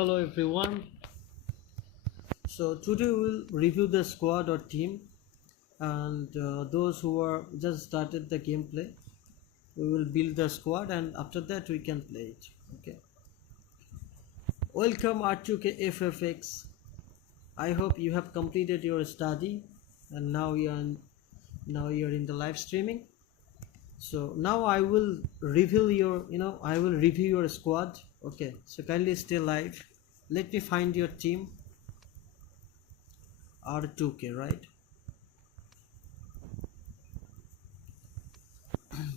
Hello everyone. So today we'll review the squad or team, and those who are just started the gameplay, we will build the squad, and after that we can play it. Okay. Welcome R2KFFX. I hope you have completed your study, and now you're in the live streaming. So now I will reveal I will review your squad. Okay. So kindly stay live. Let me find your team. R2K, right?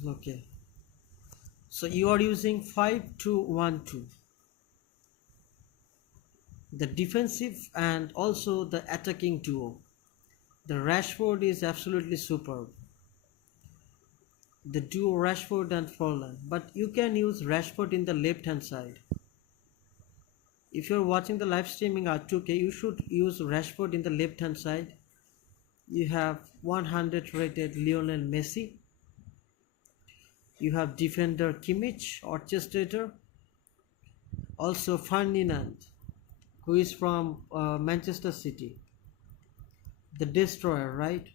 Okay, so you are using 5-2-1-2, the defensive and also the attacking duo. The Rashford is absolutely superb, the duo Rashford and Forlan, but you can use Rashford in the left hand side. If you're watching the live streaming R2K, you should use Rashford in the left hand side. You have 100 rated Lionel Messi. You have defender Kimmich, orchestrator, also Ferdinand, who is from Manchester City, the destroyer, right?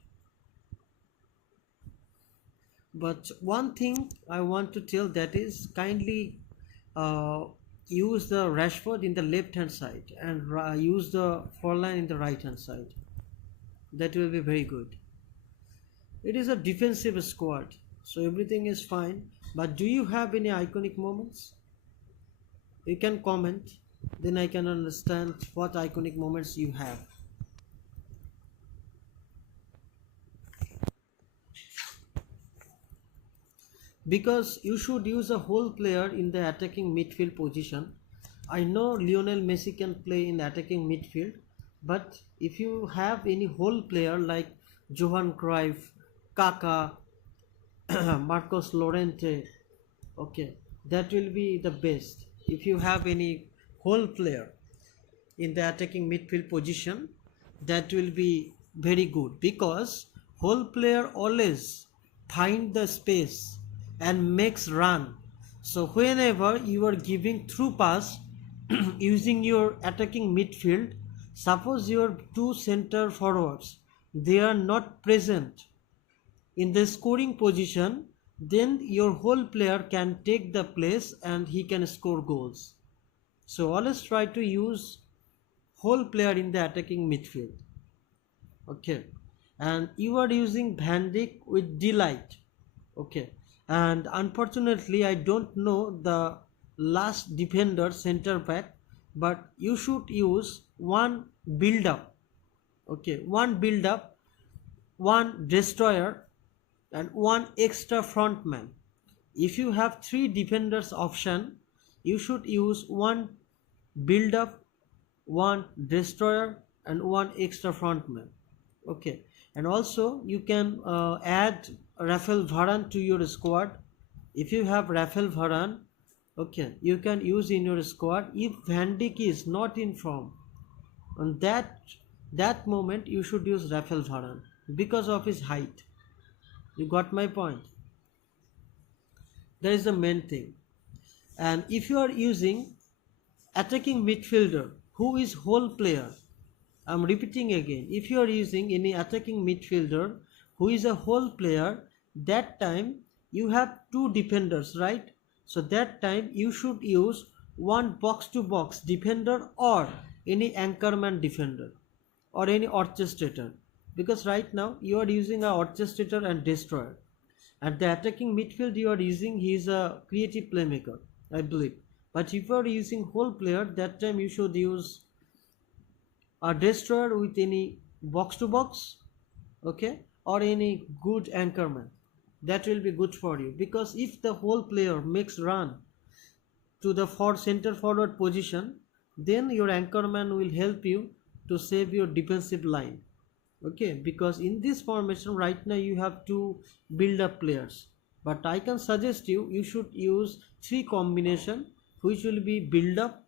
But one thing I want to tell, that is, kindly use the Rashford in the left hand side and use the Forlan in the right hand side. That will be very good. It is a defensive squad, so everything is fine. But do you have any iconic moments? You can comment, then I can understand what iconic moments you have. Because you should use a whole player in the attacking midfield position. I know Lionel Messi can play in attacking midfield, but if you have any whole player like Johan Cruyff, Kaka, Marcos Llorente, okay, that will be the best. If you have any whole player in the attacking midfield position, that will be very good, because whole player always find the space and makes run. So whenever you are giving through pass using your attacking midfield, suppose your two center forwards, they are not present in the scoring position, then your whole player can take the place and he can score goals. So always try to use whole player in the attacking midfield. Okay, and you are using Van Dijk with Delight. Okay, and unfortunately I don't know the last defender center back, but you should use one build up. Okay, one build up, one destroyer, and one extra frontman. If you have three defenders option, you should use one build up, one destroyer, and one extra frontman. Okay, and also you can add Rafael Varane to your squad. If you have Rafael Varane, okay, you can use in your squad. If Van Dijk is not in form, on that moment you should use Rafael Varane because of his height. You got my point? That is the main thing. And if you are using attacking midfielder who is whole player, I'm repeating again, if you are using any attacking midfielder who is a whole player, that time you have two defenders, right? So that time you should use one box to box defender or any anchorman defender or any orchestrator, because right now you are using a orchestrator and destroyer. At the attacking midfield you are using, he is a creative playmaker, I believe. But if you are using whole player, that time you should use a destroyer with any box to box, okay, or any good anchorman. That will be good for you, because if the whole player makes run to the center forward position, then your anchorman will help you to save your defensive line. Okay, because in this formation right now you have two build up players, but I can suggest you should use three combination, which will be build up,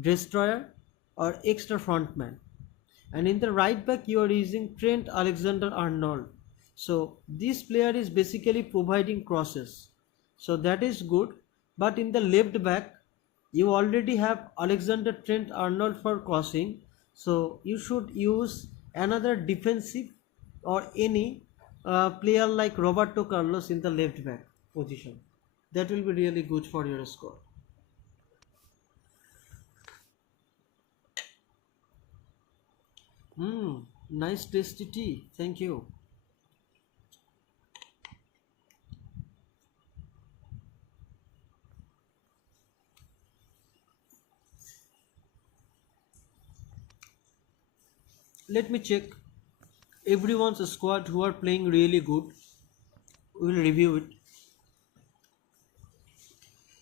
destroyer, or extra frontman. And in the right back you are using Trent Alexander-Arnold. So this player is basically providing crosses, so that is good. But in the left back You already have Alexander Trent Arnold for crossing, so you should use another defensive or any player like Roberto Carlos in the left back position. That will be really good for your score. Nice tasty tea, thank you. Let me check everyone's squad who are playing really good. We will review it.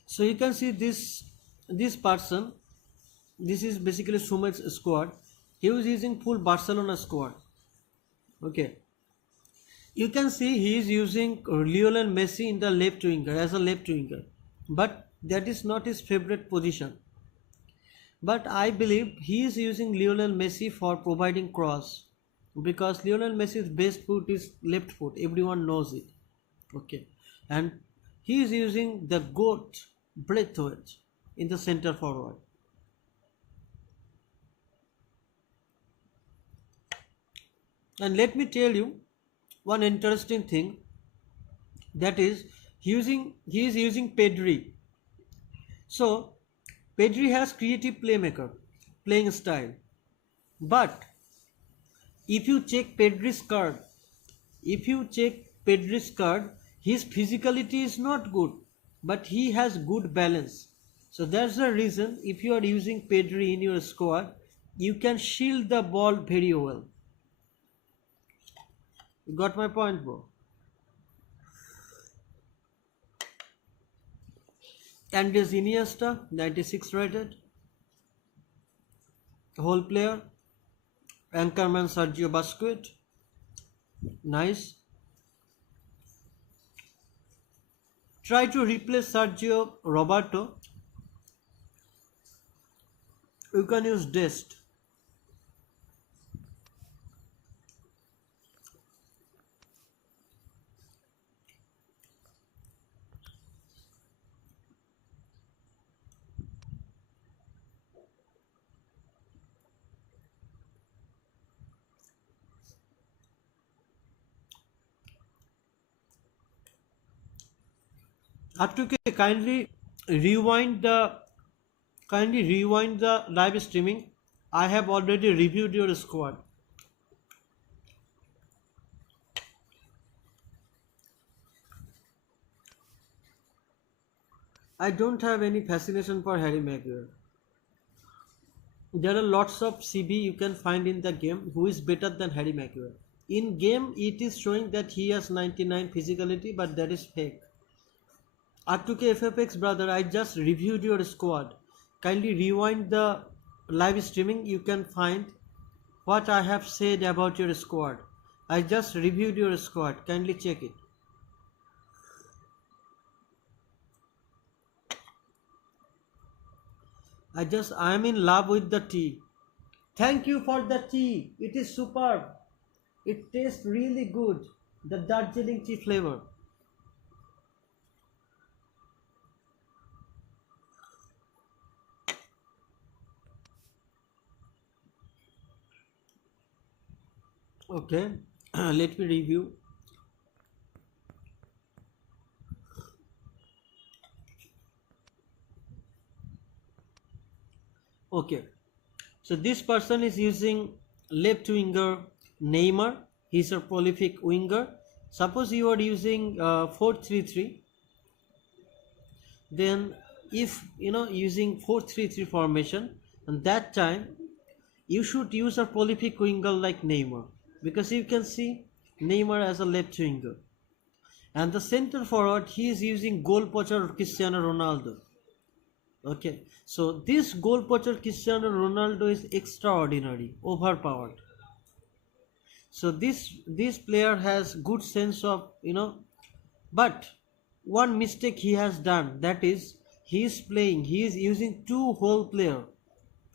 So you can see this person. This is basically Sumet's squad. He was using full Barcelona squad. Okay, you can see he is using Lionel Messi in the left winger as a left winger, but that is not his favorite position. But I believe he is using Lionel Messi for providing cross, because Lionel Messi's best foot is left foot, everyone knows it. Okay, and he is using the goat Braithwaite in the center forward. And let me tell you one interesting thing, that is he is using Pedri. So Pedri has creative playmaker playing style, but if you check Pedri's card, if you check Pedri's card, his physicality is not good, but he has good balance. So that's the reason if you are using Pedri in your squad, you can shield the ball very well. You got my point, bro? Andres Iniesta, 96 rated. Whole player. Anchorman Sergio Busquets. Nice. Try to replace Sergio Roberto. You can use Dest. Atuke, kindly rewind the live streaming. I have already reviewed your squad. I don't have any fascination for Harry Maguire. There are lots of CB you can find in the game who is better than Harry Maguire. In game, it is showing that he has 99 physicality, but that is fake. R2K FFX brother, I just reviewed your squad. Kindly rewind the live streaming. You can find what I have said about your squad. I just reviewed your squad. Kindly check it. I am in love with the tea. Thank you for the tea. It is superb. It tastes really good. The Darjeeling tea flavor. Okay, let me review. Okay, so this person is using left winger Neymar. He's a prolific winger. Suppose you are using 4-3-3, then if using 4-3-3 formation, and that time you should use a prolific winger like Neymar, because you can see Neymar as a left winger, and the center forward he is using goal poacher Cristiano Ronaldo. Okay, so this goal poacher Cristiano Ronaldo is extraordinary, overpowered. So this player has good sense of but one mistake he has done, that is he is using two whole player.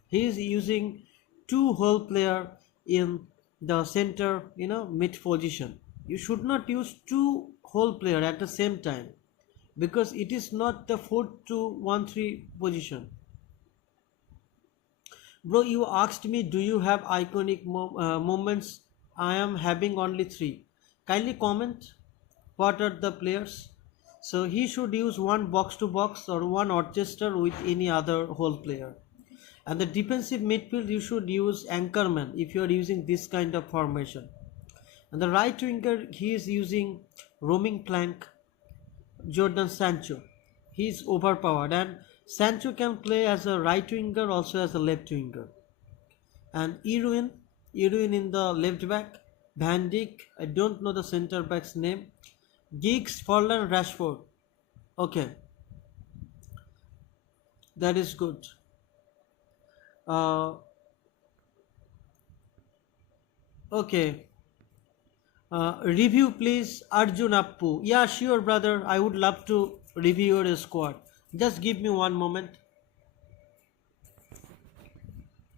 He is using two whole player in the center mid position. You should not use two whole player at the same time, because it is not the 4-2-1-3 position. Bro, you asked me, do you have iconic moments? I am having only three. Kindly comment what are the players. So he should use one box to box or one orchestra with any other whole player. And the defensive midfield, you should use anchorman if you are using this kind of formation. And the right winger, he is using roaming plank Jordan Sancho. He is overpowered, and Sancho can play as a right winger, also as a left winger. And Irwin in the left back, Van Dijk, I don't know the centre back's name, Giggs, Forlan, Rashford. Okay, that is good. Uh, okay. Review please, Arjun Appu. Yeah, sure, brother. I would love to review your squad. Just give me one moment.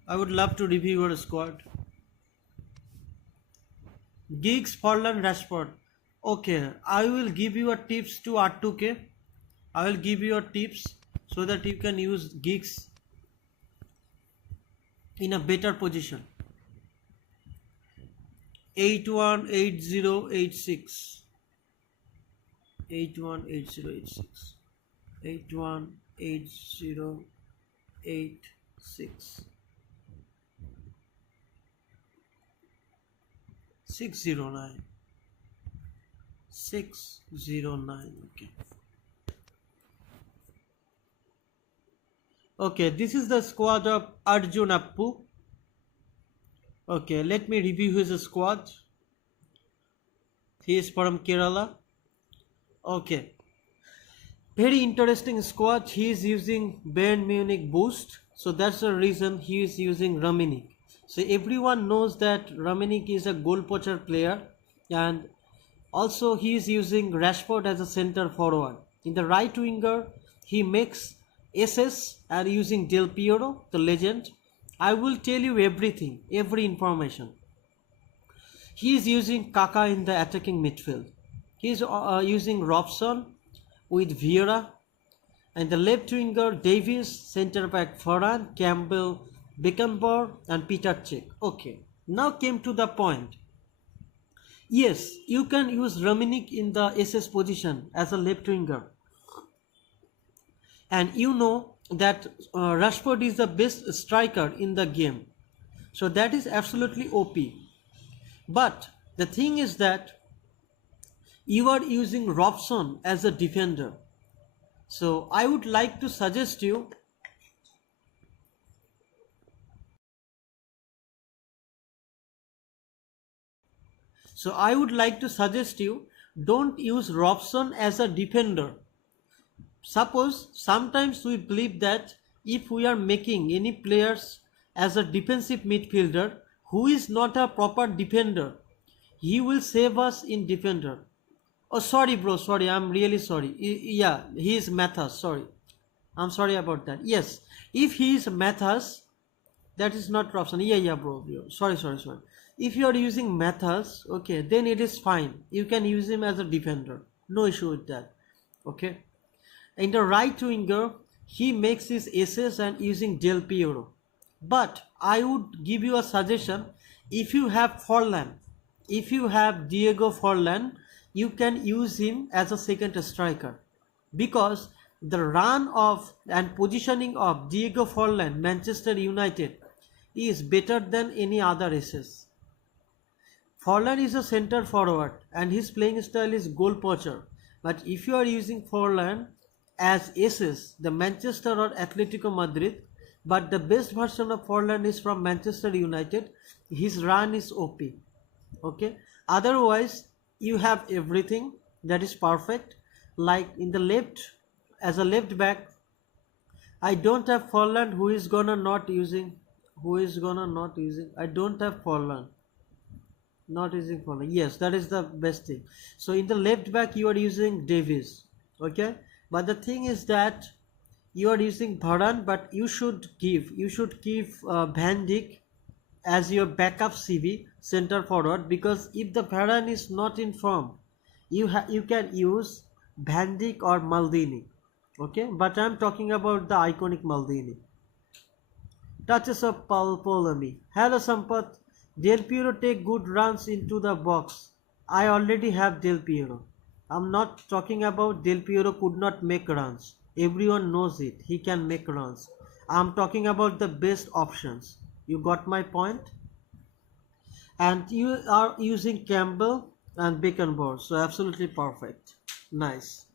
I would love to review your squad. Giggs, Forlan, Rashford. Okay, I will give you a tips to R2K. I will give you a tips so that you can use Giggs in a better position. 818086 818086 818086 609 609. Okay, this is the squad of Arjun Appu. Okay, let me review his squad. He is from Kerala. Okay, very interesting squad. He is using Bayern Munich boost, so that's the reason he is using Raminik. So everyone knows that Raminik is a goal poacher player, and also he is using Rashford as a center forward. In the right winger, he makes SS and using Del Piero, the legend. I will tell you everything, every information. He is using Kaka in the attacking midfield. He is using Robson with Vieira, and the left winger Davies, centre back Varane, Campbell, Beckenbauer and Peter Cech. Okay, now came to the point. Yes, you can use Raminik in the SS position as a left winger. And you know that Rashford is the best striker in the game. So that is absolutely OP. But the thing is that you are using Robson as a defender. So I would like to suggest you don't use Robson as a defender. Suppose sometimes we believe that if we are making any players as a defensive midfielder who is not a proper defender, he will save us in defender. Oh, sorry, bro. Sorry, I'm really sorry. Yeah, he is Mathas. Sorry, I'm sorry about that. Yes, if he is Mathas, that is not Robson. Yeah, bro. Sorry. If you are using Mathas, okay, then it is fine. You can use him as a defender. No issue with that. Okay. In the right winger, he makes his SS and using Del Piero. But I would give you a suggestion. If you have Forlan, if you have Diego Forlan, you can use him as a second striker, because the run of and positioning of Diego Forlan, Manchester United, is better than any other SS. Forlan is a center forward and his playing style is goal poacher. But if you are using Forlan as SS, the Manchester or Atletico Madrid, but the best version of Forlan is from Manchester United, his run is OP. Okay, otherwise you have everything that is perfect. Like in the left, as a left back, I don't have Forlan. Who is gonna not using? I don't have Forlan. Not using Forlan. Yes, that is the best thing. So in the left back you are using Davies. Okay, but the thing is that you are using Varane, but you should give Van Dijk as your backup CV center forward, because if the Varane is not in form, you can use Van Dijk or Maldini. Okay, but I'm talking about the iconic Maldini. touches of Polemy. Hello Sampath. Del Piero take good runs into the box. I already have Del Piero. I'm not talking about Del Piero could not make runs. Everyone knows it. He can make runs. I'm talking about the best options. You got my point? And you are using Campbell and Beckenbauer. So absolutely perfect. Nice.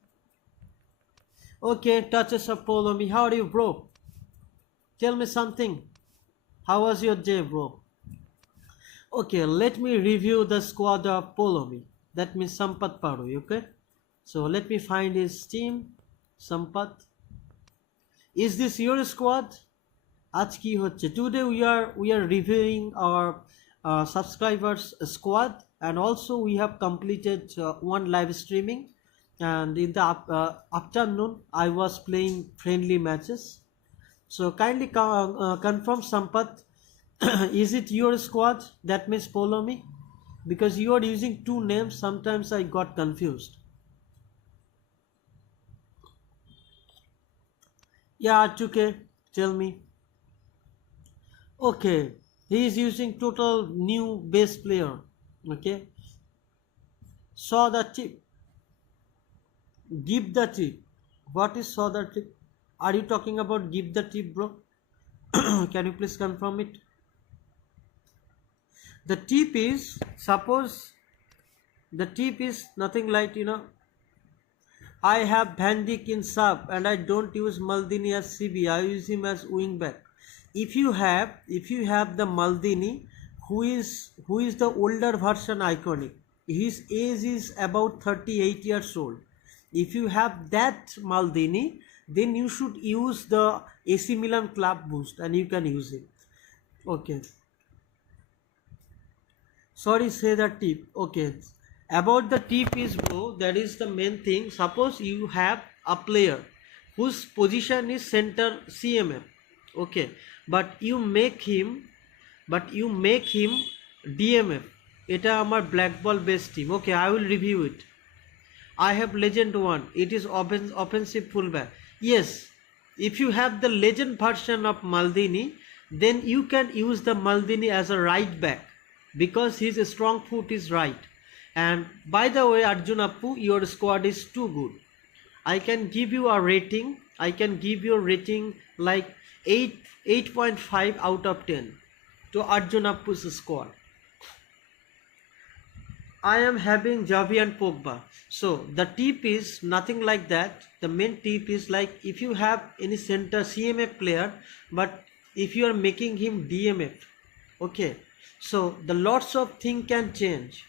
Okay, touches of Polemy. How are you, bro? Tell me something. How was your day, bro? Okay, let me review the squad of Polemy. That means Sampath Paroi, okay? So let me find his team. Sampath. Is this your squad? Aaj ki hocche? Today we are reviewing our subscribers squad, and also we have completed one live streaming, and in the afternoon I was playing friendly matches. So kindly confirm Sampath. Is it your squad? That means follow me, because you are using two names. Sometimes I got confused. Yeah, Chuke, tell me. Okay, he is using total new base player. Okay, saw the tip. Give the tip. What is saw the tip? Are you talking about give the tip, bro? Can you please confirm it? The tip is, suppose the tip is nothing like, I have Van Dijk in sub and I don't use Maldini as CB. I use him as wing back. If you have the Maldini, who is the older version iconic, his age is about 38 years old. If you have that Maldini, then you should use the AC Milan club boost and you can use it. Okay. Sorry, say the tip. Okay. About the tip is, bro, that is the main thing. Suppose you have a player whose position is center CMF. Okay. But you make him DMF. Eta amar black ball based team. Okay, I will review it. I have legend 1. It is offensive fullback. Yes, if you have the legend version of Maldini, then you can use the Maldini as a right back, because his strong foot is right. And by the way, Arjun Appu, your squad is too good. I can give you a rating. I can give you a rating like 8.5 out of 10 to Arjun Appu's squad. I am having Javi and Pogba. So the tip is nothing like that. The main tip is like, if you have any center CMF player, but if you are making him DMF, okay, so the lots of things can change.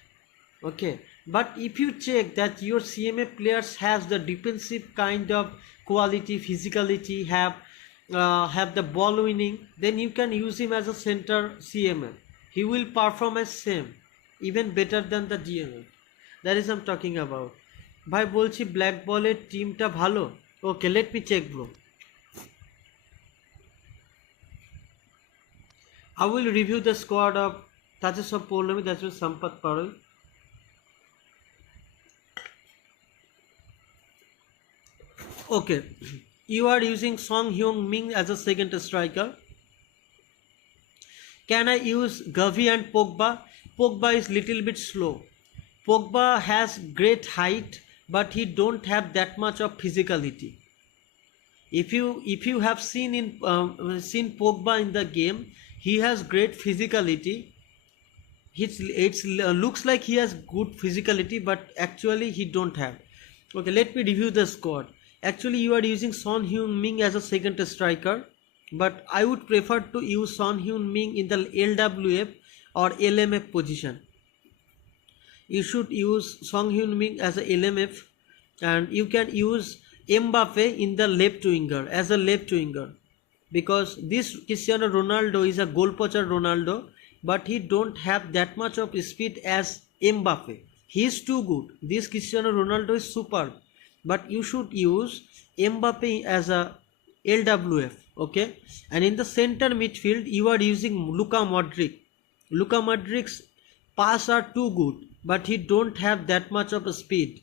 Okay, but if you check that your CMF players has the defensive kind of quality, physicality, have the ball winning, then you can use him as a center CMF. He will perform as same, even better than the DMF. That is I'm talking about. ভাই বলছি black বলের টিমটা ভালো. Okay, let me check, bro. I will review the squad of touches of Polemy. That was Sampath Paroi. Okay, you are using Song Hyun-min as a second striker. Can I use Gavi and Pogba? Pogba is little bit slow. Pogba has great height, but he don't have that much of physicality. If you have seen Pogba in the game, he has great physicality. It looks like he has good physicality, but actually he don't have. Okay, let me review the squad. Actually, you are using Son Heung-min as a second striker, but I would prefer to use Son Heung-min in the LWF or LMF position. You should use Son Heung-min as a LMF, and you can use Mbappe in the left winger as a left winger, because this Cristiano Ronaldo is a goal poacher Ronaldo, but he don't have that much of speed as Mbappe. He is too good. This Cristiano Ronaldo is superb, but you should use Mbappe as a LWF. Okay, and in the center midfield you are using Luka Modric. Luka Modric's pass are too good, but he don't have that much of a speed.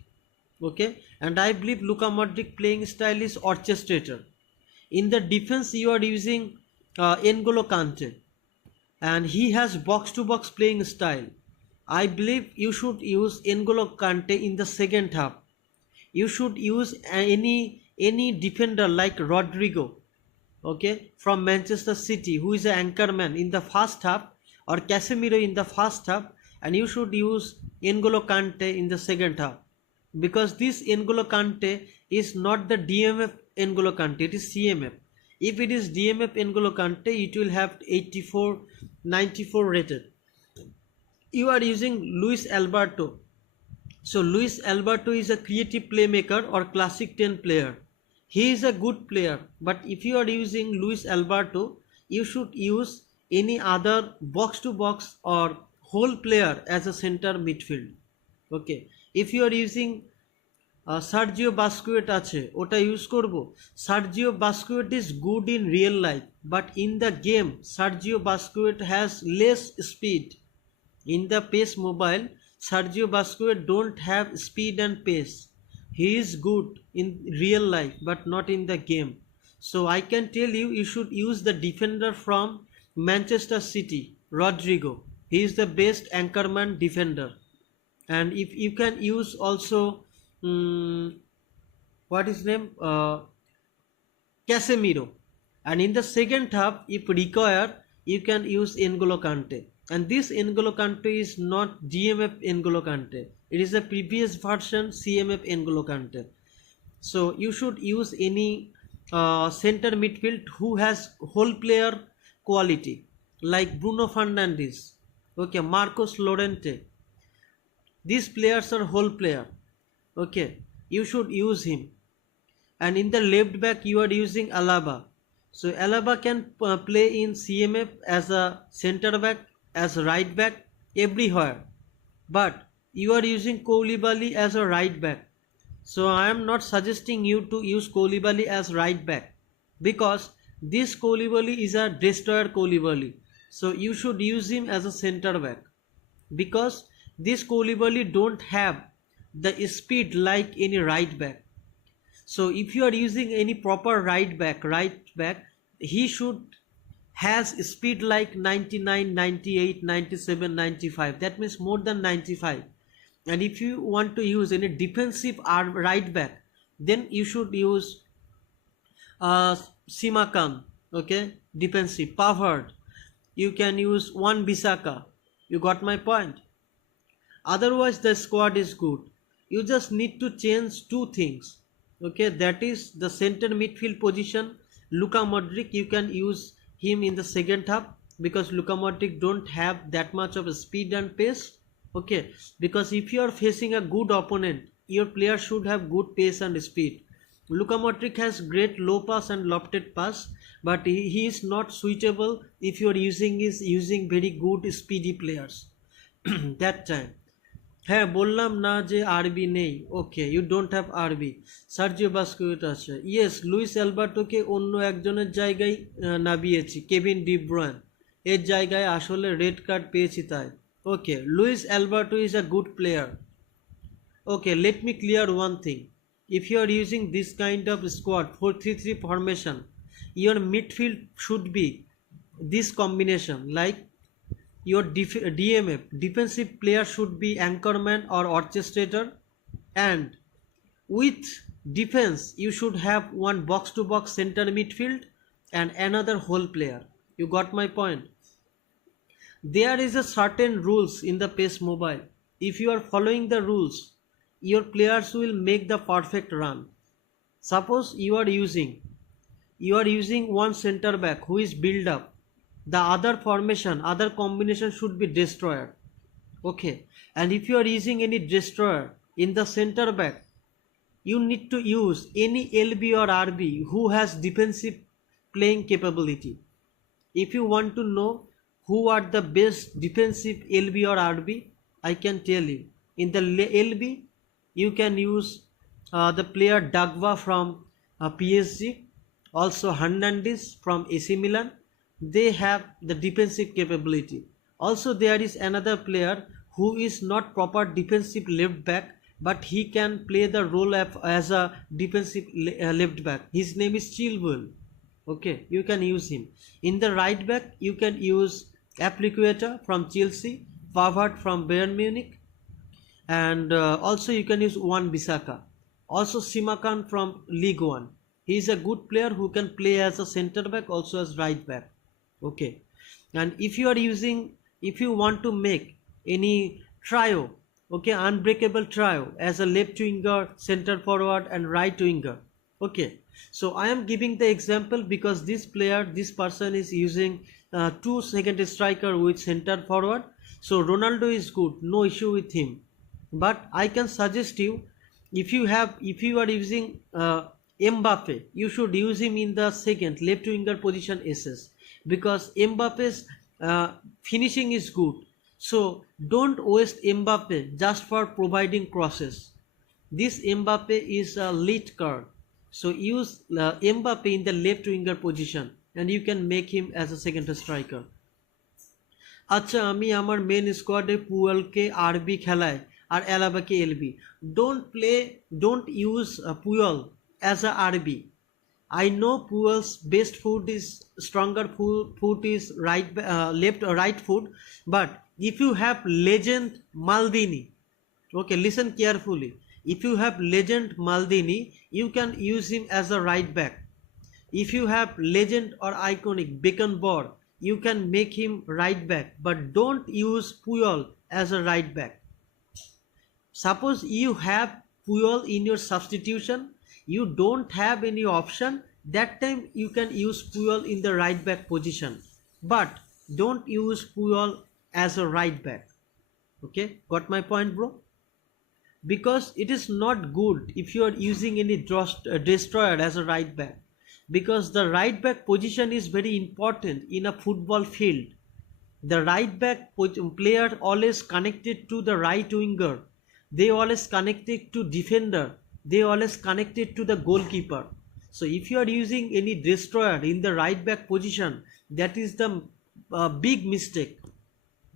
Okay, and I believe Luka Modric playing style is orchestrator. In the defense you are using N'Golo Kante, and he has box to box playing style. I believe you should use N'Golo Kante in the second half. You should use any defender like Rodrigo, okay, from Manchester City, who is an anchorman in the first half, or Casemiro in the first half, and you should use N'Golo Kante in the second half, because this N'Golo Kante is not the DMF N'Golo Kante, it is CMF. If it is DMF N'Golo Kante, it will have 84, 94 rated. You are using Luis Alberto. So Luis Alberto is a creative playmaker or classic 10 player. He is a good player, but if you are using Luis Alberto, you should use any other box to box or whole player as a center midfield. Okay, if you are using Sergio Busquets আছে ওটা use করব. Sergio Busquets is good in real life, but in the game Sergio Busquets has less speed. In the Pes Mobile, Sergio Busquets don't have speed and pace. He is good in real life but not in the game. So I can tell you, you should use the defender from Manchester City, Rodrigo. He is the best anchorman defender. And if you can use also what is name, Casemiro. And in the second half, if required, you can use N'Golo Kante. And this N'Golo Kante is not DMF N'Golo Kante. It is a previous version CMF N'Golo Kante. So you should use any center midfield who has whole player quality, like Bruno Fernandes, okay, Marcos Llorente. These players are whole player. Okay, you should use him. And in the left back, you are using Alaba. So Alaba can play in CMF as a center back, as a right back, everywhere. But you are using Koulibaly as a right back. So I am not suggesting you to use Koulibaly as right back, because this Koulibaly is a destroyer Koulibaly. So you should use him as a center back, because this Koulibaly don't have the speed like any right back. So if you are using any proper right back, he should has speed like 99, 98, 97, 95. That means more than 95. And if you want to use any defensive right back, then you should use Simakan, okay, defensive. Pavard, you can use Wan-Bissaka. You got my point? Otherwise the squad is good. You just need to change two things, okay, that is the center midfield position. Luka Modric, you can use him in the second half, because Luka Modric don't have that much of a speed and pace. Okay, because if you are facing a good opponent, your player should have good pace and speed. Luka Modric has great low pass and lofted pass, but he is not suitable if you are using very good speedy players. That time, হ্যাঁ বললাম না যে আরবি নেই, ওকে, you don't have আরবি। Sergio বাস্কুয়েট আছে, yes, Luis অ্যালবার্টোকে অন্য একজনের জায়গায় নামিয়েছি, কেভিন ডি ব্রুইন এর জায়গায়, আসলে রেড কার্ড পেয়েছি তাই। Okay, Luis Alberto is a good player. Okay, let me clear one thing, if you are using this kind of squad 4-3-3 formation, your midfield should be this combination, like your DMF, defensive player, should be anchorman or orchestrator, and with defense you should have one box to box center midfield and another whole player. You got my point? There is a certain rules in the Pes Mobile. If you are following the rules, your players will make the perfect run. Suppose you are using one center back who is built up, the other formation, other combination should be destroyer. Okay, and if you are using any destroyer in the center back, you need to use any LB or RB who has defensive playing capability. If you want to know who are the best defensive LB or RB, I can tell you. In the LB, you can use the player Dagba from PSG, also Hernandez from AC Milan. They have the defensive capability. Also there is another player who is not proper defensive left back, but he can play the role as a defensive left back. His name is Chilwell. Okay, you can use him. In the right back, you can use Appliqueta from Chelsea, Pavard from Bayern Munich, and also you can use Wan Bissaka. Also Simakan from League One. He is a good player who can play as a centre back, also as right back. Okay, and if you want to make any trio, okay, unbreakable trio as a left winger, center forward, and right winger. Okay, so I am giving the example because this person is using two second striker with center forward. So Ronaldo is good, no issue with him, but I can suggest you, if you are using Mbappe, you should use him in the second left winger position SS, because Mbappe's finishing is good. So don't waste Mbappe just for providing crosses. This Mbappe is a lead card. So use Mbappe in the left winger position and you can make him as a second striker. আচ্ছা আমি আমার main স্কোয়াডে পুয়েলকে RB খেলায় আর অ্যালাবাকে LB, don't use Puyol as a RB. I know Puel's best foot is stronger foot is left or right foot, but if you have legend Maldini, okay, listen carefully, if you have legend Maldini, you can use him as a right back. If you have legend or iconic Beckenbauer, you can make him right back, but don't use Puyol as a right back. Suppose you have Puyol in your substitution, you don't have any option, that time you can use Puyol in the right back position, but don't use Puyol as a right back. Okay, got my point, bro? Because it is not good if you are using any destroyer as a right back, because the right back position is very important in a football field. The right back player always connected to the right winger, they always connected to defender, they always connected to the goalkeeper. So if you are using any destroyer in the right back position, that is the big mistake.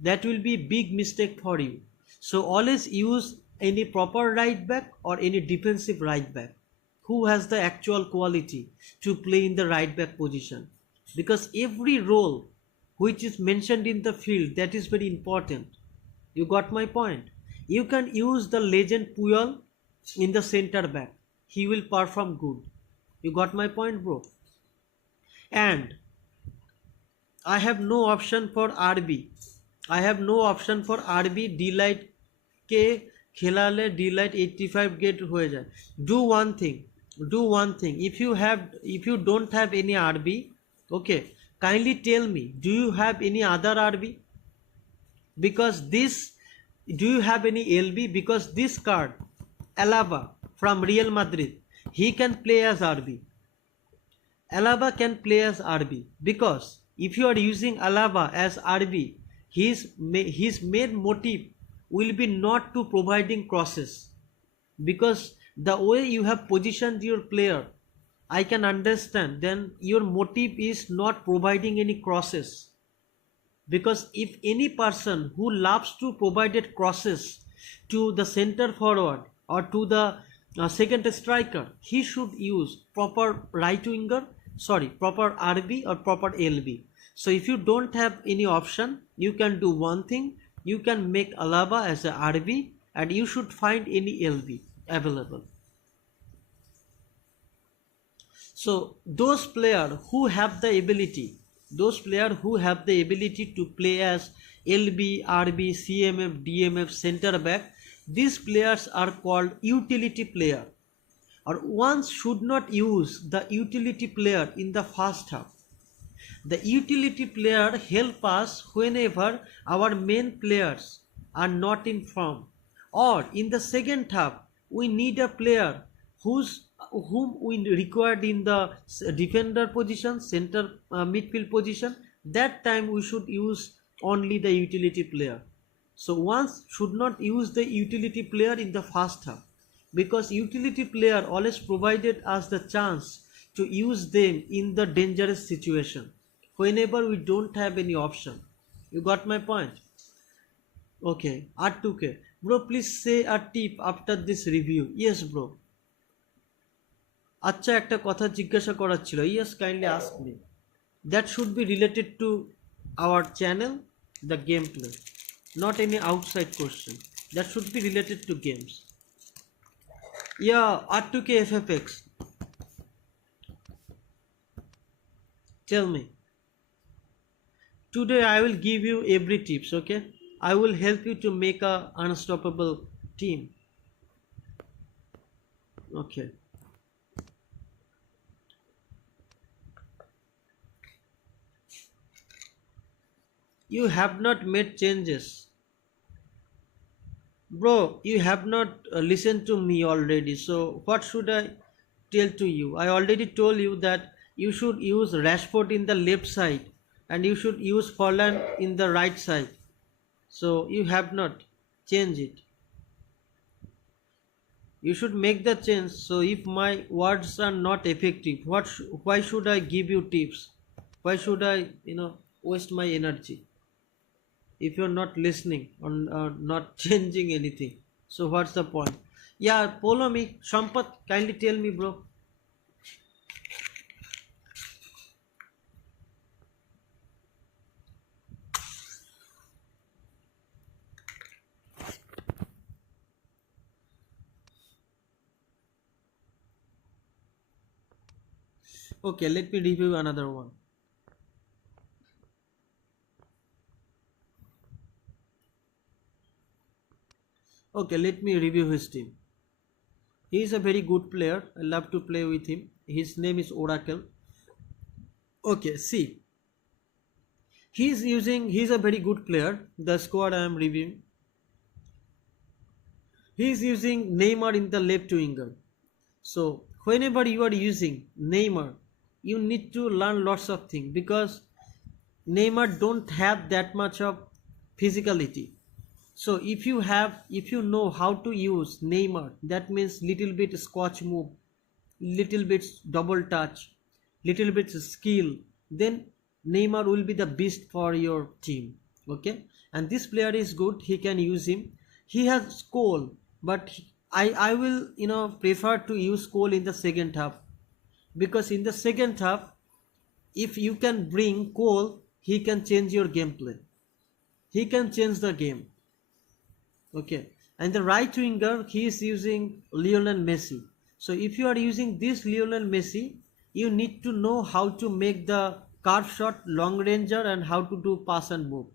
That will be big mistake for you. So always use any proper right back or any defensive right back who has the actual quality to play in the right back position, because every role which is mentioned in the field, that is very important. You got my point? You can use the legend Puyol in the center back, he will perform good. You got my point, bro? And I have no option for RB. I have no option for RB. Delight ke khelale delight 85 get hoye jay. Do one thing. If you don't have any RB, okay, kindly tell me, do you have any other RB? Because this, do you have any LB? Because this card, Alaba from Real Madrid, he can play as RB. Alaba can play as RB, because if you are using Alaba as RB, his main motive will be not to providing crosses, because the way you have positioned your player, I can understand, then your motive is not providing any crosses. Because if any person who loves to provide crosses to the center forward or to the second striker, he should use proper proper RB or proper LB. So if you don't have any option, you can do one thing, you can make Alaba as a RB and you should find any LB available. So those players who have the ability to play as LB, RB, CMF, DMF, center back, these players are called utility player. Or one should not use the utility player in the first half. The utility player help us whenever our main players are not in form, or in the second half we need a player whom we required in the defender position, center midfield position. That time we should use only the utility player. So one should not use the utility player in the first half, because utility player always provided us the chance to use them in the dangerous situation whenever we don't have any option. You got my point? Okay, R2K bro, please say a tip after this review. Yes bro, আচ্ছা একটা কথা জিজ্ঞাসা করার ছিল, yes kindly ask me. That should be related to our channel, the game play, not any outside question. That should be related to games. Yeah, R2K FFX, tell me. Today I will give you every tips, okay? I will help you to make a unstoppable team. Okay. You have not made changes. Bro, you have not listened to me already. So what should I tell to you? I already told you that you should use Rashford in the left side and you should use Forlan in the right side. So you have not changed it. You should make the change. So if my words are not effective, why should I give you tips? Why should I, waste my energy? If you're not listening or not changing anything, so what's the point? Yeah, follow me. Sampath, kindly tell me, bro. Okay, let me review another one. Okay, let me review his team. He is a very good player. I love to play with him. His name is Oracle. Okay, see, he's a very good player. The squad I am reviewing. He is using Neymar in the left winger. So whenever you are using Neymar, you need to learn lots of things because Neymar don't have that much of physicality. So if you know how to use Neymar, that means little bit scotch move, little bit double touch, little bit skill, then Neymar will be the beast for your team. Okay, and this player is good. He can use him. He has Cole, but I will prefer to use Cole in the second half because in the second half, if you can bring Cole, he can change your gameplay. He can change the game. Okay, and the right winger he is using Lionel Messi. So if you are using this Lionel Messi, you need to know how to make the curve shot, long ranger, and how to do pass and move.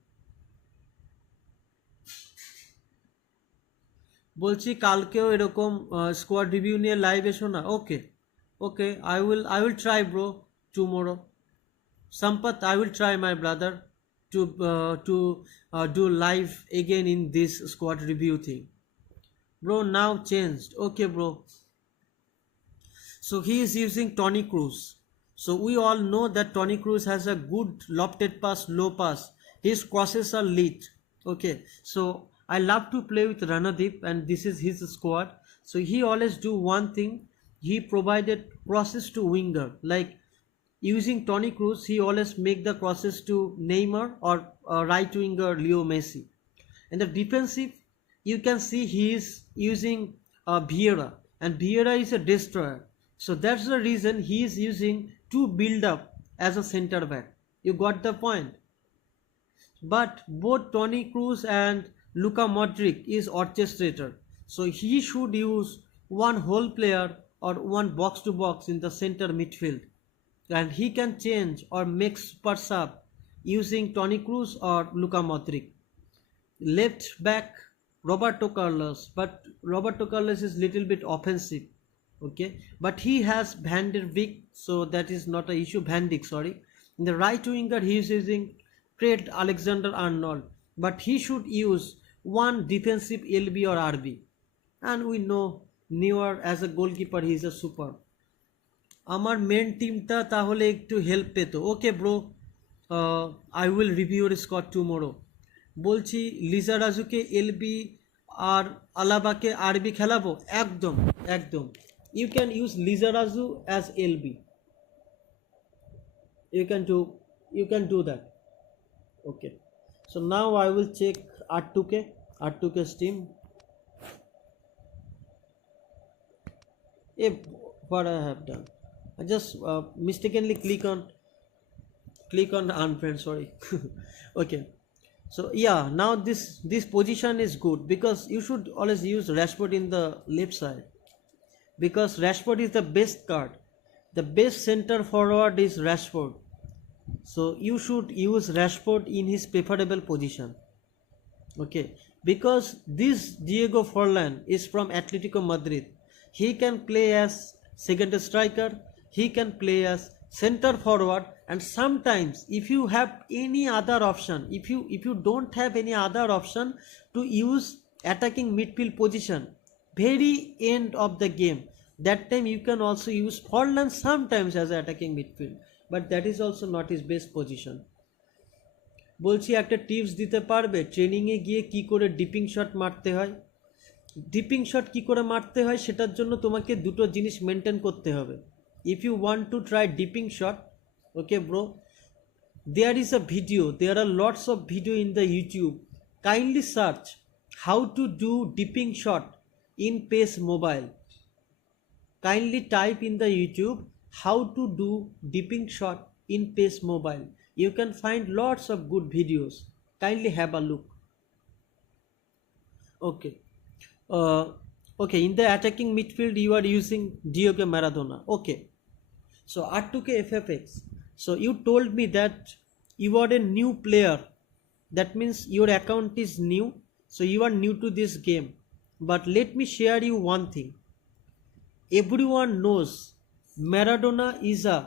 বলছি কালকেও এরকম squad review নিয়ে live এসো না। ওকে, ওকে, I will try, bro, tomorrow. Sampath, I will try, my brother, to do live again in this squad review thing. Bro, now changed. Okay, bro. So he is using Tony Cruz. So we all know that Tony Cruz has a good lofted pass, low pass. His crosses are lit. Okay, so I love to play with Ranadip, and this is his squad. So he always do one thing. He provided crosses to winger. Like using Tony Cruz, he always make the crosses to Neymar or right winger Leo Messi. And the defensive, you can see he is using Vieira, and Vieira is a destroyer. So that's the reason he is using to build up as a center back. You got the point. But both Tony Cruz and Luka Modric is orchestrator. So he should use one whole player or one box to box in the center midfield. And he can change or make super sub using Tony Cruz or Luka Modric. Left back Roberto Carlos, but Roberto Carlos is little bit offensive. Okay, but he has Van der Beek, so that is not an issue. Van Dijk, sorry. In the right winger, he is using Trent Alexander-Arnold, but he should use one defensive LB or RB. And we know Neuer as a goalkeeper, he is a super. আমার main টিমটা তাহলে একটু help পেতো। Okay bro, I will review your squad tomorrow. বলছি লিজারাজুকে LB আর আলাবাকে আরবি খেলাবো? একদম একদম। You can use Lizarazu as LB. You can do that. Okay. So now I will check R2K's team. what I have done. I just mistakenly click on unfriend, sorry. Okay, so yeah, now this position is good because you should always use Rashford in the left side, because Rashford is the best card. The best center forward is Rashford, so you should use Rashford in his preferable position. Okay, because this Diego Forlan is from Atletico Madrid. He can play as second striker, he can play as center forward, and sometimes if you have any other option, if you don't have any other option to use attacking midfield position, very end of the game, that time you can also use Forlan sometimes as attacking midfield, but that is also not his best position. বলছি একটা tips দিতে পারবে ট্রেনিংয়ে গিয়ে কি করে dipping shot মারতে হয়? ডিপিং শট কি করে মারতে হয় সেটার জন্য তোমাকে দুটো জিনিস মেনটেন করতে হবে। If you want to try dipping shot, okay bro, there is a video, there are lots of video in the YouTube. Kindly search how to do dipping shot in Pes Mobile. Kindly type in the YouTube how to do dipping shot in Pes Mobile. You can find lots of good videos. Kindly have a look. Okay. Okay, in the attacking midfield you are using Diego Maradona. Okay, so R2K FFX, so you told me that you are a new player, that means your account is new, so you are new to this game. But let me share you one thing. Everyone knows Maradona is a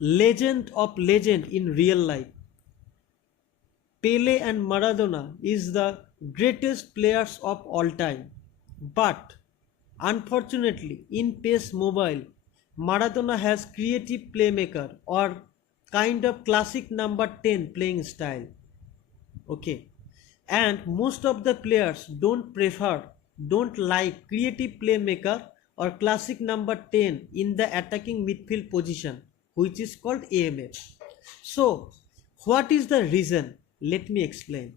legend of legend in real life. Pele and Maradona is the greatest players of all time. But unfortunately in Pes Mobile, Maradona has creative playmaker or kind of classic number 10 playing style. Okay, and most of the players don't like creative playmaker or classic number 10 in the attacking midfield position, which is called AMF. So what is the reason? Let me explain.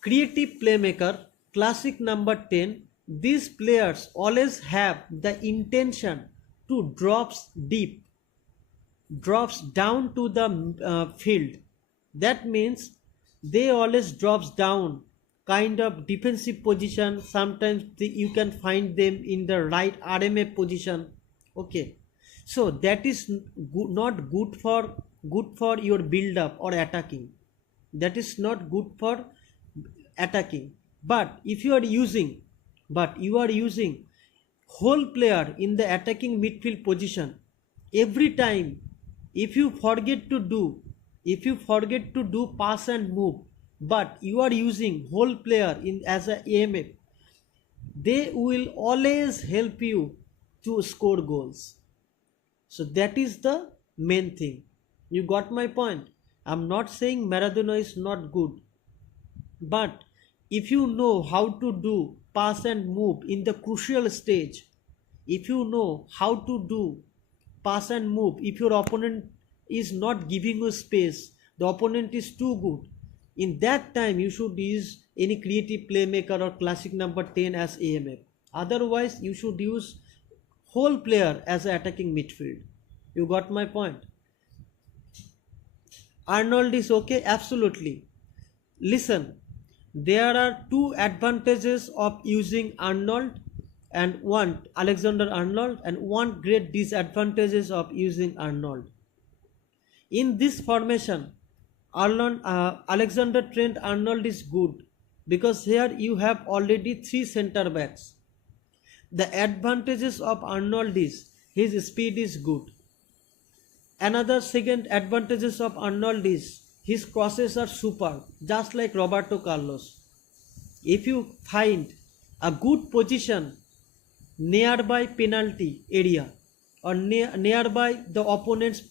Creative playmaker, classic number 10, these players always have the intention to drops down to the field. That means they always drops down kind of defensive position. Sometimes you can find them in the right RMF position. Okay, so that is not good for your build up or attacking. That is not good for attacking. But if you are using whole player in the attacking midfield position, every time if you forget to do pass and move, but you are using whole player in as a AMF, they will always help you to score goals. So that is the main thing. You got my point. I'm not saying Maradona is not good, but if you know how to do pass and move in the crucial stage, if you know how to do pass and move, if your opponent is not giving you space, the opponent is too good, in that time you should use any creative playmaker or classic number 10 as AMF. Otherwise you should use whole player as an attacking midfield. You got my point? Arnold is okay? Absolutely. Listen, there are two advantages of using Arnold and one Alexander Arnold, and one great disadvantages of using Arnold. In this formation, Alexander Trent Arnold is good because here you have already 3 center backs. The advantages of Arnold is his speed is good. Another second advantages of Arnold is his crosses are super, just like Roberto Carlos. If you find a good position nearby penalty area or nearby the opponent's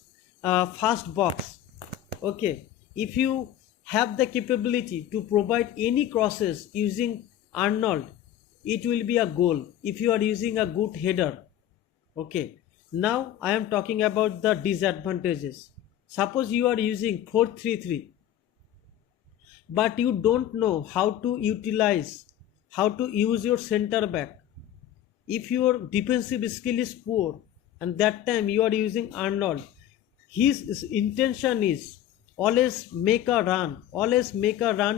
fast box, okay, if you have the capability to provide any crosses using Arnold, it will be a goal if you are using a good header. Okay, now I am talking about the disadvantages. Suppose you are using 4-3-3, but you don't know how to use your center back. if your defensive skill is poor and that time you are using Arnold, his intention is always make a run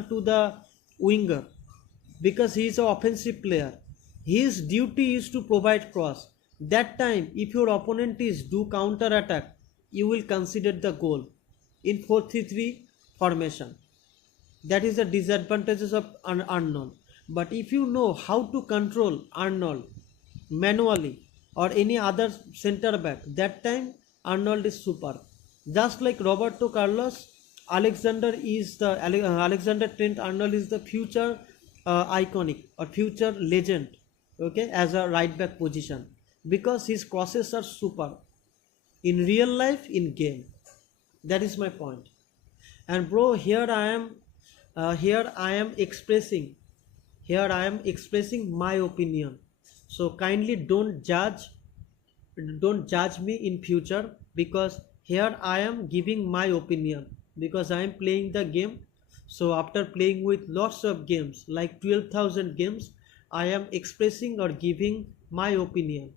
to the winger, because he is an offensive player. His duty is to provide cross. That time, if your opponent is do counter attack, you will consider the goal in 4-3-3 formation. That is the disadvantages of Arnold. But if you know how to control Arnold manually or any other center back, that time Arnold is super. Just like Roberto Carlos, Alexander Trent Arnold is the future iconic or future legend, okay, as a right back position, because his crosses are super in real life, in game. That is my point. And bro, here I am expressing my opinion. So kindly don't judge me in future, because here I am giving my opinion, because I am playing the game. So after playing with lots of games, like 12,000 games, I am expressing or giving my opinion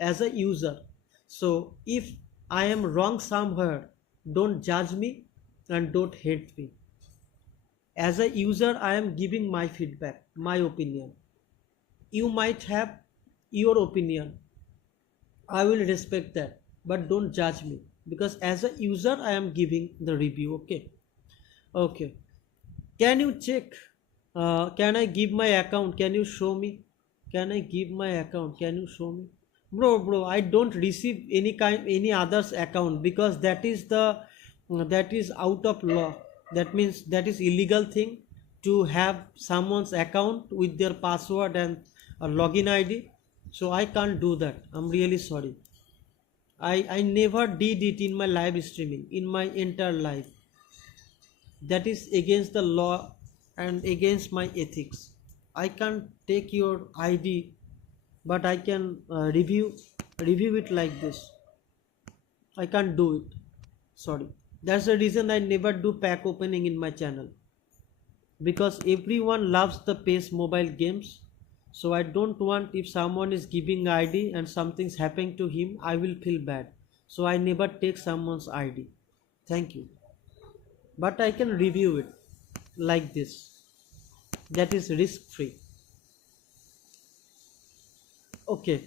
as a user. So if I am wrong somewhere, don't judge me and don't hate me. As a user, I am giving my feedback, my opinion. You might have your opinion, I will respect that, but don't judge me, because as a user I am giving the review. Okay, can you check, can I give my account, can you show me? Can I give my account, can you show me? Bro, I don't receive any other's account, because that is out of law. That means that is illegal thing to have someone's account with their password and a login ID. So I can't do that. I'm really sorry. I never did it in my live streaming, in my entire life. That is against the law and against my ethics. I can't take your ID, but I can review it like this. I can't do it. Sorry. That's the reason I never do pack opening in my channel, because everyone loves the Pes mobile games. So I don't want, if someone is giving ID and something's happening to him, I will feel bad. So I never take someone's ID. Thank you. But I can review it like this. That is risk free. Okay.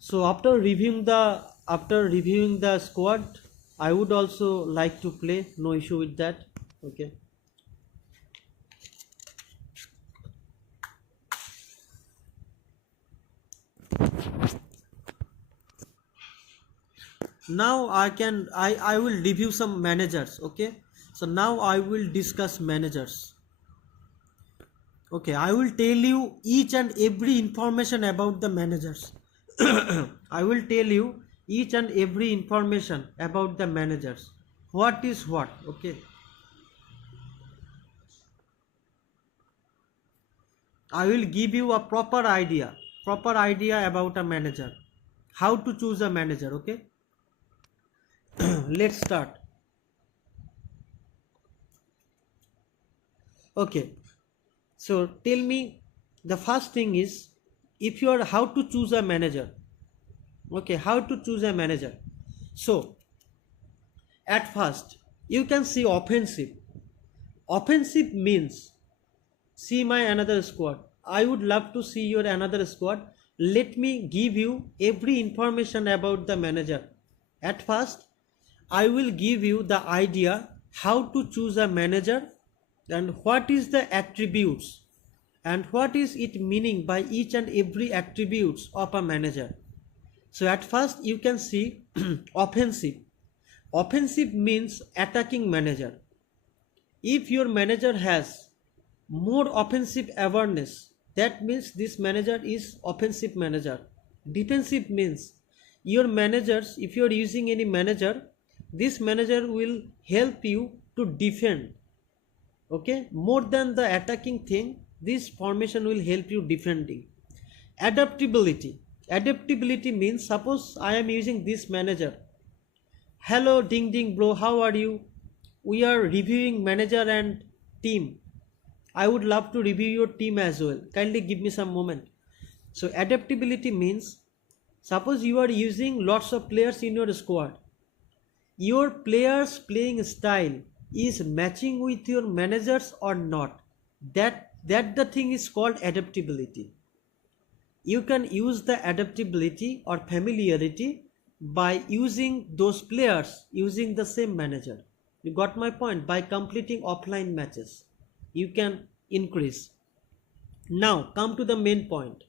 So after reviewing the squad, I would also like to play. No issue with that. Okay. Now I will review some managers. Okay, so now I will discuss managers. Okay, I will tell you each and every information about the managers. I will tell you each and every information about the managers. What is what? Okay, I will give you a proper idea about a manager, how to choose a manager. Okay. Let's start. Okay, so tell me, the first thing is, if you are, how to choose a manager. Okay, how to choose a manager. So at first you can see offensive means, see my another squad. I would love to see your another squad. Let me give you every information about the manager. At first I will give you the idea how to choose a manager and what is the attributes and what is it meaning by each and every attributes of a manager. So at first you can see offensive. Offensive means attacking manager. If your manager has more offensive awareness, that means this manager is offensive manager. Defensive means your managers, if you are using any manager, this manager will help you to defend. Okay, more than the attacking thing, this formation will help you defending. Adaptability means, suppose I am using this manager. Hello ding ding bro, how are you? We are reviewing manager and team. I would love to review your team as well. Kindly give me some moment. So adaptability means, suppose you are using lots of players in your squad. Your players playing style is matching with your managers or not. That the thing is called adaptability. You can use the adaptability or familiarity by using those players using the same manager. You got my point? By completing offline matches, you can increase. Now come to the main point.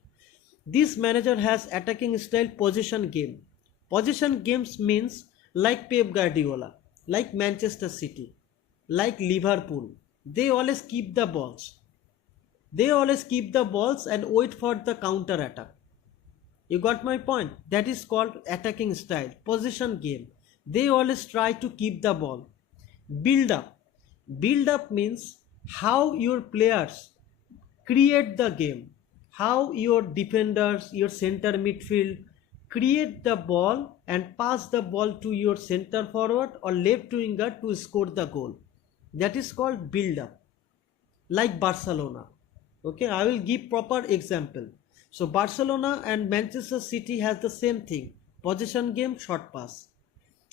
This manager has attacking style possession game. Possession games means like Pep Guardiola, like Manchester City, like Liverpool. They always keep the balls. They always keep the balls and wait for the counter attack. You got my point? That is called attacking style, possession game. They always try to keep the ball. Build up. Build up means how your players create the game, how your defenders, your center midfield create the ball and pass the ball to your center forward or left winger to score the goal. That is called build up, like Barcelona. Okay, I will give proper example. So Barcelona and Manchester City has the same thing, possession game, short pass.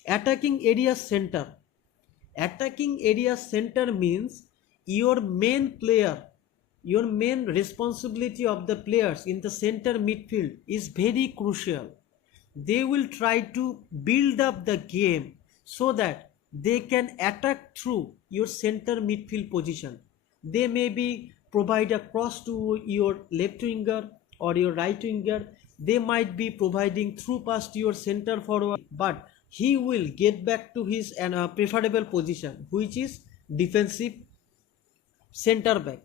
Attacking area center. Attacking area center means your main player, your main responsibility of the players in the center midfield is very crucial. They will try to build up the game so that they can attack through your center midfield position. They may be provide a cross to your left winger or your right winger. They might be providing through pass to your center forward, but he will get back to his preferable position, which is defensive center back,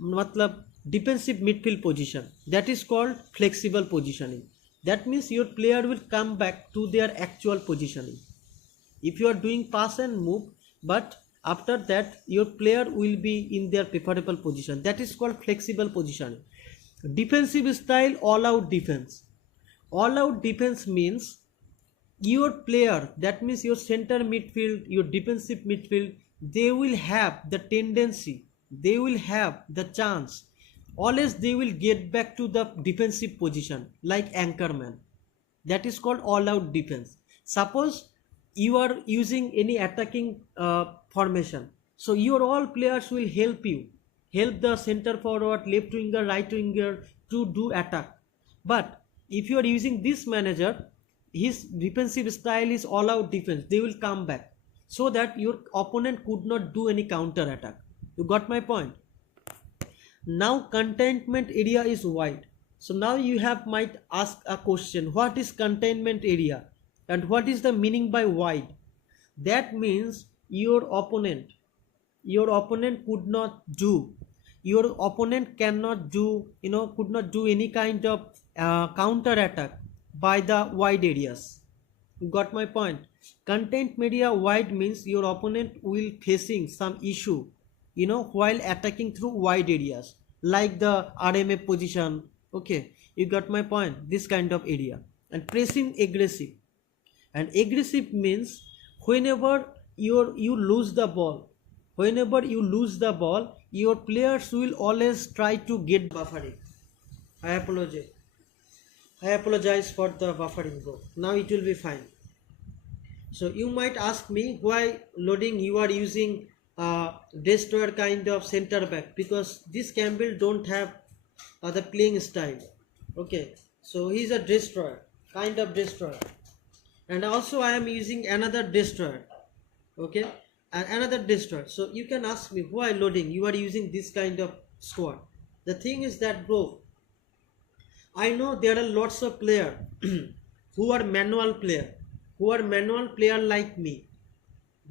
matlab defensive midfield position. That is called flexible positioning. That means your player will come back to their actual positioning. If you are doing pass and move, but after that your player will be in their preferable position. That is called flexible positioning. Defensive style, all out defense. All out defense means your player, that means your center midfield, your defensive midfield, they will have the tendency, they will have the chance, always they will get back to the defensive position like anchorman. That is called all out defense. Suppose you are using any attacking formation, so your all players will help you, help the center forward, left winger, right winger to do attack. But if you are using this manager, his defensive style is all out defense. They will come back so that your opponent could not do any counter attack. You got my point? Now containment area is wide. So now you have might ask a question, what is containment area and what is the meaning by wide? That means your opponent could not do, your opponent cannot do, could not do any kind of counter attack by the wide areas. You got my point? Containment area wide means your opponent will facing some issue, while attacking through wide areas like the RMF position. Okay, you got my point? This kind of area. And pressing aggressive. And aggressive means whenever you lose the ball, your players will always try to get buffering. I apologize for the buffering, bro. Now it will be fine. So you might ask me why loading you are using destroyer kind of center back, because this Campbell don't have the playing style. Okay, so he's a destroyer, kind of destroyer, and also I am using another destroyer. Okay, and another destroyer. So you can ask me why loading you are using this kind of squad. The thing is that, bro, I know there are lots of players who are manual player like me,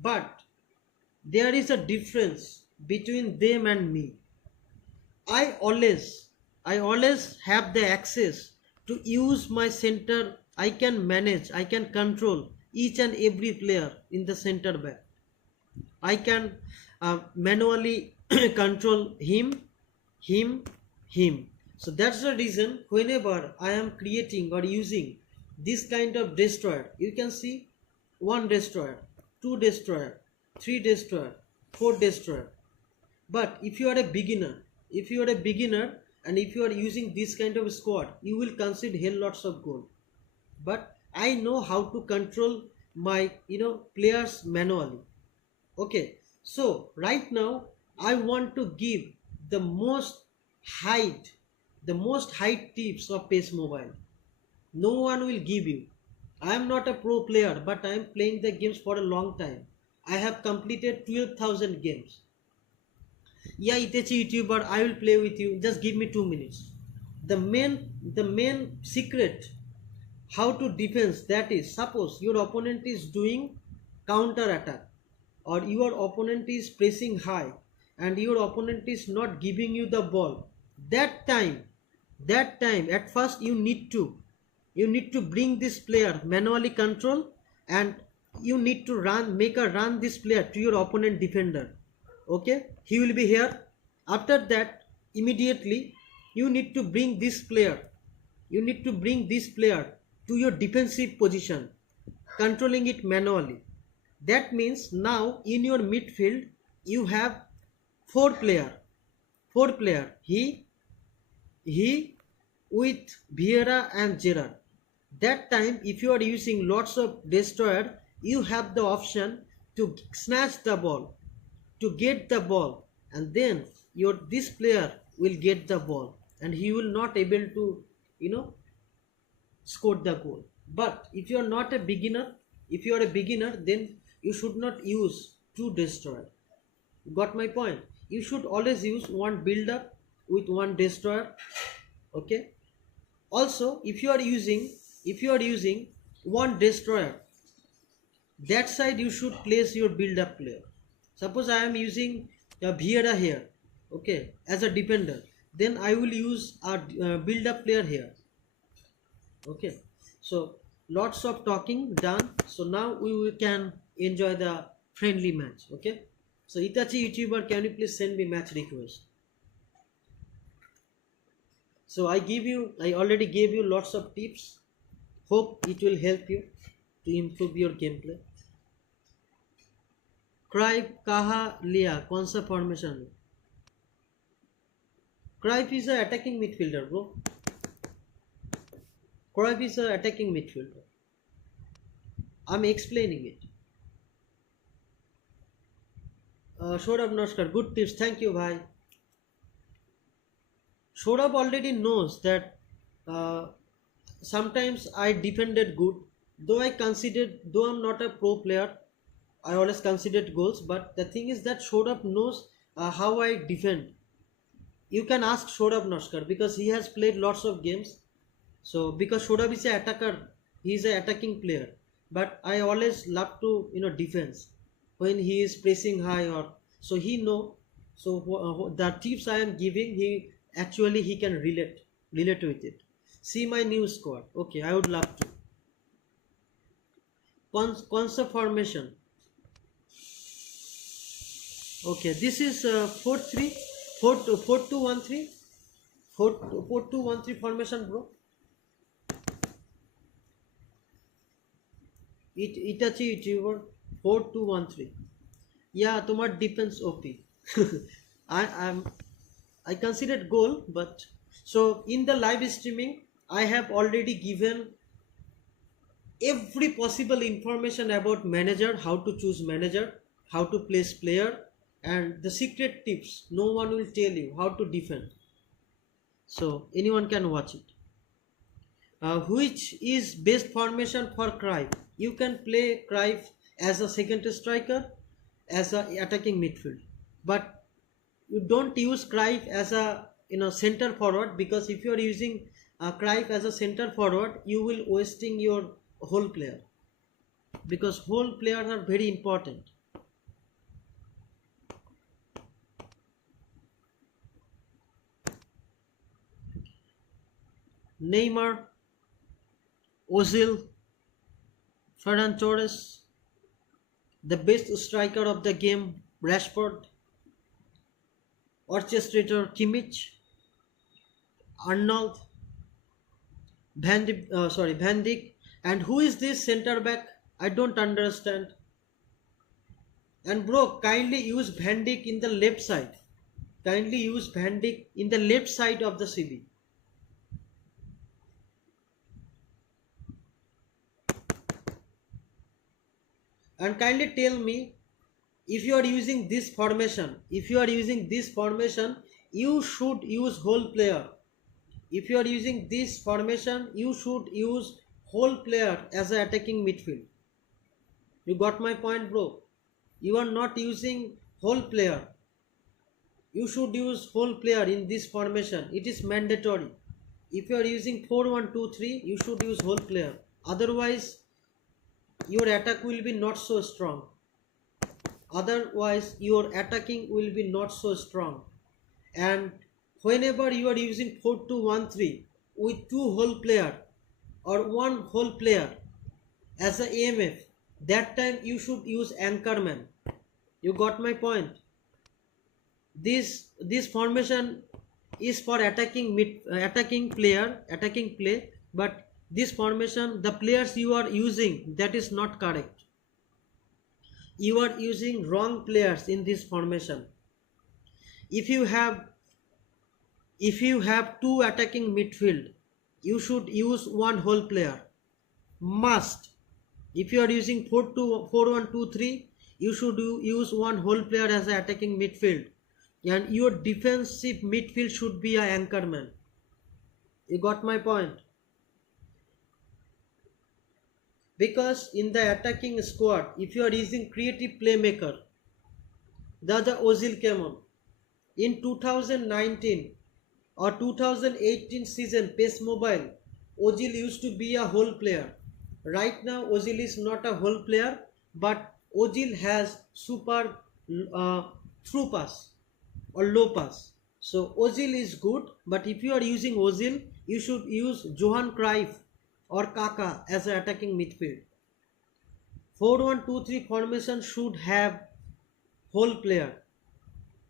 but there is a difference between them and me. I always have the access to use my center. I can manage, I can control each and every player in the center back. I can manually control him. So that's the reason whenever I am creating or using this kind of destroyer, you can see 1 destroyer, 2 destroyer, 3 destroyer, 4 destroyer. But if you are a beginner, and if you are using this kind of squad, you will concede hell lots of goal. But I know how to control my players manually. Okay, so right now I want to give the most height tips of Pes Mobile. No one will give you. I am not a pro player, but I am playing the games for a long time. I have completed 12,000 games. Yeah, Itachi YouTuber, I will play with you, just give me 2 minutes. The main secret how to defense, that is, suppose your opponent is doing counter attack, or your opponent is pressing high, and your opponent is not giving you the ball. That time at first you need to bring this player manually control, and you need to make a run this player to your opponent defender. Okay, he will be here. After that, immediately you need to bring this player to your defensive position, controlling it manually. That means now in your midfield you have four player, he with Vieira and Gerard. That time, if you are using lots of destroyer, you have the option to snatch the ball, to get the ball, and then this player will get the ball, and he will not able to score the goal. But if you are not a beginner, then you should not use two destroyer. Got my point? You should always use one build up with one destroyer. Okay. Also, if you are using one destroyer, that side you should place your build up player. Suppose I am using a Vieira here, okay, as a defender, then I will use a build up player here. Okay, so lots of talking done. So now we can enjoy the friendly match. Okay, so Itachi YouTuber, can you please send me match request? So I already gave you lots of tips. Hope it will help you to improve your gameplay. Cruyff kaha liya, kaun sa formation में? Cruyff is a attacking midfielder, bro. Cruyff is a attacking midfielder. I'm explaining it. Shorab Namaskar, good tips. Thank you, bhai. Shorab already knows that sometimes I defended good. Though I'm not a pro player, I always considered goals. But the thing is that Shorab knows how I defend. You can ask Shorab Namaskar because he has played lots of games. So because Shorab is an attacker, he is an attacking player. But I always love to defense when he is pressing high, or so he know. So the tips I am giving, he can relate with it. See my new squad. Okay, I would love to. Concept formation. Okay, this is 4-3, 4-2-1-3, 4-2-1-3 formation, bro. Itachi YouTuber 4-2-1-3. Yeah, tomar defense OP. I considered goal, but so in the live streaming I have already given every possible information about manager, how to choose manager, how to place player, and the secret tips. No one will tell you how to defend. So anyone can watch it. Which is best formation for Cruyff? You can play Cruyff as a second striker, as a attacking midfield, but you don't use Cruyff as a center forward, because if you are using Cruyff as a center forward, you will wasting your whole player, because whole players are very important. Neymar, Ozil, Ferran Torres, the best striker of the game, Rashford, orchestrator Kimmich, Arnold, Van Dijk, and who is this center back? I don't understand. And bro, kindly use Van Dijk in the left side. kindly use Vandik in the left side of the CB. And kindly tell me, if you are using this formation, you should use whole player. If you are using this formation, you should use whole player as an attacking midfield. You got my point, bro? You are not using whole player. You should use whole player in this formation. It is mandatory. If you are using 4-1-2-3, you should use whole player. Otherwise, your attack will be not so strong. Otherwise, your attacking will be not so strong. And whenever you are using 4-2-1-3 with two whole player or one whole player as a AMF, that time you should use anchorman. You got my point? This formation is for attacking play, but this formation, the players you are using, that is not correct. You are using wrong players in this formation. If you have two attacking midfield, you should use one whole player. Must. If you are using 4-1-2-3, you should use one whole player as an attacking midfield. And your defensive midfield should be an anchorman. You got my point? Because in the attacking squad, if you are using creative playmaker, the Ozil came on. In 2019 or 2018 season Pes Mobile, Ozil used to be a whole player. Right now Ozil is not a whole player, but Ozil has super through pass or low pass. So Ozil is good, but if you are using Ozil, you should use Johan Cruyff or Kaka as an attacking midfield. 4-1-2-3 formation should have whole player.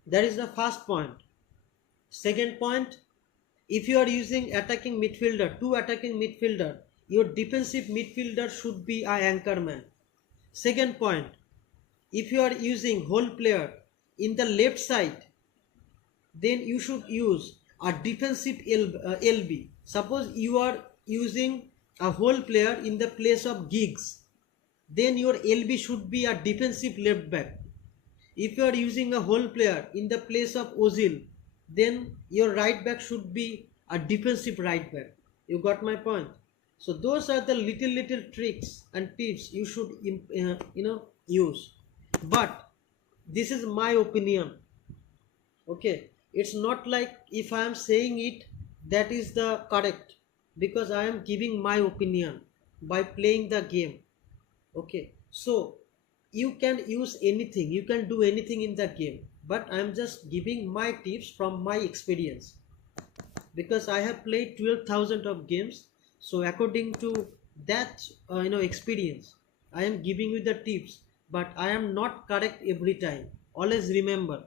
That is the first point. Second point, if you are using attacking midfielder, two attacking midfielder, your defensive midfielder should be an anchorman. Second point, if you are using whole player in the left side, then you should use a defensive LB. Suppose you are using a whole player in the place of Giggs, then your LB should be a defensive left back. If you are using a whole player in the place of Ozil, then your right back should be a defensive right back. You got my point? So those are the little tricks and tips you should use. But this is my opinion. Okay, it's not like if I am saying it, that is the correct, because I am giving my opinion by playing the game. Okay, so you can use anything, you can do anything in the game, but I am just giving my tips from my experience, because I have played 12,000 of games. So according to that experience, I am giving you the tips, but I am not correct every time. Always remember,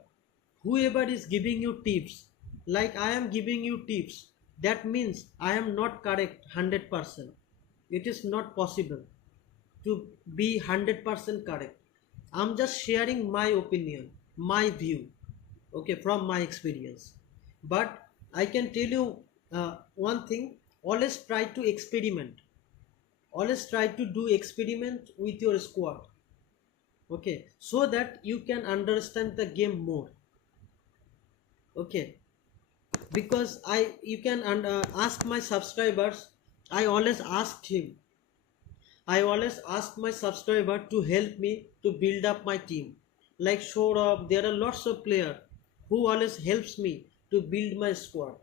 whoever is giving you tips, like I am giving you tips, that means I am not correct 100%. It is not possible to be 100% correct. I'm just sharing my opinion, my view, okay, from my experience. But I can tell you one thing, always try to experiment. Always try to do experiment with your squad, okay, so that you can understand the game more. Okay, because you can ask my subscribers. I always ask my subscriber to help me to build up my team. Like Shorab, there are lots of players who always helps me to build my squad.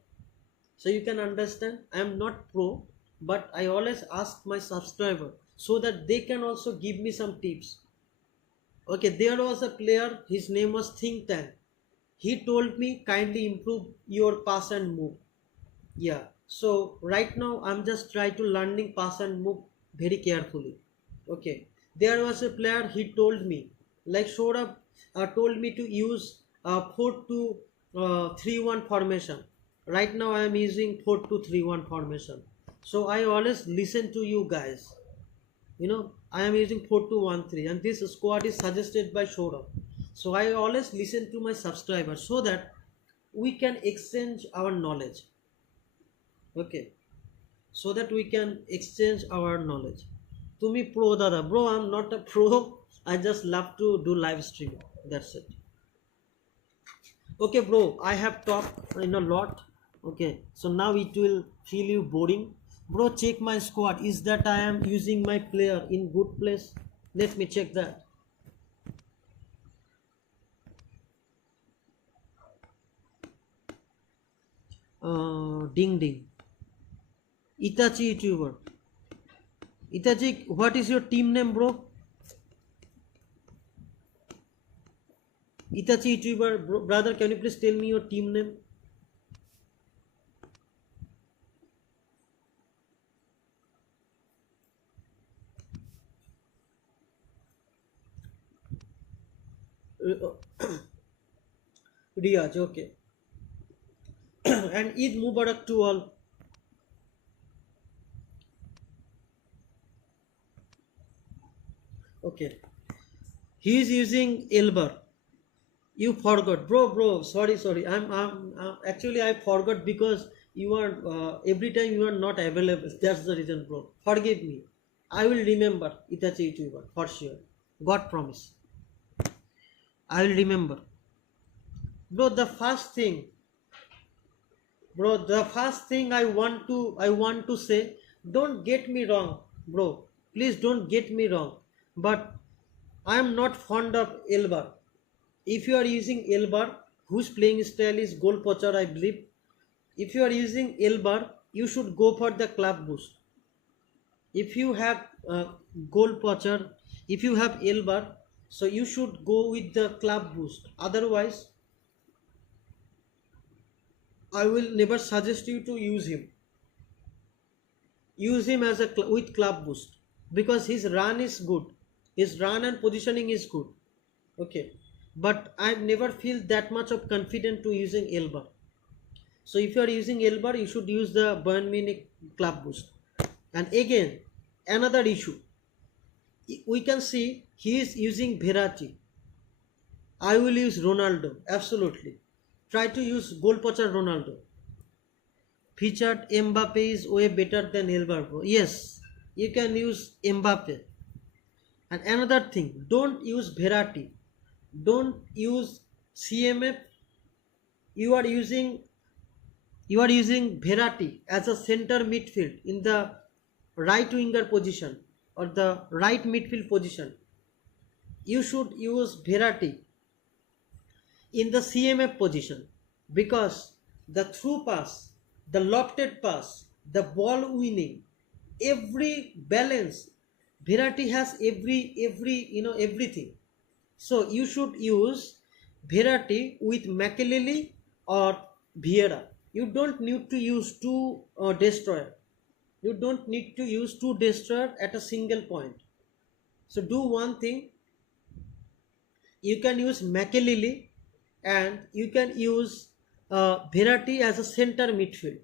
So you can understand, I am not pro, but I always ask my subscriber so that they can also give me some tips. Okay, there was a player, his name was Think Tank. He told me kindly improve your pass and move. Yeah, so right now I'm just trying to learning pass and move very carefully. Okay, there was a player, he told me, like Shorab told me to use 4-2-3-1 formation. Right now I am using 4-2-3-1 formation. So I always listen to you guys. I am using 4-2-1-3, and this squad is suggested by Shorab. So I always listen to my subscribers so that we can exchange our knowledge. Okay, so that we can exchange our knowledge. Tumi pro dada, bro, I'm not a pro. I just love to do live stream. That's it. Okay, bro, I have talked in a lot. Okay, so now it will feel you boring. Bro, check my squad. Is that I am using my player in good place? Let me check that. Ding ding. Itachi YouTuber. Itachi, what is your team name, bro? Itachi YouTuber, brother, can you please tell me your team name? Riyaj, okay. And Eid Mubarak to all. Okay. He is using Elbar. You forgot, bro. Sorry. I'm actually I forgot because you are every time you are not available. That's the reason, bro. Forgive me. I will remember Itachi YouTuber for sure. God promise. I will remember, bro. The first thing I want to say. Don't get me wrong, bro. Please don't get me wrong. But I am not fond of Elbar. If you are using Elbar, whose playing style is goal poacher, I believe. If you are using Elbar, you should go for the club boost. If you have goal poacher, if you have Elbar, so you should go with the club boost. Otherwise, I will never suggest you to use him. Use him as a with club boost because his run is good. His run and positioning is good. Okay, but I never feel that much of confident to using Elbar. So if you are using Elbar, you should use the Bayern Munich club boost. And again, another issue. We can see he is using Verratti. I will use Ronaldo. Absolutely. Try to use goal poacher Ronaldo. Featured Mbappe is way better than Elbar, bro. Yes, you can use Mbappe. And another thing, don't use Verratti. Don't use CMF. You are using Verratti as a center midfield in the right winger position or the right midfield position. You should use Verratti in the CMF position because the through pass, the lofted pass, the ball winning, every balance, Verratti has everything. So you should use Verratti with Makelele or Vieira. You don't need to use two destroyer. You don't need to use two destroyer at a single point. So do one thing. You can use Makelele and you can use Verratti as a center midfield.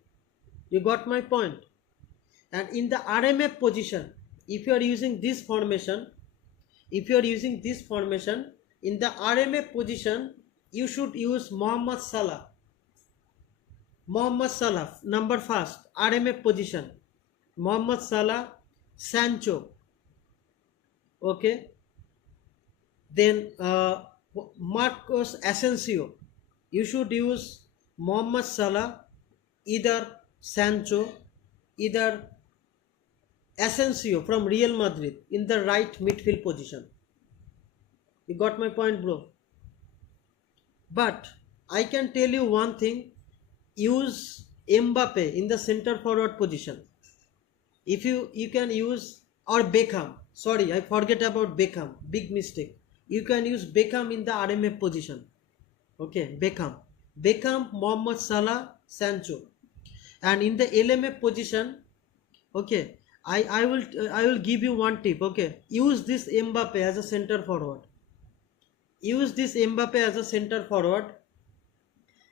You got my point. And in the RMF position, if you are using this formation, in the RMF position, you should use Mohamed Salah. Number first, RMF position. Mohamed Salah, Sancho. Okay. Then Marcos Asensio. You should use Mohamed Salah, either Sancho, either Asensio from Real Madrid in the right midfield position. You got my point, bro? But I can tell you one thing. Use Mbappe in the center forward position. If you can use, or Beckham. Sorry, I forget about Beckham. Big mistake. You can use Beckham in the RMF position. Okay, Beckham, Mohamed Salah, Sancho. And in the LMF position, okay, I will give you one tip. Okay, use this Mbappe as a center forward.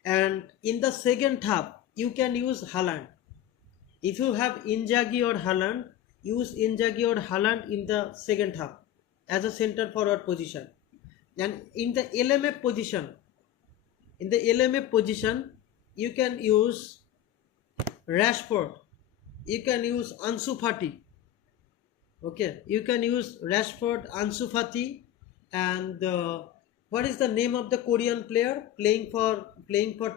And in the second half, you can use Haaland. If you have Inzaghi or Haaland, use Inzaghi or Haaland in the second half as a center forward position. And in the LMF position, In the LMF position, you can use Rashford, you can use Ansu Fati. Okay, you can use Rashford, Ansu Fati, and what is the name of the Korean player playing for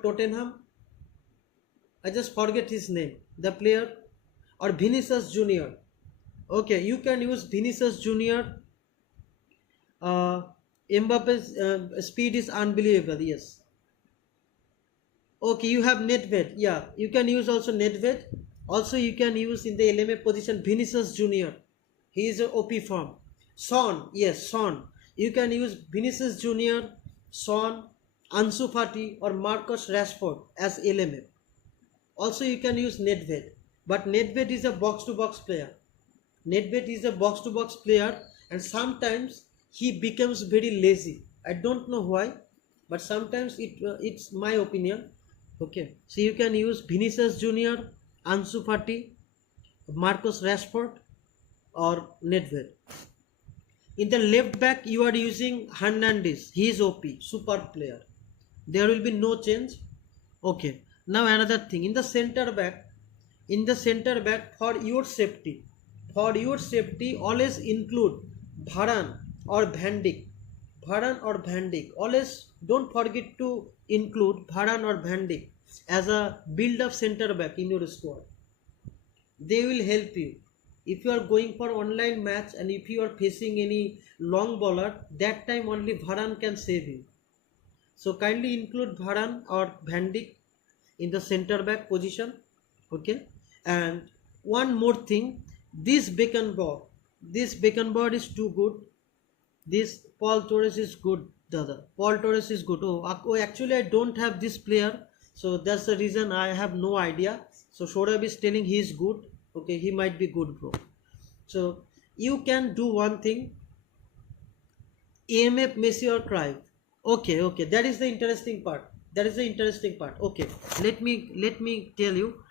Tottenham? I just forget his name. The player, or Vinicius Junior. Okay, you can use Vinicius Junior. Mbappe's speed is unbelievable. Yes. Okay, you have Nedved. Yeah, you can use also Nedved. Also, you can use in the LMA position Vinicius Junior. He is a OP form. Son, yes, Son. You can use Vinicius Junior, Son, Ansu Fati, or Marcus Rashford as LMA. Also, you can use Nedved. But Nedved is a box-to-box player. Nedved is a box-to-box player, and sometimes he becomes very lazy. I don't know why, but sometimes it's my opinion. Okay, so you can use Vinicius Junior, Ansu Fati, Marcus Rashford, or Nedved. In the left back, you are using Hernandez. He is OP, super player. There will be no change. Okay. Now another thing, in the center back, for your safety, always include Varane or Van Dijk. Always don't forget to include Varane or Van Dijk as a build-up center back in your squad. They will help you. If you are going for online match and if you are facing any long bowler, that time only Varane can save you. So kindly include Varane or Van Dijk in the center back position. Okay. And one more thing, this Beckenbauer is too good. This Paul Torres is good. Paul Torres is good. Oh, actually I don't have this player, so that's the reason I have no idea. So Shorab is telling he is good. Okay, he might be good, bro. So you can do one thing, AMF Messi or Cruyff. Okay, that is the interesting part. Okay, let me tell you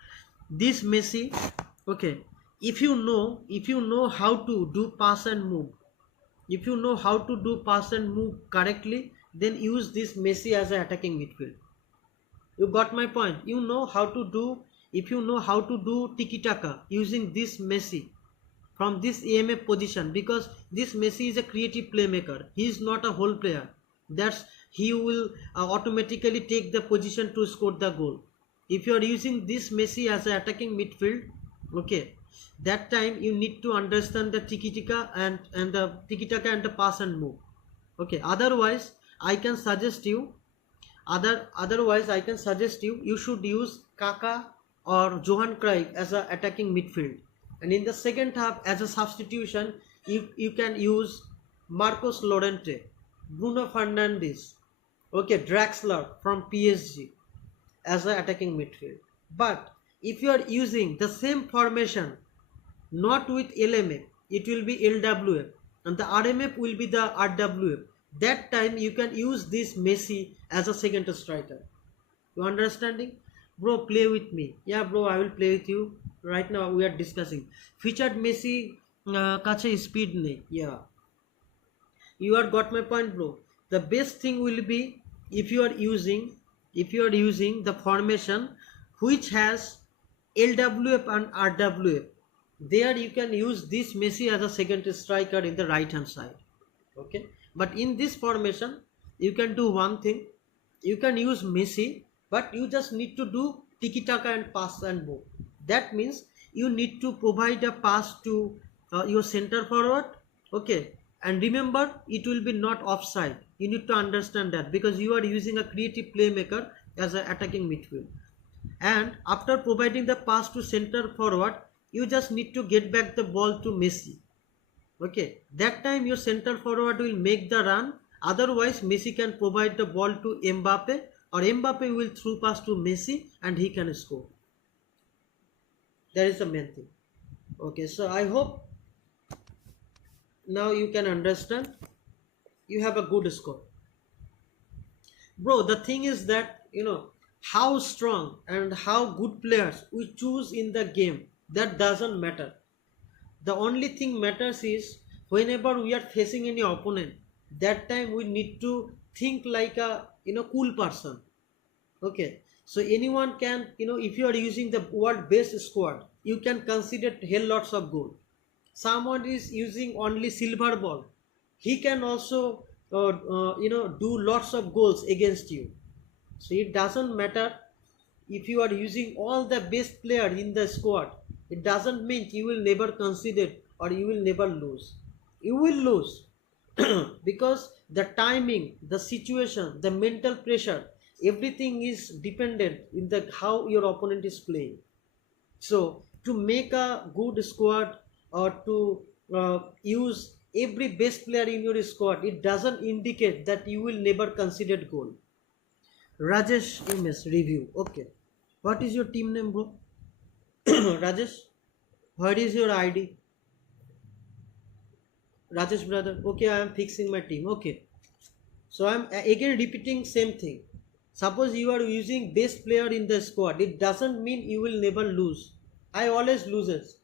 this Messi. Okay, if you know how to do pass and move, correctly, then use this Messi as an attacking midfield. You got my point. If you know how to do tiki-taka using this Messi from this AMF position, because this Messi is a creative playmaker. He is not a whole player. He will automatically take the position to score the goal. If you are using this Messi as an attacking midfield, okay, that time you need to understand the tiki-taka and the pass and move. Okay, otherwise I can suggest you you should use Kaka or Johan Cruyff as an attacking midfield, and in the second half as a substitution you can use Marcos Llorente, Bruno Fernandes, okay, Draxler from PSG as an attacking midfield. But if you are using the same formation, not with LMF, it will be LWF, and the RMF will be the RWF. That time you can use this Messi as a second striker. You understanding? Bro, play with me. Yeah, bro, I will play with you. Right now we are discussing. Featured Messi kache speed ne. Yeah. You are got my point, bro. The best thing will be if you are using the formation which has LWF and RWF. There you can use this Messi as a second striker in the right hand side. Okay. But in this formation, you can do one thing. You can use Messi, but you just need to do tiki-taka and pass and move. That means you need to provide a pass to your center forward. Okay. And remember, it will be not offside. You need to understand that, because you are using a creative playmaker as an attacking midfield. And after providing the pass to center forward, you just need to get back the ball to Messi. Okay, that time your center forward will make the run. Otherwise, Messi can provide the ball to Mbappe, or Mbappe will through pass to Messi and he can score. That is the main thing. Okay, so I hope now you can understand. You have a good score. Bro, the thing is that, how strong and how good players we choose in the game, that doesn't matter. The only thing matters is whenever we are facing any opponent, that time we need to think like a cool person. Okay, so anyone can, if you are using the world best squad, you can consider hell lots of goal. Someone is using only silver ball, he can also do lots of goals against you. So it doesn't matter if you are using all the best player in the squad. It doesn't mean you will never concede or you will never lose. You will lose because the timing, the situation, the mental pressure, everything is dependent in the how your opponent is playing. So to make a good squad or to use every best player in your squad, it doesn't indicate that you will never concede goal. Rajesh MS review. Okay, what is your team name, bro? Rajesh, what is your ID? Rajesh brother. Okay, I am fixing my team. Okay, so I am again repeating same thing. Suppose you are using best player in the squad, it doesn't mean you will never lose. I always loses.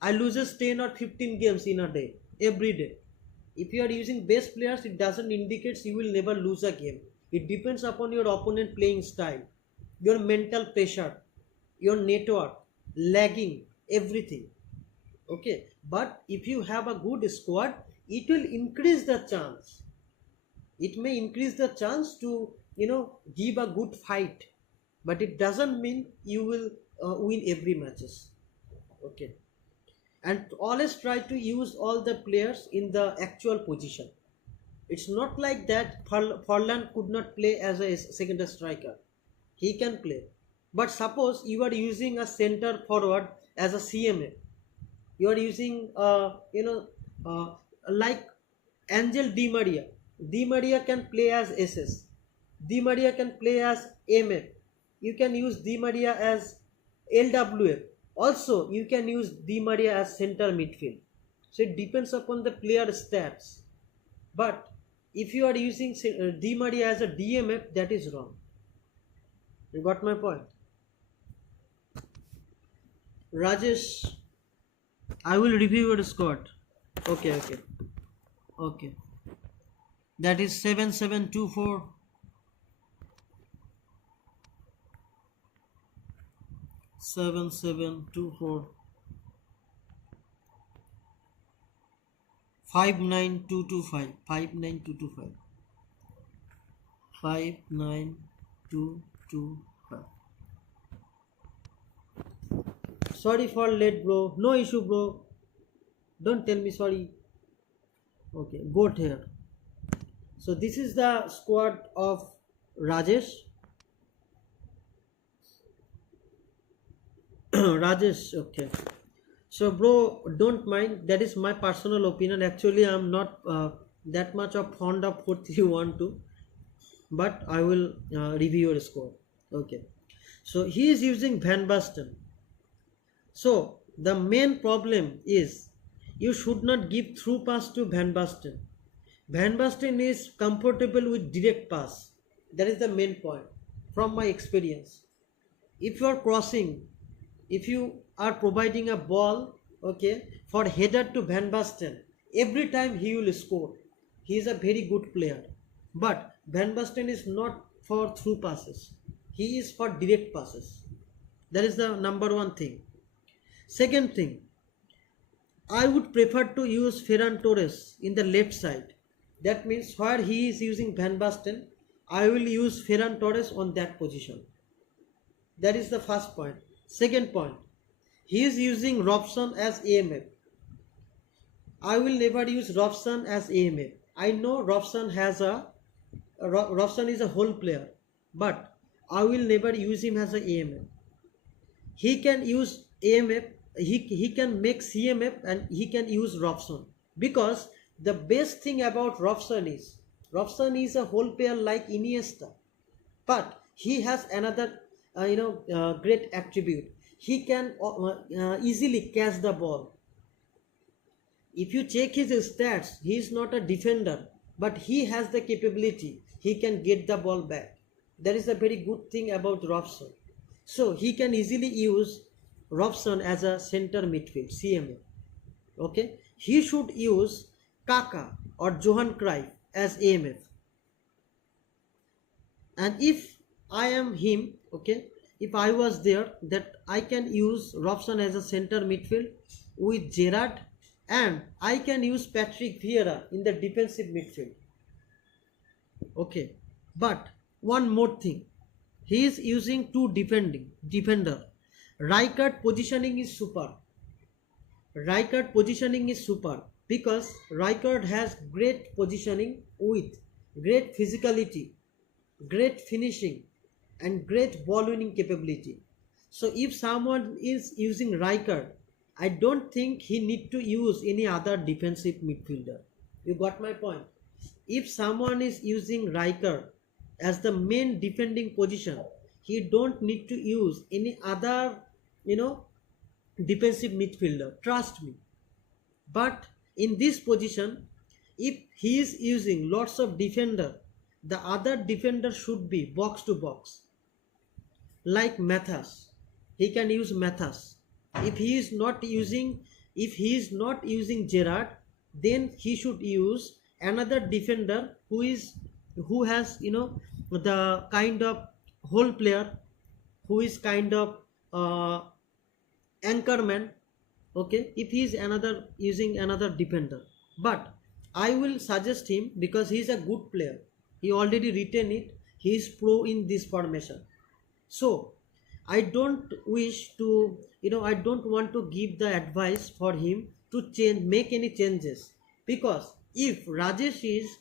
I loses 10 or 15 games in a day, every day. If you are using best players, it doesn't indicate you will never lose a game. It depends upon your opponent playing style, your mental pressure, your network, lagging, everything. Okay, but if you have a good squad, it will increase the chance. It may increase the chance to give a good fight, but it doesn't mean you will win every matches. Okay, and always try to use all the players in the actual position. It's not like that Farland could not play as a second striker. He can play. But suppose you are using a center forward as a CMA. You are using, like Angel Di Maria. Di Maria can play as SS. Di Maria can play as MF. You can use Di Maria as LWF. Also, you can use Di Maria as center midfield. So it depends upon the player stats. But if you are using Di Maria as a DMF, that is wrong. You got my point? Rajesh, I will review your squad. Okay. That is 7724. 7724 59225 59225 59225. Sorry for late, bro. No issue, bro. Don't tell me sorry. Okay, goat here. So this is the squad of Rajesh. Rajesh, okay. So bro, don't mind. That is my personal opinion. Actually, I'm not that much of fond of 4-3-1-2, but I will review your score. Okay. So he is using Van Basten. So the main problem is you should not give through pass to Van Basten. Van Basten is comfortable with direct pass. That is the main point from my experience. If you are crossing, if you are providing a ball, okay, for header to Van Basten, every time he will score. He is a very good player. But Van Basten is not for through passes. He is for direct passes. That is the number one thing. Second thing, I would prefer to use Ferran Torres in the left side. That means where he is using Van Basten, I will use Ferran Torres on that position. That is the first point. Second point, he is using Robson as AMF. I will never use Robson as AMF. I know Robson is a whole player, but I will never use him as a AMF. He can use AMF, he can make CMF, and he can use Robson, because the best thing about Robson is a whole player like Iniesta, but he has another great attribute. He can easily catch the ball. If you check his stats, he is not a defender, but he has the capability. He can get the ball back. That is a very good thing about Robson. So he can easily use Robson as a center midfield, CMA. Okay, he should use Kaka or Johan Cruyff as AMF. And if I am him, okay, if I was there, that I can use Robson as a center midfield with Gerrard, and I can use Patrick Vieira in the defensive midfield. Okay, but one more thing, he is using two defender. Rijkaard positioning is super. Rijkaard positioning is super because Rijkaard has great positioning with great physicality, great finishing, and great ball winning capability. So if someone is using Rijkaard, I don't think he need to use any other defensive midfielder. You got my point? If someone is using Rijkaard as the main defending position, he don't need to use any other, defensive midfielder. Trust me. But in this position, if he is using lots of defender, the other defender should be box to box, like Mathas. He can use Mathas. If he is not using Gerrard, then he should use another defender who has the kind of whole player, who is kind of anchorman. Okay, if he is using another defender, but I will suggest him because he is a good player. He already written it. He is pro in this formation. So I don't want to give the advice for him to make any changes, because if Rajesh is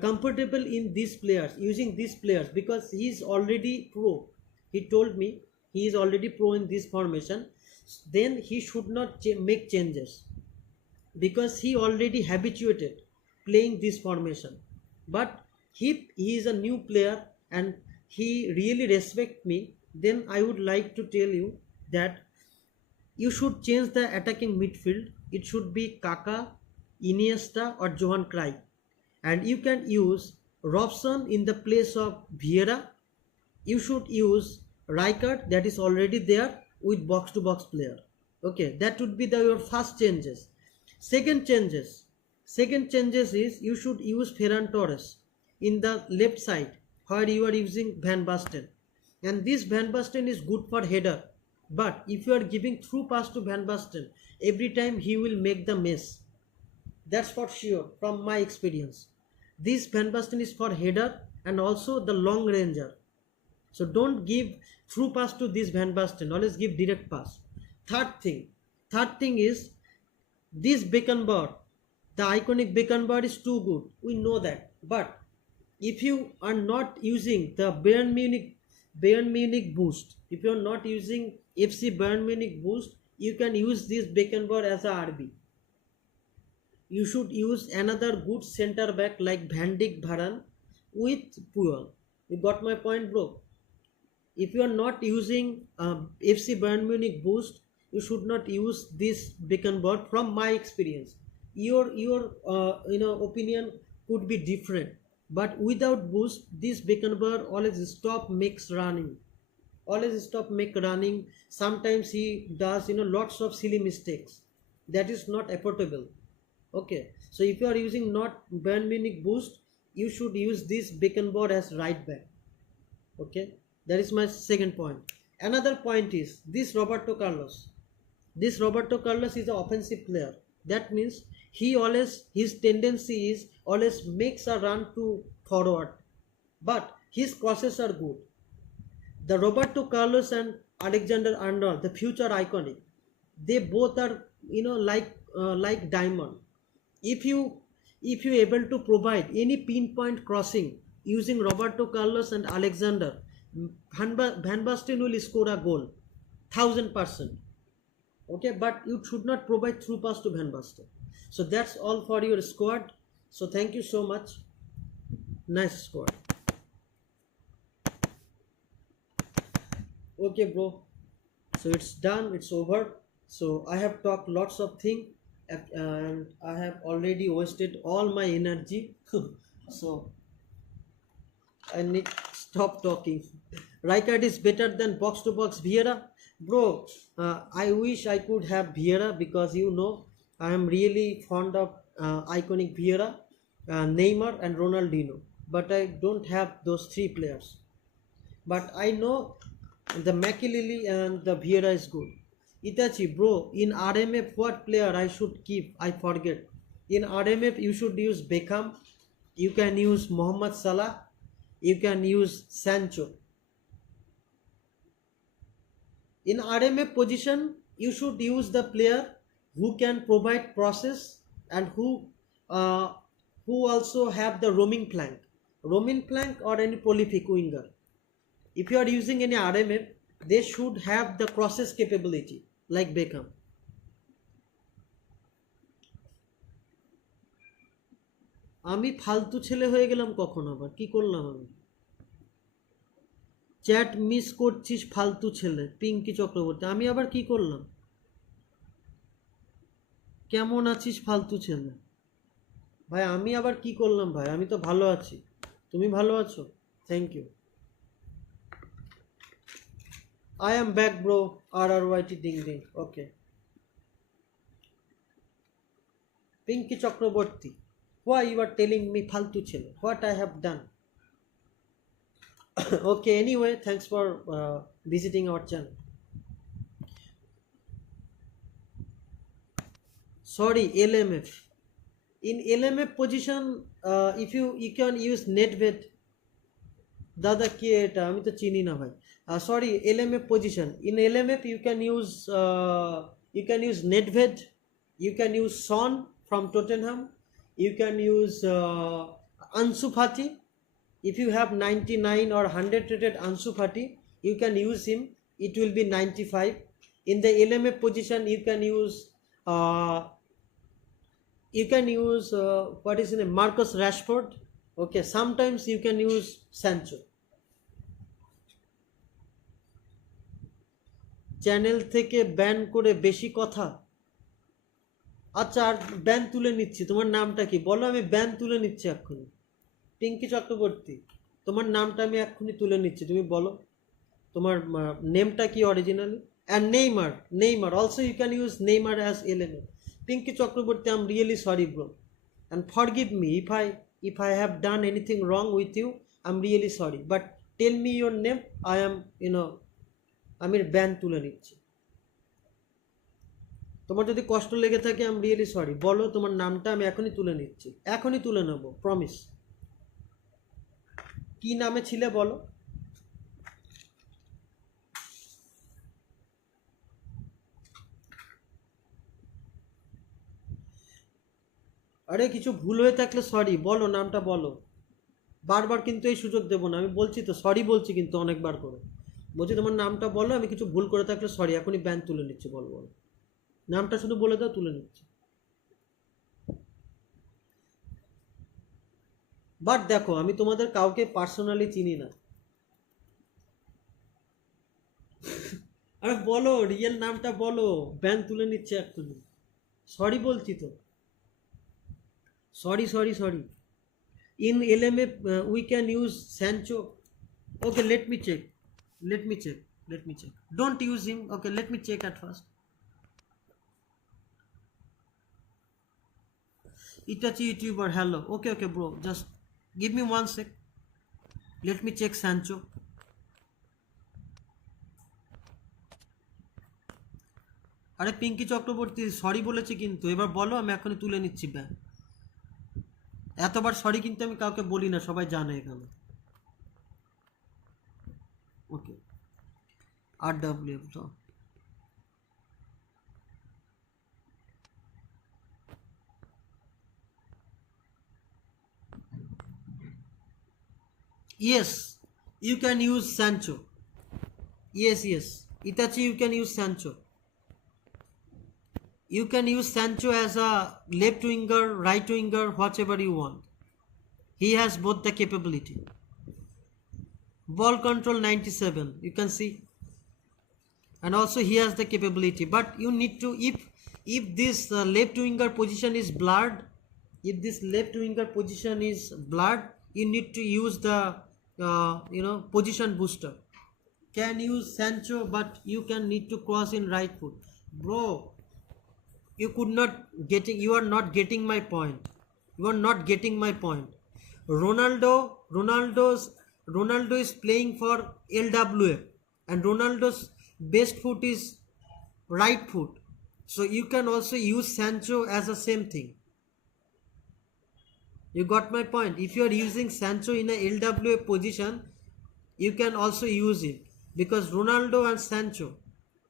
comfortable in using these players, because he is already pro, he told me he is already pro in this formation, then he should not make changes, because he already habituated playing this formation. But if he is a new player and he really respect me, then I would like to tell you that you should change the attacking midfield. It should be Kaka, Iniesta or Johan Cruyff, and you can use Robson in the place of Vieira. You should use Rijkaard, that is already there, with box to box player. Okay, that would be your first changes. Second changes is you should use Ferran Torres in the left side where you are using Van Basten, and this Van Basten is good for header, but if you are giving through pass to Van Basten, every time he will make the mess. That's for sure from my experience. This Van Basten is for header and also the long ranger. So don't give through pass to this Van Basten, always give direct pass. Third thing is this Beckenbauer, the iconic Beckenbauer is too good. We know that. But if you are not using the Bayern Munich boost, if you are not using FC Bayern Munich boost, you can use this Beckenbauer as a RB. You should use another good center back like Van Dijk, Varane with Puyol. You got my point, bro? If you are not using FC Bayern Munich boost, you should not use this Beckenbauer. From my experience, your opinion could be different, but without boost, this Beckenbauer always make running. Sometimes he does lots of silly mistakes. That is not affordable. Okay, so if you are using not Bayern Munich boost, you should use this Beckenbauer as right back. Okay, that is my second point. Another point is this Roberto Carlos. This Roberto Carlos is an offensive player. That means his tendency is always makes a run to forward, but his crosses are good. The Roberto Carlos and Alexander Arnold, the future iconic, they both are like diamond. If you able to provide any pinpoint crossing using Roberto Carlos and Alexander, Van Basten will score a goal, 1000%. Okay, but you should not provide through pass to Van Basten. So that's all for your squad. So thank you so much. Nice squad. Okay, bro. So it's done. It's over. So I have talked lots of things, and I have already wasted all my energy. So I need to stop talking. Rijkaard is better than box to box Vieira. Bro, I wish I could have Vieira, because I am really fond of iconic Vieira, Neymar and Ronaldinho, but I don't have those three players. but I know the Makelele and the Vieira is good. Itachi, bro, in RMF what player I should keep? I forget. In RMF you should use Beckham, you can use Mohamed Salah, you can use Sancho. In RMF position you should use the player who can provide process and who also have the roaming flank or any prolific winger. If you are using any RMF, they should have the process capability like Beckham. আমি ফালতু ছেলে হয়ে গেলাম কখন আবার কি করলাম আমি? চ্যাট মিস করছিস ফালতু ছেলে পিঙ্কি চক্রবর্তী, আমি আবার কি করলাম? কেমন আছিস ফালতু ছেলে? ভাই আমি আবার কি করলাম ভাই? আমি তো ভালো আছি, তুমি ভালো আছো? Thank you. I am back bro, RRYT ding ding. Okay. Pinky Chakraborty, why you are telling me faltu chele? What I have done? Okay, anyway, thanks for visiting our channel. Sorry, LMF. In LMF position, if you can use Nedved. দাদা কে এটা? আমি তো চিনি না ভাই। Sorry, LMF position. In LMF you can use Nedved, you can use Son from Tottenham, you can use Ansu Fati. If you have 99 or 100 rated Ansu Fati, you can use him, it will be 95. In the LMF position you can use what is his name, Marcus Rashford. Okay, sometimes you can use Sancho. Channel থেকে ban করে বেশি কথা। আচ্ছা, আর ban তুলে নিচ্ছি। তোমার নামটা কি বলো, আমি ব্যান তুলে নিচ্ছি এক্ষুনি। পিঙ্কি চক্রবর্তী, তোমার নামটা আমি এক্ষুনি তুলে নিচ্ছি, তুমি বলো তোমার নেমটা কি originally. And Neymar also you can use Neymar as LMF. Pinky Chakraborty, I am really sorry bro, and forgive me if I have done anything wrong with you. I'm really sorry, but tell me your name. I am, আমি ban তুলে নিচ্ছি। তোমার যদি কষ্ট লেগে থাকে, I am really sorry, বলো তোমার নামটা, আমি এখনই তুলে নিচ্ছি, এখনই তুলে নেব, প্রমিস। কি নামে ছিলে বলো? আরে কিছু ভুল হয়ে থাকলে সরি, বলো নামটা বলো। বারবার কিন্তু এই সুযোগ দেবো না, আমি বলছি তো সরি বলছি কিন্তু অনেকবার করে বলছি, তোমার নামটা বলো, আমি কিছু ভুল করে থাকলে সরি, এখনই ব্যান তুলে নিচ্ছি, বলো নামটা শুধু বলে দাও, তুলে নিচ্ছি। বাট দেখো, আমি তোমাদের কাউকে পার্সোনালি চিনি না। আরে বলো রিয়েল নামটা বলো, ব্যান তুলে নিচ্ছে এক্ষুনি, সরি বলছি তো, sorry. In LMF we can use Sancho. Okay, let me check. Don't use him. Okay, let me check at first. Itachi YouTuber, hello. Okay bro, just give me 1 sec. Let me check Sancho. আরে Pinki Chakraborty, sorry বলেছি কিন্তু, এবার বলো, আমি এখনই তুলে নিচ্ছি ban. এতবার সরি কিন্তু আমি কাউকে বলি না, সবাই জানে এখানে। ওকে, RWF তো yes, you can use Sancho. Yes, Itachi, you can use Sancho. You can use Sancho as a left winger, right winger, whatever you want. He has both the capability. Ball control 97, you can see, and also he has the capability. But you need to, if this left winger position is blurred, you need to use the position booster. Can use Sancho, but you can need to cross in right foot, bro. You are not getting my point. Ronaldo's Ronaldo is playing for LWF and Ronaldo's best foot is right foot. So you can also use Sancho as the same thing. You got my point. If you are using Sancho in a LWF position, you can also use it because Ronaldo and Sancho,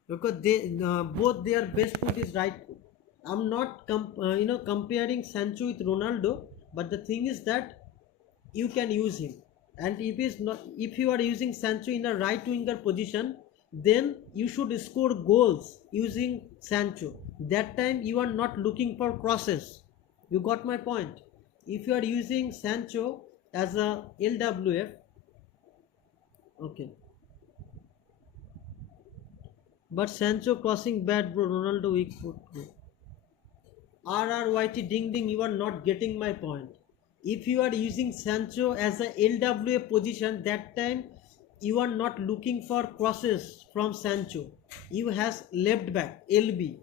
because they both their best foot is right foot. I'm not comparing Sancho with Ronaldo, but the thing is that you can use him. And if you are using Sancho in a right winger position, then you should score goals using Sancho. That time you are not looking for crosses. You got my point. If you are using Sancho as a LWF, okay, but Sancho crossing bad, bro. Ronaldo weak foot, bro. RRYT ding ding, you are not getting my point. If you are using Sancho as a LWA position, that time you are not looking for crosses from Sancho. You has left back LB.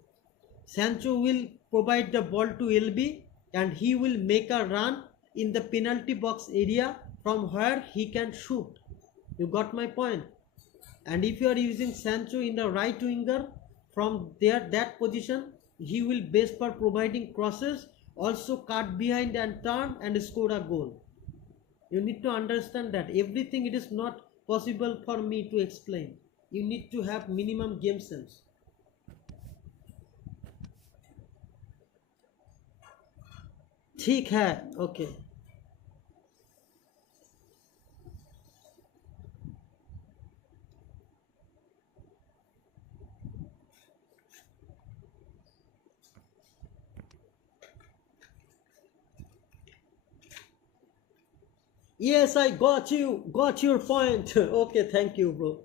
Sancho will provide the ball to LB and he will make a run in the penalty box area from where he can shoot. You got my point. And if you are using Sancho in the right winger, from there that position he will best for providing crosses, also cut behind and turn and score a goal. You need to understand that everything it is not possible for me to explain. You need to have minimum game sense. ठीक है, okay. Yes, I got your point. Okay, thank you, bro.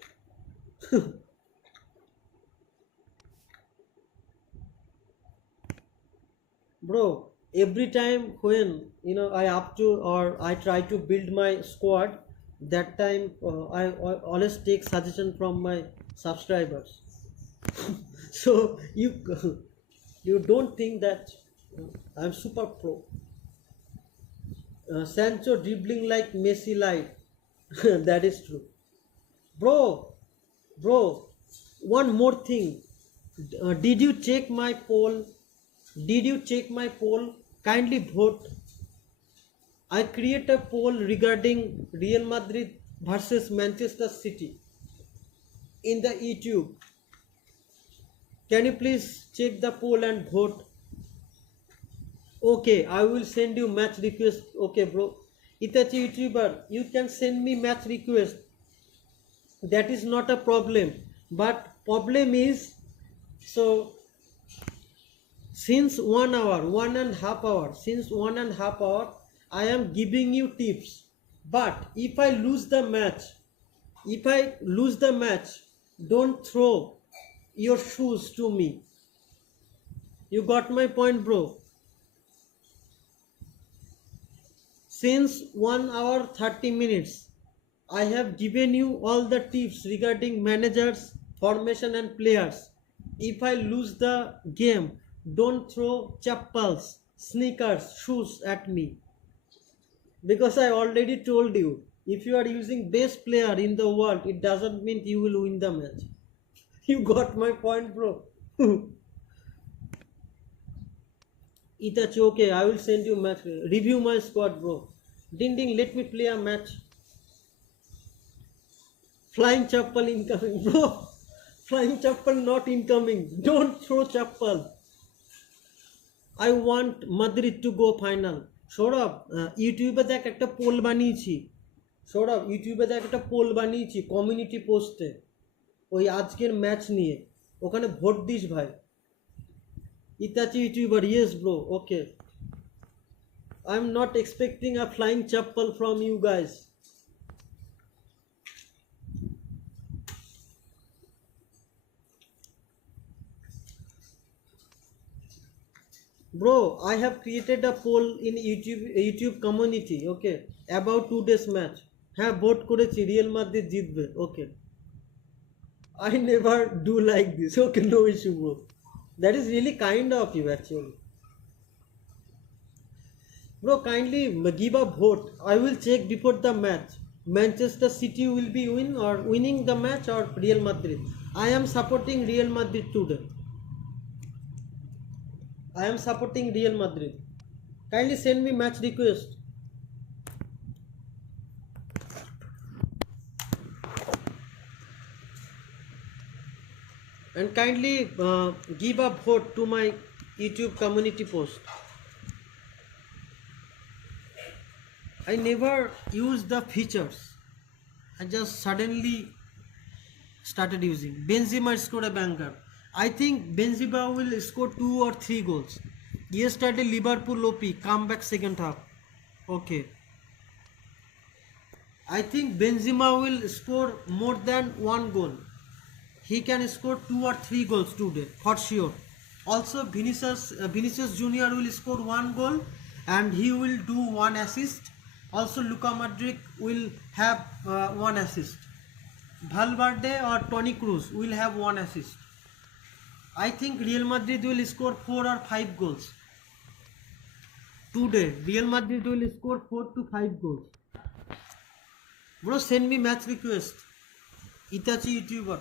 Bro, every time when I try to build my squad, that time I always take suggestion from my subscribers. So you don't think that I'm super pro. Sancho dribbling like Messi light. That is true. Bro, one more thing. Did you check my poll? Kindly vote. I create a poll regarding Real Madrid versus Manchester City in the YouTube. Can you please check the poll and vote? Okay, I will send you match request. Okay, bro. Itachi YouTuber, you can send me match request. That is not a problem. But problem is, so since 1 hour, 1.5 hour, I am giving you tips. But if I lose the match, don't throw your shoes to me. You got my point, bro. Since 1 hour 30 minutes, I have given you all the tips regarding managers, formation and players. If I lose the game, don't throw chappals, sneakers, shoes at me. Because I already told you, if you are using best player in the world, it doesn't mean you will win the match. You got my point, bro. Itachi, okay, I will send you match. Review my squad, bro. Ding ding, let me play a match. Flying chappal incoming, bro. Flying chappal not incoming. Don't throw chappal. I want Madrid to go final. Sourav ইউটিউবে দেখ একটা pole বানিয়েছি community পোস্টে ওই আজকের match নিয়ে ওখানে vote দিস ভাই Itachi YouTuber yes bro okay I am not expecting a flying chappal from you guys Bro, I have created a poll in YouTube community, okay, about today's match. হ্যাঁ vote করেছি Real Madrid জিতবে okay. I never do like this, okay, no issue, bro. That is really kind of you actually. Bro, kindly give a vote. I will check before the match. Manchester City will be winning the match or Real Madrid. I am supporting Real Madrid today. I am supporting Real Madrid. Kindly send me match request. And kindly give a vote to my YouTube community post. I never use the features. I just suddenly started using. Benzema scored a banger. I think Benzema will score 2 or 3 goals. Yesterday Liverpool OP comeback second half. Okay. I think Benzema will score more than 1 goal. He can score 2 or 3 goals today for sure. Also Vinicius Junior will score 1 goal and he will do 1 assist. Also Luka Modric will have 1 assist. Valverde or Toni Kroos will have 1 assist. I think Real Madrid will score 4 or 5 goals. Today Real Madrid will score 4 to 5 goals. Bro, send me match request. Itachi YouTuber.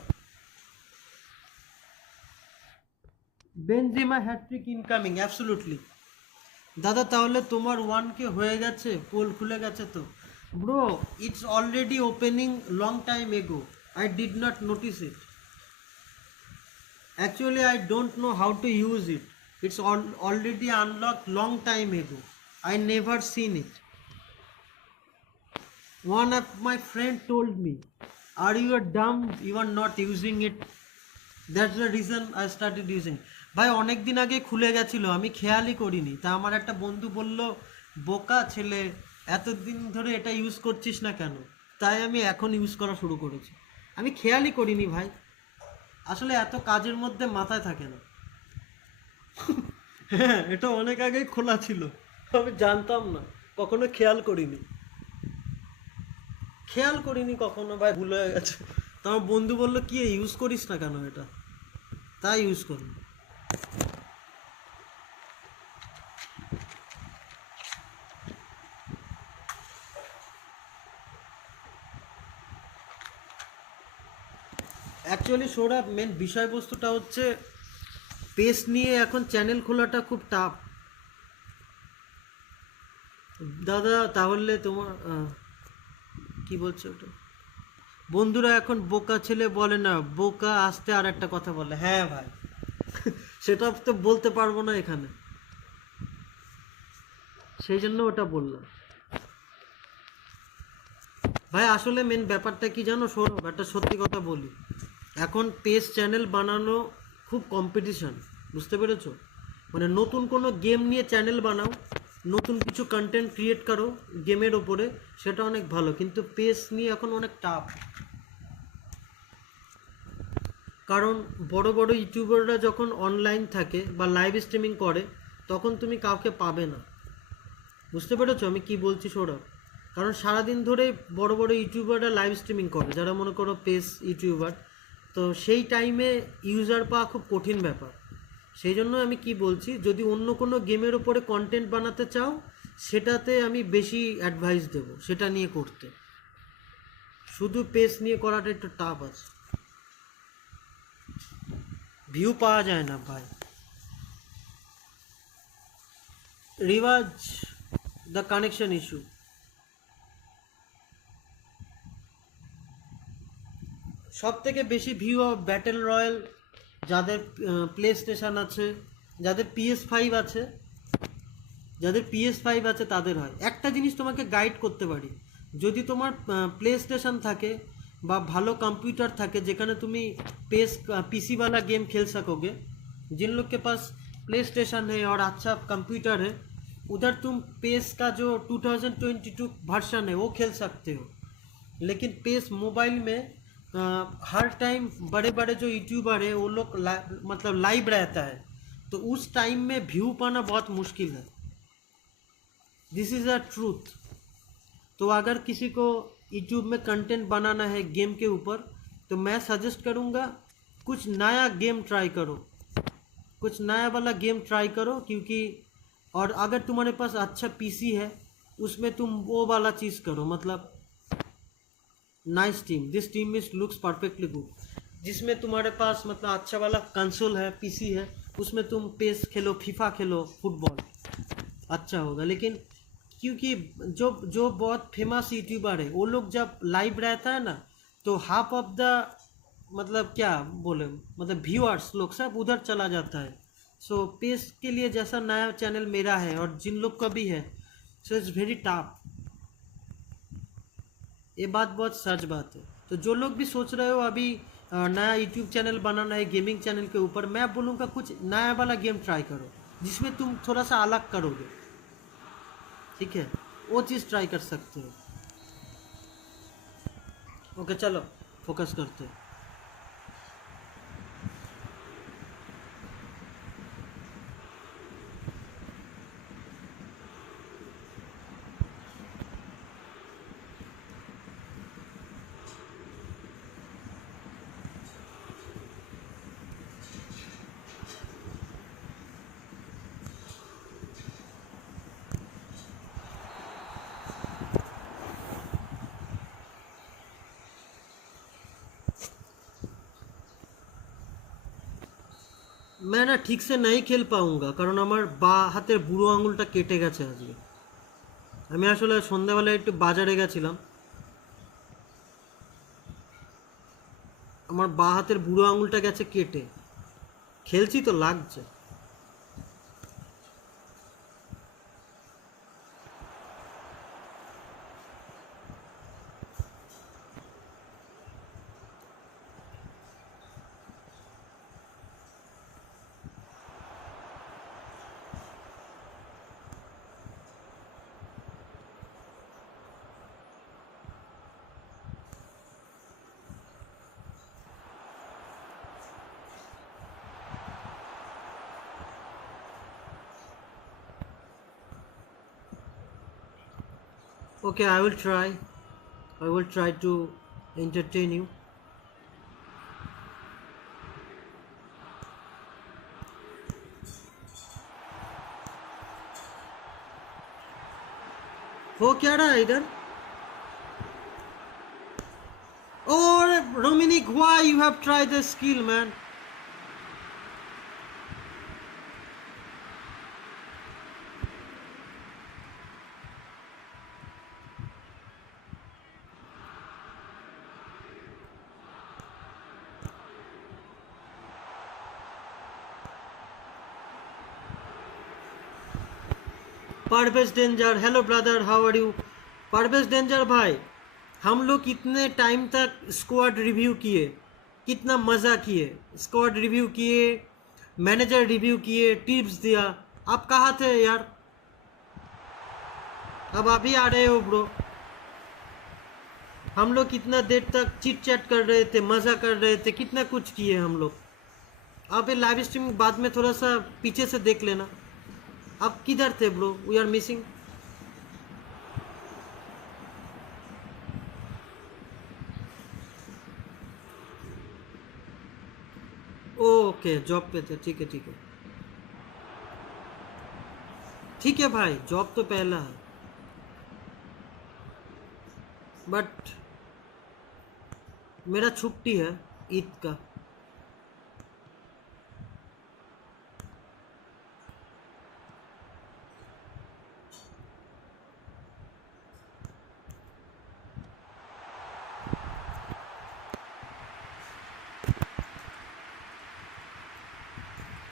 Benzema hat-trick incoming, absolutely. দাদা তাহলে তোমার 1K হয়ে গেছে, pole খুলে গেছে তো? Bro, it's already opening long time ago. I did not notice it. Actually, I don't know how to use it. It's already unlocked long time ago. I never seen it. One of my friend told me, are you dumb? You are not using it. That's the reason I started using. ভাই অনেক দিন আগে খুলে গেছিল, আমি খেয়ালই করিনি। তা আমার একটা বন্ধু বলল, বোকা ছেলে, এতদিন ধরে এটা ইউজ করছিস না কেন? তাই আমি এখন ইউজ করা শুরু করেছি। আমি খেয়ালই করিনি ভাই, আসলে এত কাজের মধ্যে মাথায় থাকে না। হ্যাঁ, এটা অনেক আগেই খোলা ছিল, আমি জানতাম না, কখনো খেয়াল করিনি কখনো ভাই, ভুল হয়ে গেছে। তো আমার বন্ধু বললো, কি ইউজ করিস না কেন এটা? তাই ইউজ করি। অ্যাকচুয়ালি সৌরভ, মেন বিষয়বস্তুটা হচ্ছে পেস নিয়ে এখন চ্যানেল খোলাটা খুব টাফ দাদা। তাহলে তোমার কি বলছো ওটা? বন্ধুরা এখন বোকা ছেলে বলে না, বোকা আসতে আর একটা কথা বলে। হ্যাঁ ভাই, সেটা তো বলতে পারবো না এখানে, সেই জন্য ওটা বললাম ভাই। আসলে মেন ব্যাপারটা কি জানো সৌরভ, একটা সত্যি কথা বলি, এখন পেজ চ্যানেল বানানো খুব কম্পিটিশান, বুঝতে পেরেছো? মানে নতুন কোনো গেম নিয়ে চ্যানেল বানাও, নতুন কিছু কন্টেন্ট ক্রিয়েট করো গেমের ওপরে, সেটা অনেক ভালো, কিন্তু পেজ নিয়ে এখন অনেক টাফ। কারণ বড় বড় ইউটিউবাররা যখন অনলাইন থাকে বা লাইভ স্ট্রিমিং করে, তখন তুমি কাউকে পাবে না, বুঝতে পেরেছো আমি কি বলছি সৌরভ? কারণ সারাদিন ধরে বড় বড় ইউটিউবাররা লাইভ স্ট্রিমিং করে, যারা মনে করো পেজ ইউটিউবার, তো সেই টাইমে ইউজার পাওয়া খুব কঠিন ব্যাপার। সেই জন্য আমি কি বলছি, যদি অন্য কোনো গেমের ওপরে কন্টেন্ট বানাতে চাও, সেটাতে আমি বেশি অ্যাডভাইস দেবো সেটা নিয়ে করতে। শুধু পেজ নিয়ে করাটা একটু টাফ আছে, ভিউ পাওয়া যায় না ভাই। রিওয়াজ দ্য কানেকশন ইস্যু। সব থেকে বেশি ভিউ অফ ব্যাটেল রয়্যাল যাদের প্লে স্টেশন আছে, যাদের PS5 আছে, তাদের হয়। একটা জিনিস তোমাকে গাইড করতে পারি, যদি তোমার প্লে স্টেশন থাকে বা ভালো कंप्यूटर থাকে যেখানে তুমি पीसी वाला गेम खेल सकोगे, जिन लोग के पास प्ले स्टेशन है और अच्छा कंप्यूटर है, उधर तुम पेस का जो 2022 वर्जन है वो खेल सकते हो। लेकिन पेस मोबाइल में हर टाइम बड़े बड़े जो यूट्यूबर है वो लोग मतलब लाइव रहता है, तो उस टाइम में व्यू पाना बहुत मुश्किल है। This is a truth. तो अगर किसी को यूट्यूब में कंटेंट बनाना है गेम के ऊपर, तो मैं सजेस्ट करूँगा कुछ नया गेम ट्राई करो, कुछ नया वाला गेम ट्राई करो, क्योंकि और अगर तुम्हारे पास अच्छा पीसी है उसमें तुम वो वाला चीज़ करो, मतलब nice team, this team is looks perfectly good, जिसमें तुम्हारे पास मतलब अच्छा वाला कंसोल है, पीसी है, उसमें तुम पेस खेलो, फीफा खेलो, फुटबॉल अच्छा होगा। लेकिन क्योंकि जो जो बहुत फेमस यूट्यूबर है वो लोग जब लाइव रहता है ना, तो हाफ ऑफ द मतलब क्या बोले, मतलब व्यूअर्स लोग सब उधर चला जाता है। सो पेस के लिए जैसा नया चैनल मेरा है और जिन लोग का भी है, सो इट्स वेरी टफ। ये बात बहुत सच बात है। तो जो लोग भी सोच रहे हो अभी नया यूट्यूब चैनल बनाना है गेमिंग चैनल के ऊपर, मैं बोलूँगा कुछ नया वाला गेम ट्राई करो जिसमें तुम थोड़ा सा अलग करोगे, ठीक है, वो चीज़ ट्राई कर सकते हो। ओके चलो फोकस करते हैं। मैं ना ठीक से नहीं খেল পাউঙ্গা কারণ আমার বা হাতের বুড়ো আঙুলটা কেটে গেছে আজকে। আমি আসলে সন্ধ্যাবেলা একটু বাজারে গেছিলাম, আমার বা হাতের বুড়ো আঙুলটা গেছে কেটে, খেলছি তো লাগছে। Okay, I will try. I will try to entertain you. हो क्या रहा है इधर? Oh, Dominic, why you have tried this skill, man? Parvez danger, hello brother, how are you? Parvez danger भाई, हम लोग कितने टाइम तक स्क्वाड रिव्यू किए, कितना मज़ा किए, स्क्वाड रिव्यू किए, मैनेजर रिव्यू किए, टिप्स दिया, आप कहाँ थे यार? अब अभी आ रहे हो ब्रो। हम लोग कितना देर तक चिट चैट कर रहे थे, मज़ा कर रहे थे, कितना कुछ किए हम लोग। आप ये लाइव स्ट्रीम बाद में थोड़ा सा पीछे से देख लेना। आप किधर थे bro? We are missing. Okay, job पे थे, ठीक है ठीक है ठीक है भाई, जॉब तो पहला है, बट मेरा छुट्टी है ईद का।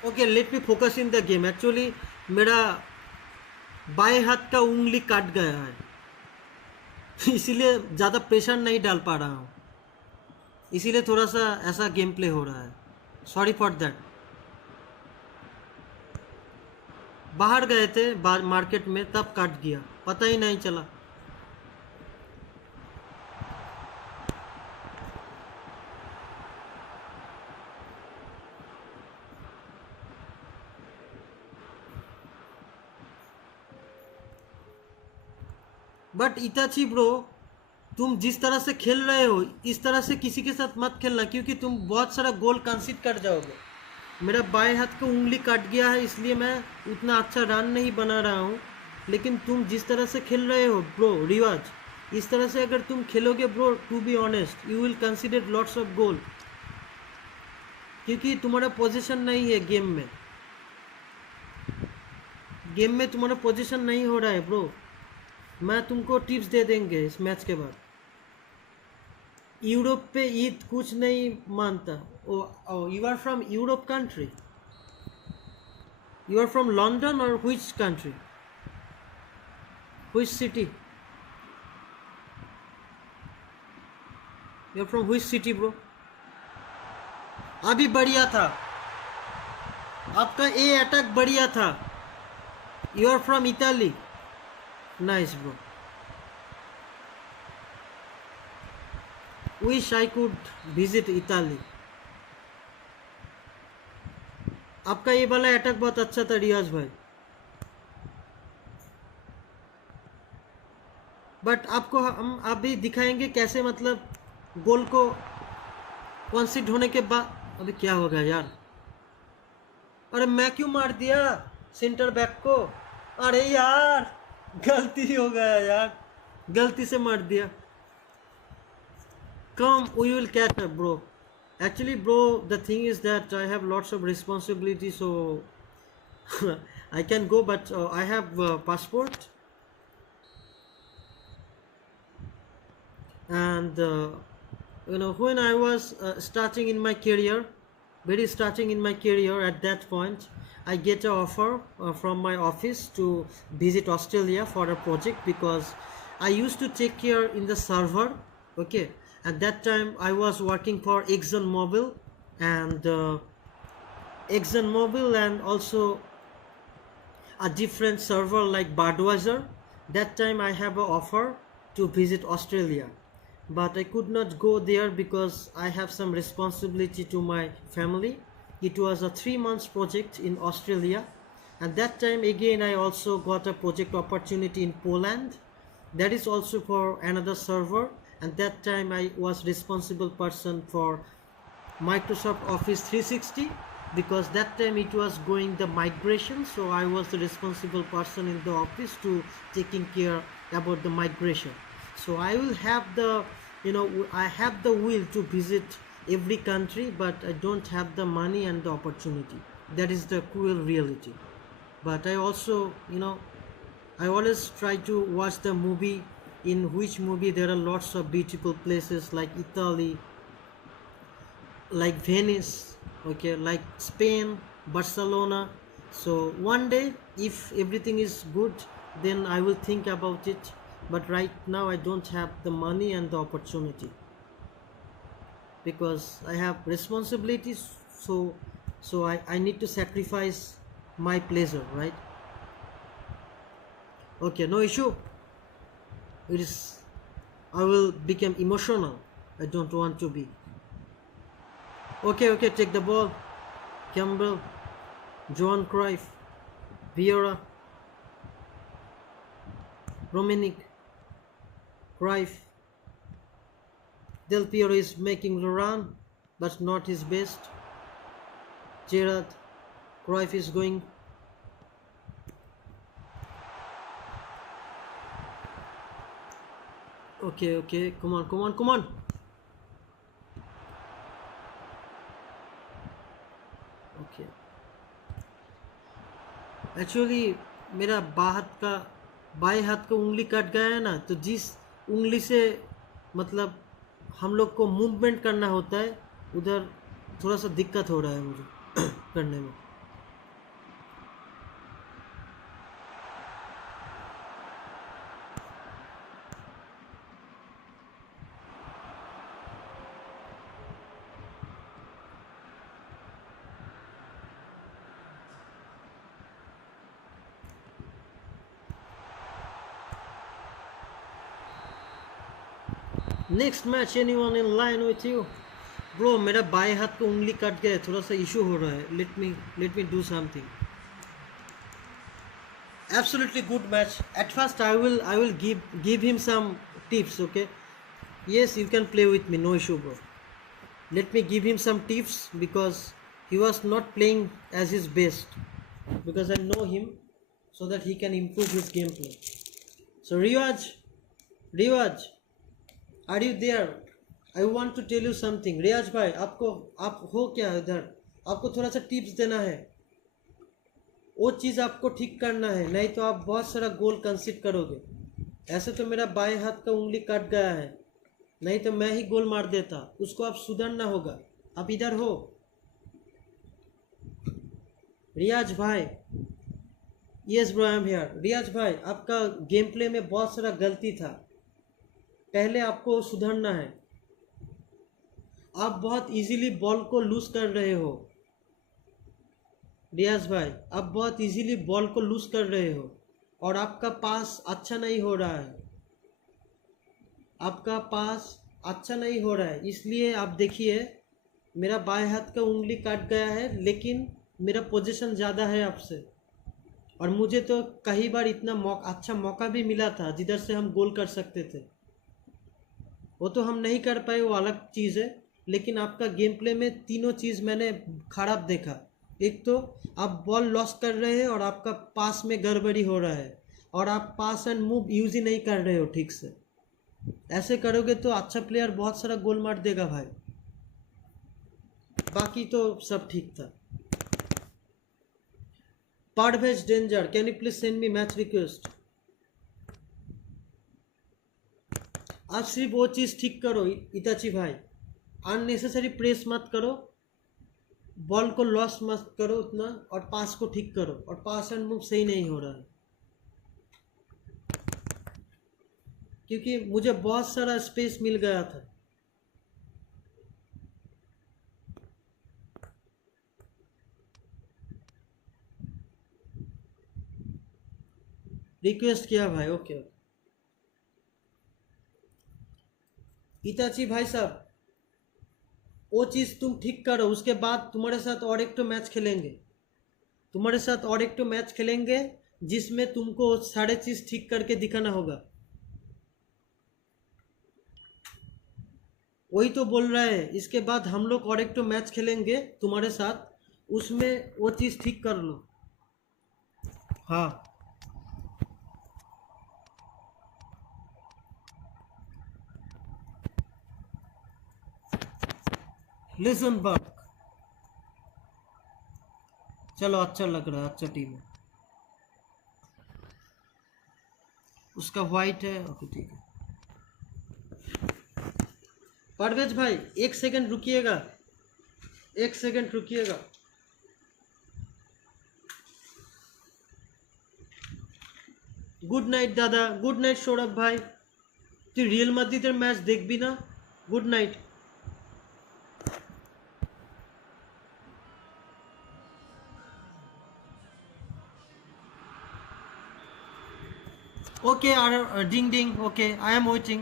Okay, let me focus in the game. Actually मेरा बाएं हाथ का उंगली काट गया है इसीलिए ज़्यादा प्रेशर नहीं डाल पा रहा हूँ, इसीलिए थोड़ा सा ऐसा गेम प्ले हो रहा है, सॉरी फॉर दैट। बाहर गए थे मार्केट में, तब काट गया, पता ही नहीं चला। बट इताची ब्रो, तुम जिस तरह से खेल रहे हो इस तरह से किसी के साथ मत खेलना, क्योंकि तुम बहुत सारा गोल कंसीड कर जाओगे। मेरा बाएं हाथ का उंगली काट गया है, इसलिए मैं उतना अच्छा रन नहीं बना रहा हूँ। लेकिन तुम जिस तरह से खेल रहे हो ब्रो, रिवाज, इस तरह से अगर तुम खेलोगे bro, to be honest you will consider lots of goal, क्योंकि तुम्हारा पोजीशन नहीं है गेम में, तुम्हारा पोजीशन नहीं हो रहा है ब्रो। मैं तुमको टिप्स दे देंगे इस मैच के बाद। यूरोप पे ईद कुछ नहीं मानता। You are from Europe country, you are from London और which country, which city, you are from which city bro? अभी बढ़िया था आपका, ए अटैक बढ़िया था। You are from Italy, nice bro. Wish I could visit Italy. आपका ये वाला अटैक बहुत अच्छा था रियाज भाई, बट आपको हम अभी दिखाएंगे कैसे मतलब गोल को कॉन्सिड होने के बाद। अभी क्या हो गया यार, अरे मैं क्यों मार दिया सेंटर बैक को? अरे यार गलती हो गया यार, गलती से मार दिया। Come, we will catch up, bro. Actually, bro, the thing is that I have lots of responsibility, so I can go, but I have passport, and when I was starting in my career, very starting in my career, at that point, I get an offer from my office to visit Australia for a project, because I used to take care in the server, okay. At that time I was working for ExxonMobil, and also a different server like Budweiser. That time I have an offer to visit Australia, but I could not go there because I have some responsibility to my family. It was a 3 months project in Australia, and that time again I also got a project opportunity in Poland. That is also for another server, and that time I was responsible person for Microsoft Office 360, because that time it was going the migration, so I was the responsible person in the office to taking care about the migration. So I will have the I have the will to visit every country, but I don't have the money and the opportunity. That is the cruel reality. But I also I always try to watch the movie, in which movie there are lots of beautiful places like Italy, like Venice, okay, like Spain, Barcelona. So one day if everything is good, then I will think about it, but right now I don't have the money and the opportunity, because I have responsibilities, so I need to sacrifice my pleasure, right? Okay, no issue. It is, I will become emotional, I don't want to be. Okay, take the ball. Campbell, Johan Cruyff, Vieira, Romanic, Cruyff. Del Piero is making the run, but not his best. Gerrard, Cruyff is going. Okay, come on. Okay. Actually मेरा बाएं हाथ का उंगली cut गया है ना, तो जिस उंगली से मतलब हम लोग को मूवमेंट करना होता है, उधर थोड़ा सा दिक्कत हो रहा है मुझे करने में। Next match, anyone in line with you? Bro मेरा बाएं हाथ को उंगली कट गया है, थोड़ा सा इशू हो रहा है। Let me do something. Absolutely good match. At first I will give him some tips, okay? Yes, you can play with me, no issue bro. Let me give him some tips, because he was not playing as his best, because I know him, so that he can improve his gameplay. So Riwaj, Riwaj, are you there? I want to tell you something. Riyaz भाई, आप हो क्या इधर? आपको थोड़ा सा tips देना है, वो चीज़ आपको ठीक करना है, नहीं तो आप बहुत सारा गोल कंसीड करोगे। ऐसे तो मेरा बाएं हाथ का उंगली कट गया है, नहीं तो मैं ही गोल मार देता। उसको आप सुधरना होगा। आप इधर हो रियाज भाई? Yes bro, I am here. Riyaz भाई, आपका गेम प्ले में बहुत सारा गलती था, पहले आपको सुधरना है। आप बहुत इजीली बॉल को लूज कर रहे हो रियाज भाई, आप बहुत इजीली बॉल को लूज कर रहे हो, और आपका पास अच्छा नहीं हो रहा है। आपका पास अच्छा नहीं हो रहा है, इसलिए आप देखिए मेरा बाएं हाथ का उंगली काट गया है, लेकिन मेरा पोजीशन ज़्यादा है आपसे। और मुझे तो कई बार इतना अच्छा मौका भी मिला था जिधर से हम गोल कर सकते थे, वो तो हम नहीं कर पाए, वो अलग चीज़ है। लेकिन आपका गेम प्ले में तीनों चीज़ मैंने खराब देखा। एक तो आप बॉल लॉस कर रहे हैं, और आपका पास में गड़बड़ी हो रहा है, और आप पास एंड मूव यूज ही नहीं कर रहे हो ठीक से। ऐसे करोगे तो अच्छा प्लेयर बहुत सारा गोल मार देगा भाई। बाकी तो सब ठीक था। Parvez danger, can you please send me match request? आप सिर्फ वो चीज़ ठीक करो इताची भाई, अननेसेसरी प्रेस मत करो, बॉल को लॉस मत करो उतना, और पास को ठीक करो। और पास एंड मूव सही नहीं हो रहा है, क्योंकि मुझे बहुत सारा स्पेस मिल गया था। रिक्वेस्ट किया भाई, ओके। इताची भाई साहब, वो चीज़ तुम ठीक करो, उसके बाद तुम्हारे साथ और एक तो मैच खेलेंगे, तुम्हारे साथ और एक तो मैच खेलेंगे जिसमें तुमको सारे चीज़ ठीक करके दिखाना होगा। वही तो बोल रहा है, इसके बाद हम लोग और एक तो मैच खेलेंगे तुम्हारे साथ, उसमें वो चीज़ ठीक कर लो। हाँ, लिसन बक, चलो अच्छा लग रहा है, अच्छा टीम है। उसका वाइट है, ओके ठीक है। परवेज भाई, एक सेकंड रुकिएगा, एक सेकंड रुकिएगा। गुड नाइट दादा, गुड नाइट सौरभ भाई, তুই রিয়েল মাদ্রিদের ম্যাচ দেখবি না? Good night. ওকে, আর ding ding, okay, I am waiting.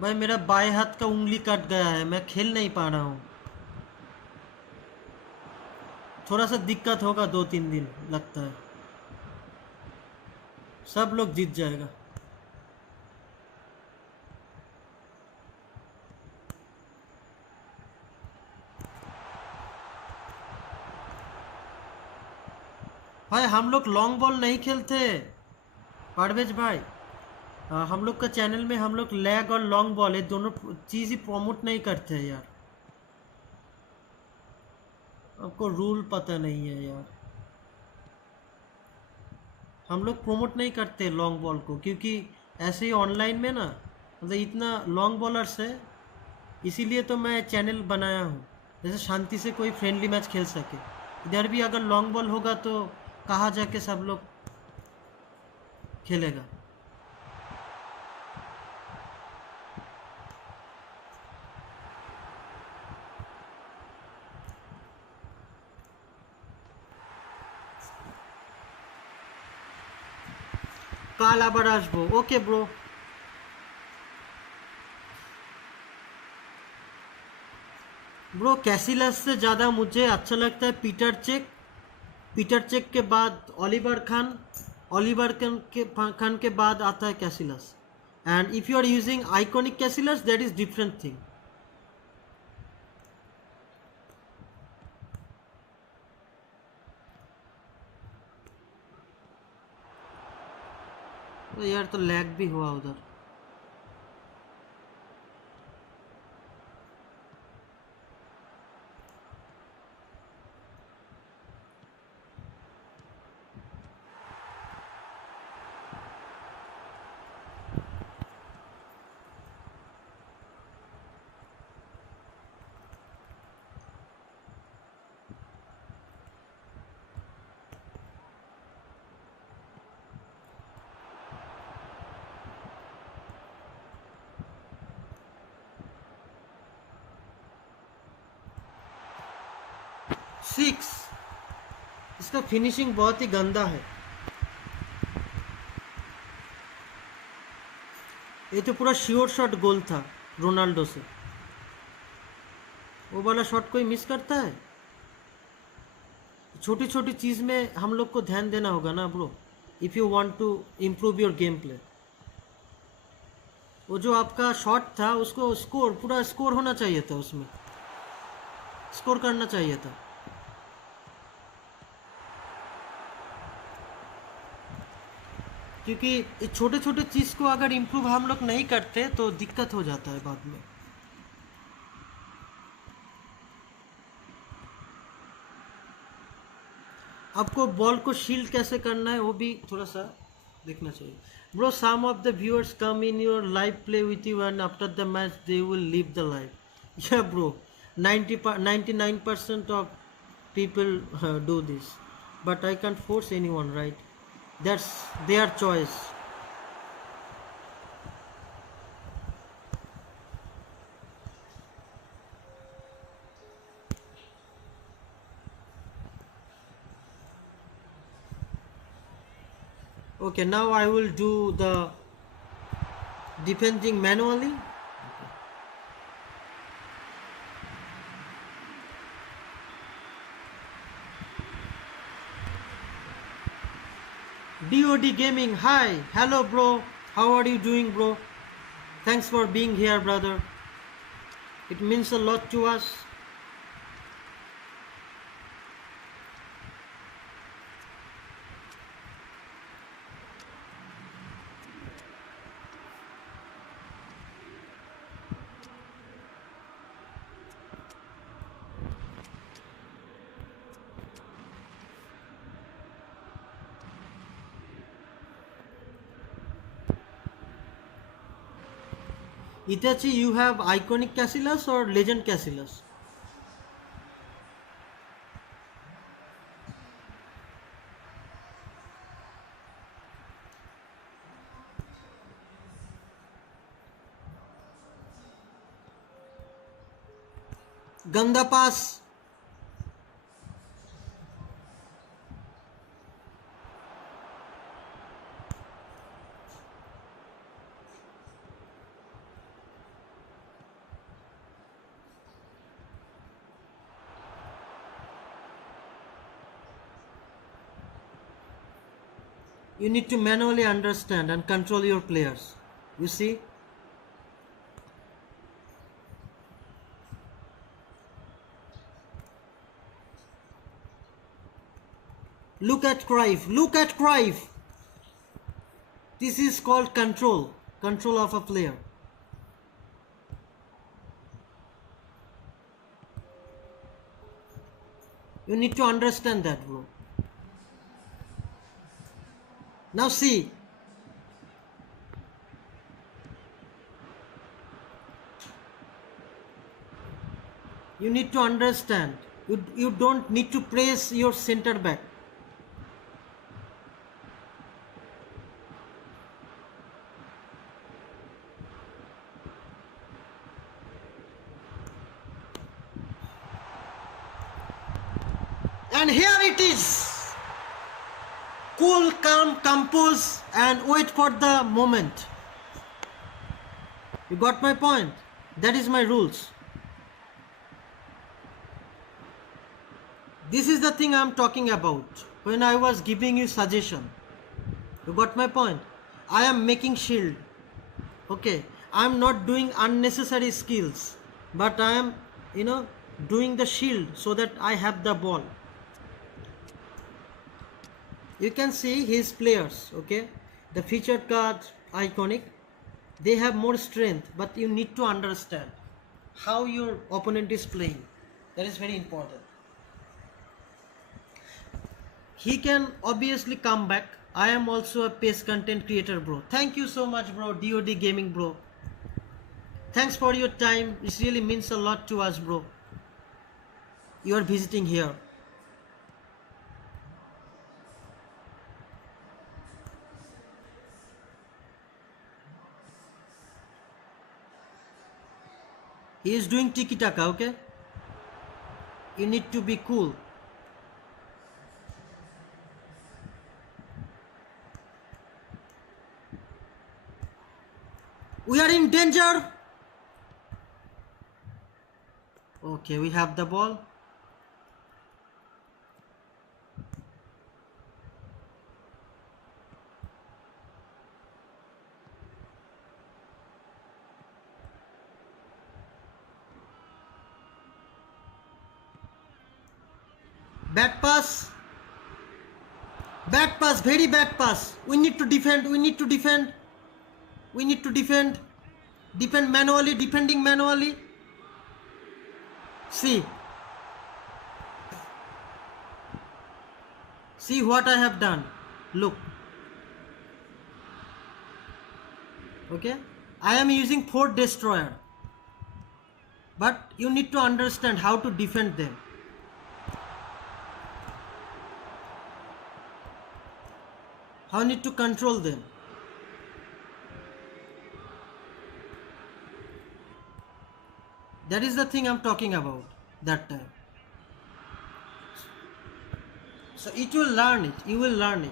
भाई मेरा बाएं हाथ का उंगली कट गया है, मैं खेल नहीं पा रहा हूँ। थोड़ा सा दिक्कत होगा, 2-3 दिन लगता है। सब लोग जीत जाएगा। भाई हम लोग लॉन्ग बॉल नहीं खेलते परवेज भाई। हम लोग का चैनल में हम लोग लैग और लॉन्ग बॉल है दोनों चीज़ ही प्रमोट नहीं करते हैं यार। आपको रूल पता नहीं है यार, हम लोग प्रमोट नहीं करते लॉन्ग बॉल को, क्योंकि ऐसे ही ऑनलाइन में ना मतलब इतना लॉन्ग बॉलर्स है, इसीलिए तो मैं चैनल बनाया हूँ, जैसे शांति से कोई फ्रेंडली मैच खेल सके। इधर भी अगर लॉन्ग बॉल होगा तो कहाँ जाके सब लोग खेलेगा। কাল আবার আসবো, ওকে ব্রো। ब्रो कैसिलस से ज़्यादा मुझे अच्छा लगता है पीटर चेक, पीटर चेक के बाद ओलिवर खान, Oliver Kahn के बाद आता है Casillas. And if you are using iconic Casillas, that is different thing. तो यार तो लैग भी हुआ उधर. सिक्स. इसका फिनिशिंग बहुत ही गंदा है. ये तो पूरा श्योर शॉट गोल था रोनाल्डो से. वो वाला शॉट कोई मिस करता है. छोटी छोटी चीज़ में हम लोग को ध्यान देना होगा ना bro, if you want to improve your game play. वो जो आपका शॉट था उसको पूरा स्कोर होना चाहिए था, उसमें स्कोर करना चाहिए था. क्योंकि छोटे छोटे चीज़ को अगर इम्प्रूव हम लोग नहीं करते तो दिक्कत हो जाता है बाद में. आपको बॉल को शील्ड कैसे करना है वो भी थोड़ा सा देखना चाहिए. Bro, some of the viewers come in your live play with you and after the match they will leave the live. Yeah bro, 99% of people do this, but I can't force anyone, right? That's their choice. Okay, now I will do the defending manually. DOD Gaming, hi, hello bro, how are you doing bro? Thanks for being here brother, it means a lot to us. Itachi, you have iconic Casillas or legend Casillas? Ganda pass. You need to manually understand and control your players. You see? Look at Cruyff. Look at Cruyff. This is called control. Control of a player. You need to understand that, bro. Now see, you need to understand, you don't need to press your center back. And here it is. Cool, calm, compose and wait for the moment. You got my point? That is my rules. This is the thing I am talking about when I was giving you suggestion. You got my point? I am making shield. Okay, I am not doing unnecessary skills, but I am, doing the shield so that I have the ball. You can see his players, okay? The featured cards, iconic, they have more strength, but you need to understand how your opponent is playing. That is very important. He can obviously come back. I am also a PES content creator, bro. Thank you so much, bro. DOD Gaming, bro. Thanks for your time. It really means a lot to us, bro. You are visiting here. He is doing tiki taka, okay? You need to be cool. We are in danger. Okay, we have the ball. Bad pass. Bad pass, very bad pass. We need to defend. We need to defend. We need to defend. Defend manually. Defending manually. See. See what I have done. Look. Okay. I am using 4 destroyer. But you need to understand how to defend them. How you need to control them. That is the thing I'm talking about that time. So it will learn it. You will learn it.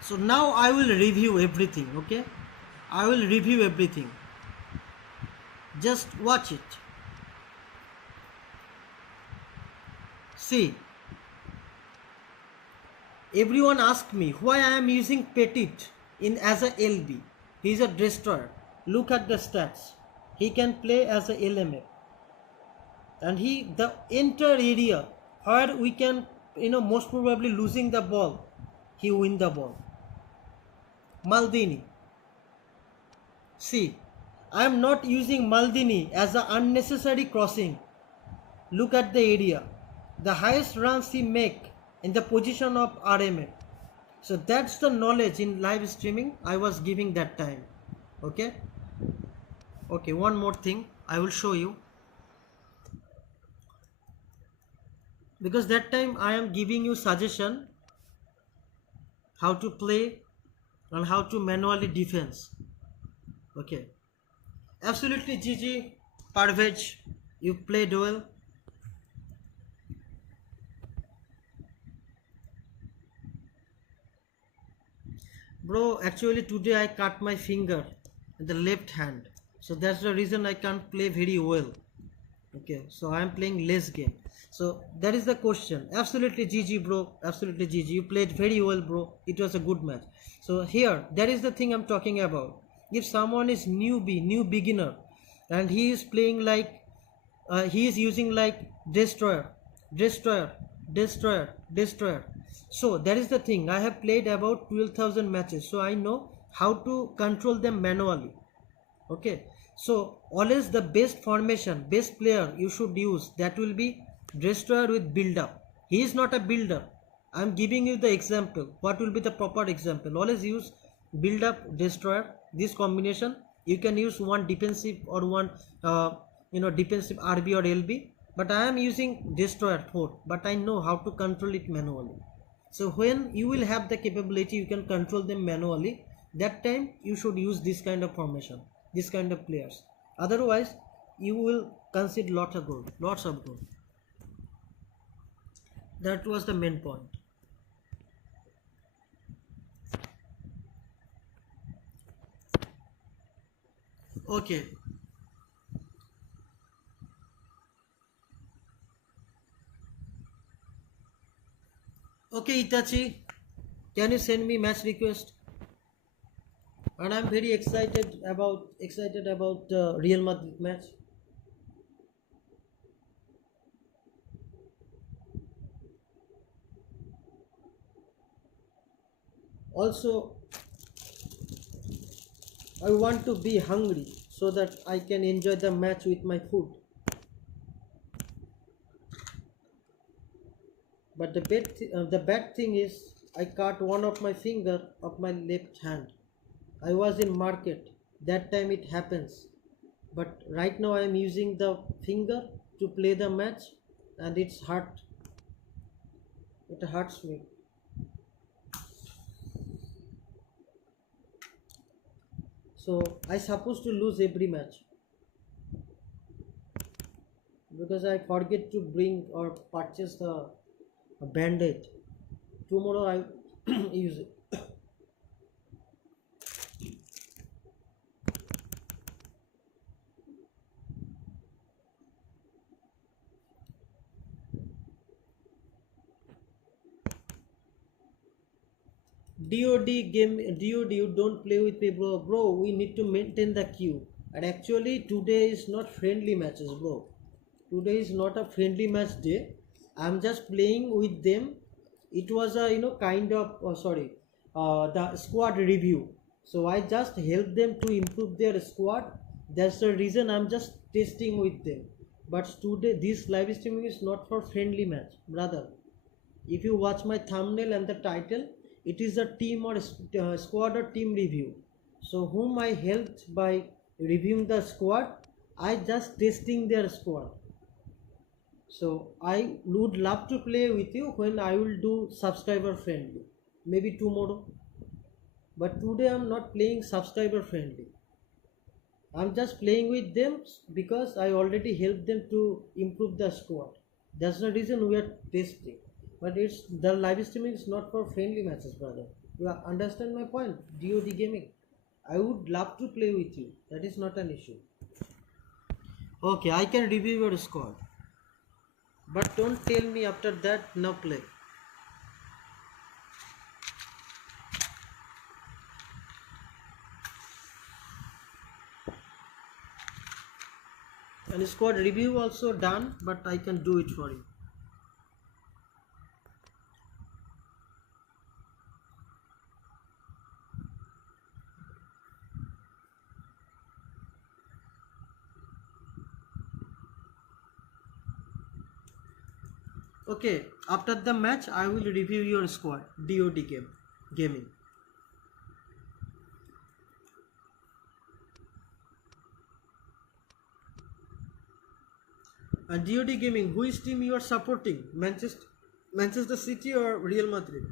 So now I will review everything, okay? I will review everything. Just watch it. See. Everyone asked me why I am using Pes Id in as a LB. He is a destroyer. Look at the stats. He can play as a LMF. And the entire area where we can, most probably losing the ball, he win the ball. Maldini. See, I am not using Maldini as an unnecessary crossing. Look at the area. The highest runs he make in the position of RMF. So that's the knowledge in live streaming I was giving that time. Okay. Okay, one more thing I will show you. Because that time I am giving you suggestion how to play and how to manually defense. Okay. Absolutely GG, Parvej, you played well. Bro, actually today I cut my finger in the left hand. So that's the reason I can't play very well. Okay, so I am playing less game. So that is the question. Absolutely GG, bro. Absolutely GG. You played very well, bro. It was a good match. So here, that is the thing I'm talking about. If someone is new beginner, and he is playing like, he is using like destroyer. So that is the thing. I have played about 12,000 matches. So I know how to control them manually. Okay. So always the best formation, best player you should use, that will be destroyer with build up. He is not a builder. I am giving you the example. What will be the proper example? Always use build up, destroyer. This combination you can use one defensive or one defensive RB or LB. But I am using destroyer 4. But I know how to control it manually. So when you will have the capability, you can control them manually. That time you should use this kind of formation, this kind of players. Otherwise, you will concede lots of goal. That was the main point. Okay. Okay, Itachi, can you send me match request? And I'm very excited about the Real Madrid match. Also, I want to be hungry so that I can enjoy the match with my food. But the bad thing is I cut one of my finger of my left hand. I was in market. That time it happens. But right now I am using the finger to play the match, and it's hurt. It hurts me. So I supposed to lose every match because I forget to bring or purchase the band-aid. Tomorrow I use it. DOD game, DOD, you don't play with me, bro. Bro, we need to maintain the queue. And actually, today is not friendly matches, bro. Today is not a friendly match day. I'm just playing with them. It was a kind of the squad review. So I just help them to improve their squad. That's the reason I'm just testing with them. But today this live streaming is not for friendly match, brother. If you watch my thumbnail and the title, it is a team or squad or team review. So whom I helped by reviewing the squad, I just testing their squad. So I would love to play with you when I will do subscriber friendly, maybe tomorrow. But today I'm not playing subscriber friendly. I'm just playing with them because I already helped them to improve the squad. That's the reason we are testing. But it's the live streaming is not for friendly matches, brother. You understand my point? DOD gaming. I would love to play with you. That is not an issue. Okay, I can review your squad. But don't tell me after that now play. And squad review also done, but I can do it for you. Okay, after the match I will review your squad. DOD gaming. And DOD gaming, which team you are supporting? Manchester City or Real Madrid?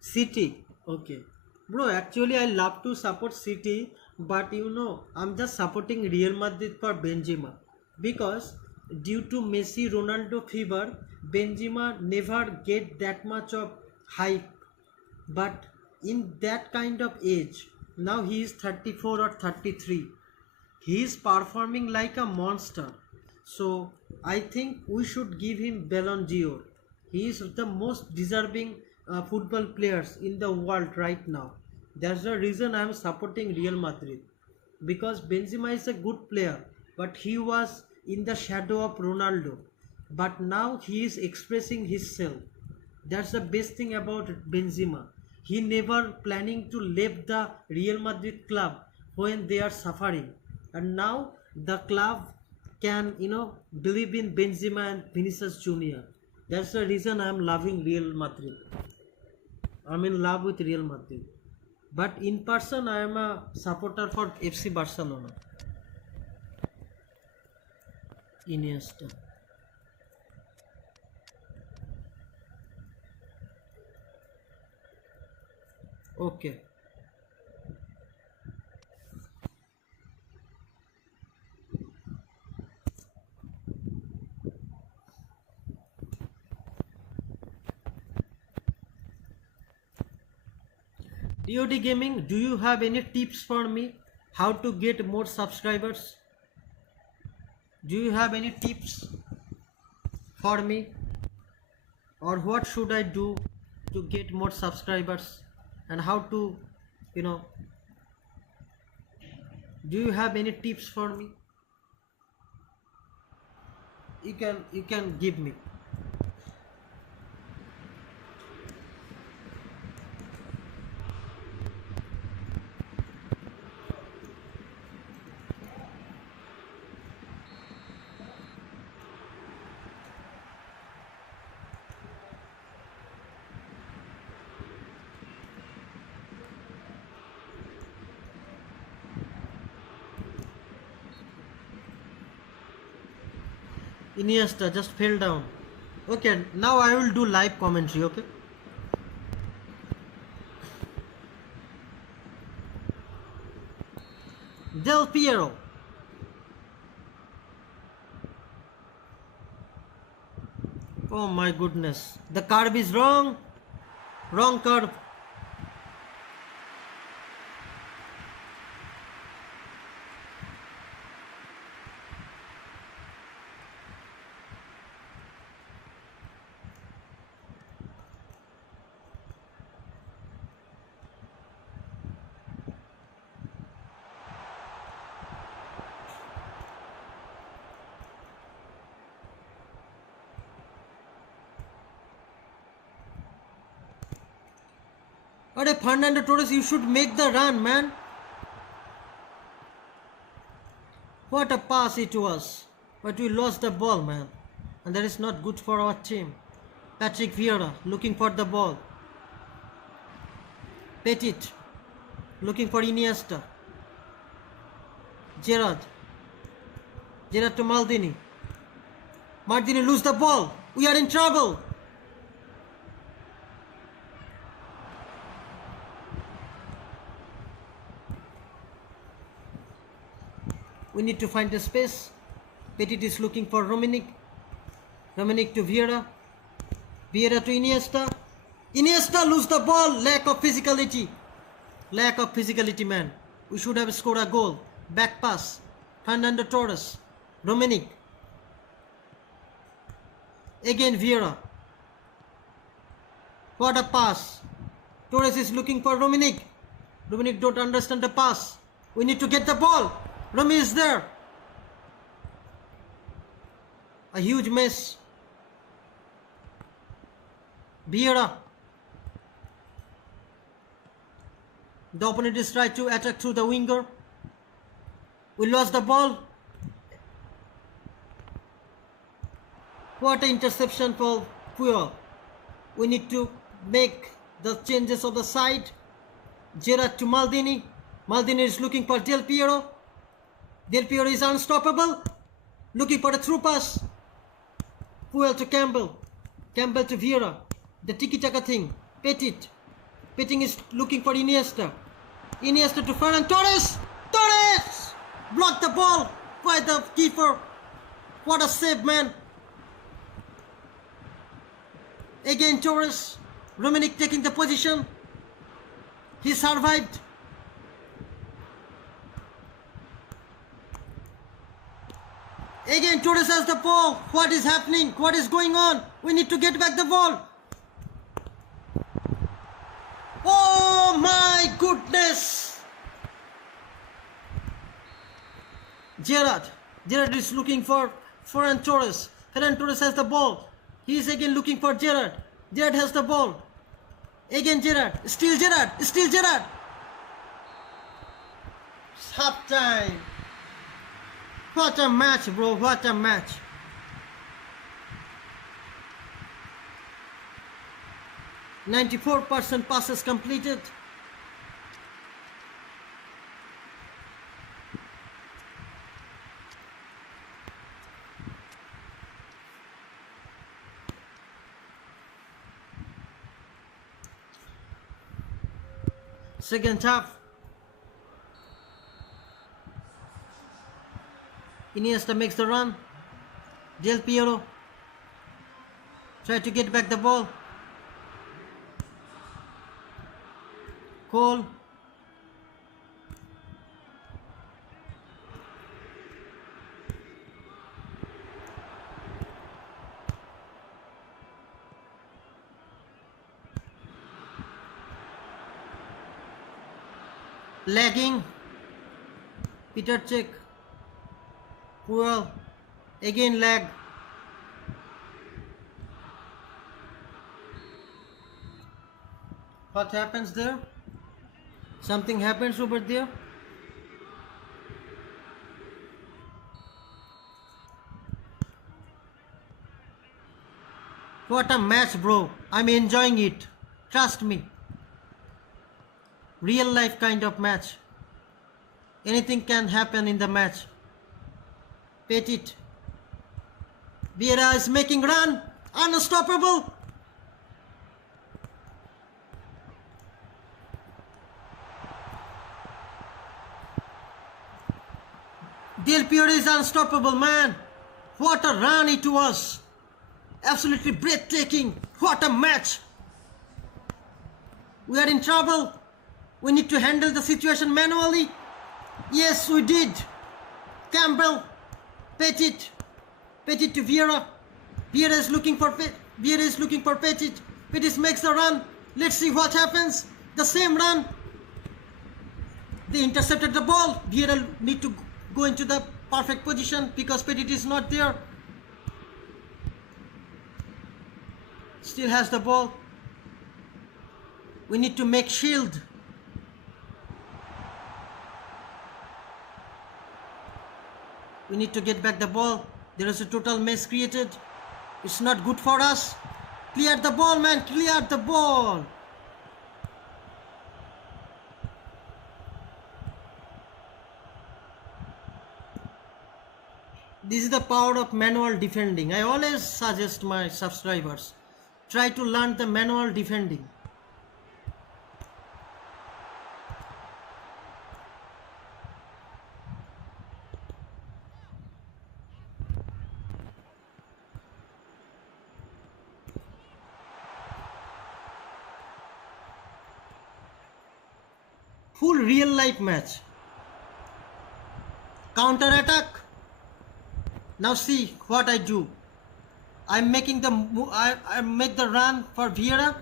City. Okay. Bro, actually I love to support City, but I'm just supporting Real Madrid for Benzema because due to Messi Ronaldo fever, Benzema never get that much of hype. But in that kind of age, now he is 34 or 33, he is performing like a monster. So I think we should give him Ballon d'Or. He is the most deserving football players in the world right now. That's the reason I am supporting Real Madrid, because Benzema is a good player, but he was in the shadow of Ronaldo. But now he is expressing himself. That's the best thing about Benzema. He never planning to leave the Real Madrid club when they are suffering, and now the club can believe in Benzema and Vinicius Junior. That's the reason I am loving Real Madrid. I'm in love with Real Madrid. But in person, I am a supporter for FC Barcelona. Iniesta. Okay. DOD Gaming, do you have any tips for me how to get more subscribers? Do you have any tips for me, or what should I do to get more subscribers, and how to, you know, do you have any tips for me? You can give me. Iniesta just fell down. Okay, now I will do live commentary. Okay. Del Piero. Oh my goodness. The curve is wrong. Wrong curve. But Fernando Torres, you should make the run, man. What a pass it was. But we lost the ball, man. And that is not good for our team. Patrick Vieira looking for the ball. Petit looking for Iniesta. Gerrard to Maldini. Maldini lose the ball. We are in trouble. We need to find a space. Petit is looking for Romanic. Romanic to Vieira. Vieira to Iniesta. Iniesta lose the ball. Lack of physicality. Lack of physicality, man. We should have scored a goal. Back pass. Fernando Torres. Romanic. Again Vieira. What a pass. Torres is looking for Romanic. Romanic don't understand the pass. We need to get the ball. Rami is there. A huge mess. Vieira. The opponent is trying to attack through the winger. We lost the ball. What an interception for Puyol. We need to make the changes of the side. Gerrard to Maldini. Maldini is looking for Del Piero. Del Piero is unstoppable. Looking for a through pass. Puyol to Campbell. Campbell to Vieira. The tiki-taka thing. Petit is looking for Iniesta. Iniesta to Ferran Torres. Torres! Blocked the ball by the keeper. What a save, man. Again Torres. Romanic taking the position. He survived. Again Torres has the ball. What is happening? What is going on? We need to get back the ball. Oh my goodness. Gerrard is looking for Ferran Torres. Ferran Torres has the ball. He is again looking for Gerrard. Gerrard has the ball. Again Gerrard. Still Gerrard. It's half time. What a match, bro. What a match. %94 passes completed. Second half. Iniesta makes the run. Del Piero try to get back the ball. Cole. Lagging. Peter check. Puel. Again lag. What happens there? Something happens over there. What a match, bro. I'm enjoying it. Trust me. Real life kind of match. Anything can happen in the match. Petit. Vieira is making run. Unstoppable. Del Piero is unstoppable, man. What a run it was. Absolutely breathtaking. What a match. We are in trouble. We need to handle the situation manually. Yes, we did. Campbell. Petit. Petit to Vieira. Vieira is looking for Petit. Petit makes the run. Let's see what happens. The same run. They intercepted the ball. Vieira need to go into the perfect position because Petit is not there. Still has the ball. We need to make shield. We need to get back the ball. There is a total mess created. It's not good for us. Clear the ball, man. Clear the ball. This is the power of manual defending. I always suggest my subscribers, try to learn the manual defending. Full real life match. Counter attack. Now see what I do. I'm making the I make the run for Vieira.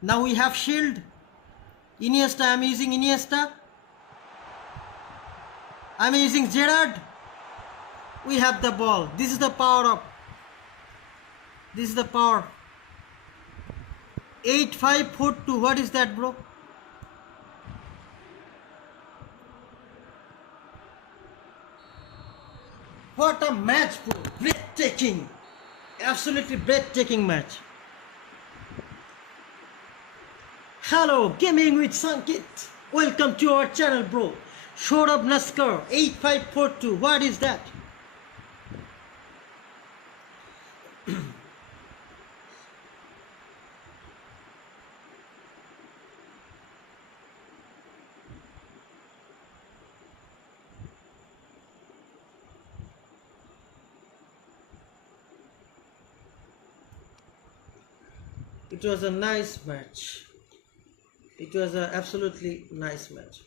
Now we have shield. Iniesta. I'm using Iniesta. I'm using Gerrard. We have the ball. This is the power of. This is the power. 8-5-4-2. What is that, bro? What a match, bro. Breathtaking. Absolutely breathtaking match. Hello, Gaming with Sankit. Welcome to our channel, bro. Shorab Naskar 8542. What is that? It was a nice match. It was an absolutely nice match.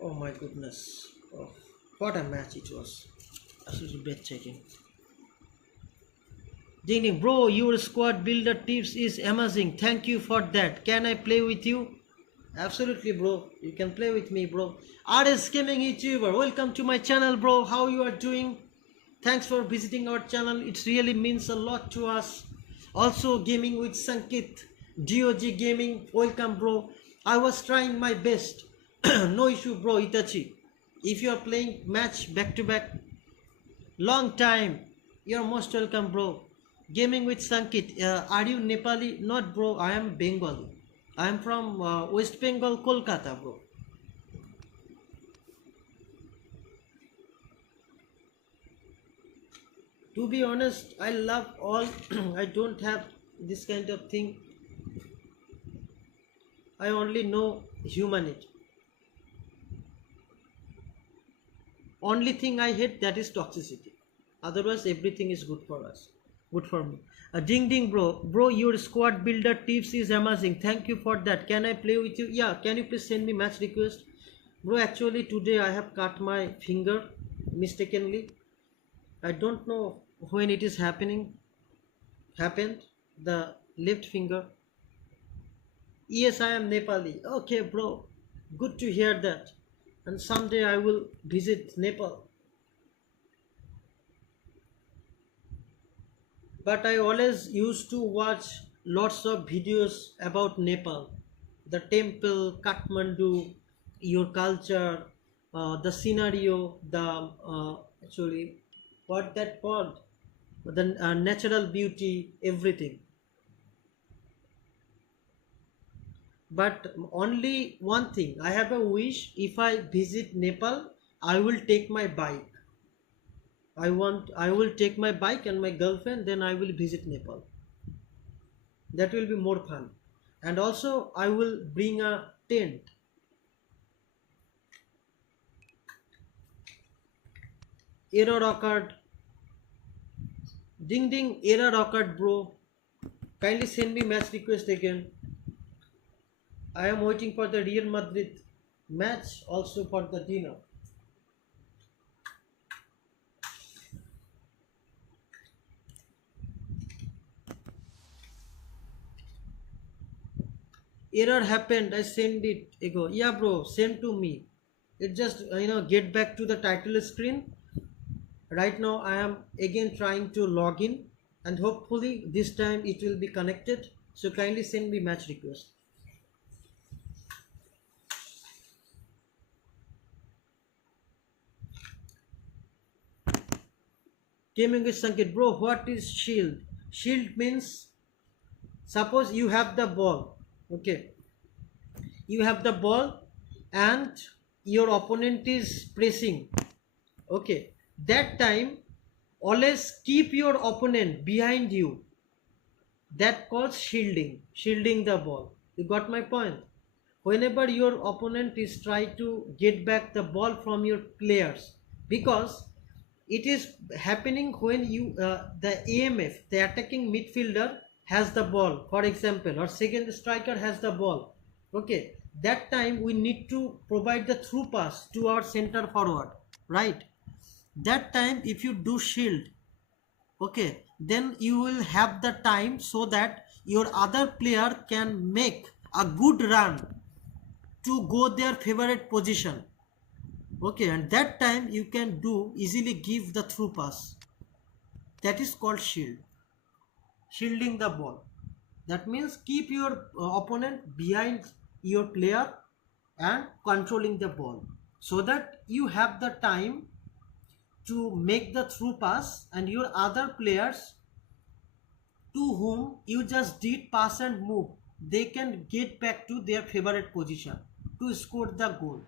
Oh my goodness. Oh, what a match it was. Absolutely breathtaking. Ding ding, bro, your squad builder tips is amazing. Thank you for that. Can I play with you? Absolutely, bro. You can play with me, bro. RS Gaming YouTuber, welcome to my channel, bro. How you are doing? Thanks for visiting our channel. It really means a lot to us. Also, Gaming with Sankit, GOG Gaming, welcome, bro. I was trying my best. No issue, bro. Itachi, if you are playing match back to back, long time, you're most welcome, bro. Gaming with Sankit. Are you Nepali? Not, bro. I am Bengali. I am from West Bengal, Kolkata, bro. To be honest, I love all. I don't have this kind of thing. I only know humanity. Only thing I hate, that is toxicity. Otherwise, everything is good for us. Good for me. Ding ding bro, your squad builder tips is amazing. Thank you for that. Can I play with you? Yeah, can you please send me match request? Bro, actually today I have cut my finger mistakenly. I don't know when it is happened. The left finger. Yes, I am Nepali. Okay, bro. Good to hear that. And someday I will visit Nepal. But I always used to watch lots of videos about Nepal, the temple, Kathmandu, your culture, the scenario, the actually what that called, the natural beauty, everything. But only one thing, I have a wish. If I visit Nepal, I will take my bike. I will take my bike and my girlfriend. Then I will visit Nepal. That will be more fun. And also I will bring a tent. Error occurred. Ding ding, error occurred, bro. Kindly send me match request again. I am waiting for the Real Madrid match, also for the dinner. Error happened, I send it ago. Yeah bro, send to me. It just get back to the title screen. Right now I am again trying to log in, and hopefully this time it will be connected. So kindly send me match request. Gaming with Sanket, bro, what is shield? Shield means, suppose you have the ball, okay, you have the ball and your opponent is pressing, okay, that time always keep your opponent behind you. That calls shielding the ball. You got my point? Whenever your opponent is try to get back the ball from your players, because it is happening when you the AMF, the attacking midfielder, has the ball, for example, or second striker has the ball, okay, that time we need to provide the through pass to our center forward, right? That time if you do shield, okay, then you will have the time so that your other player can make a good run to go their favorite position, okay, and that time you can do easily give the through pass. That is called shielding the ball. That means keep your opponent behind your player and controlling the ball, so that you have the time to make the through pass, and your other players to whom you just did pass and move, they can get back to their favorite position to score the goal.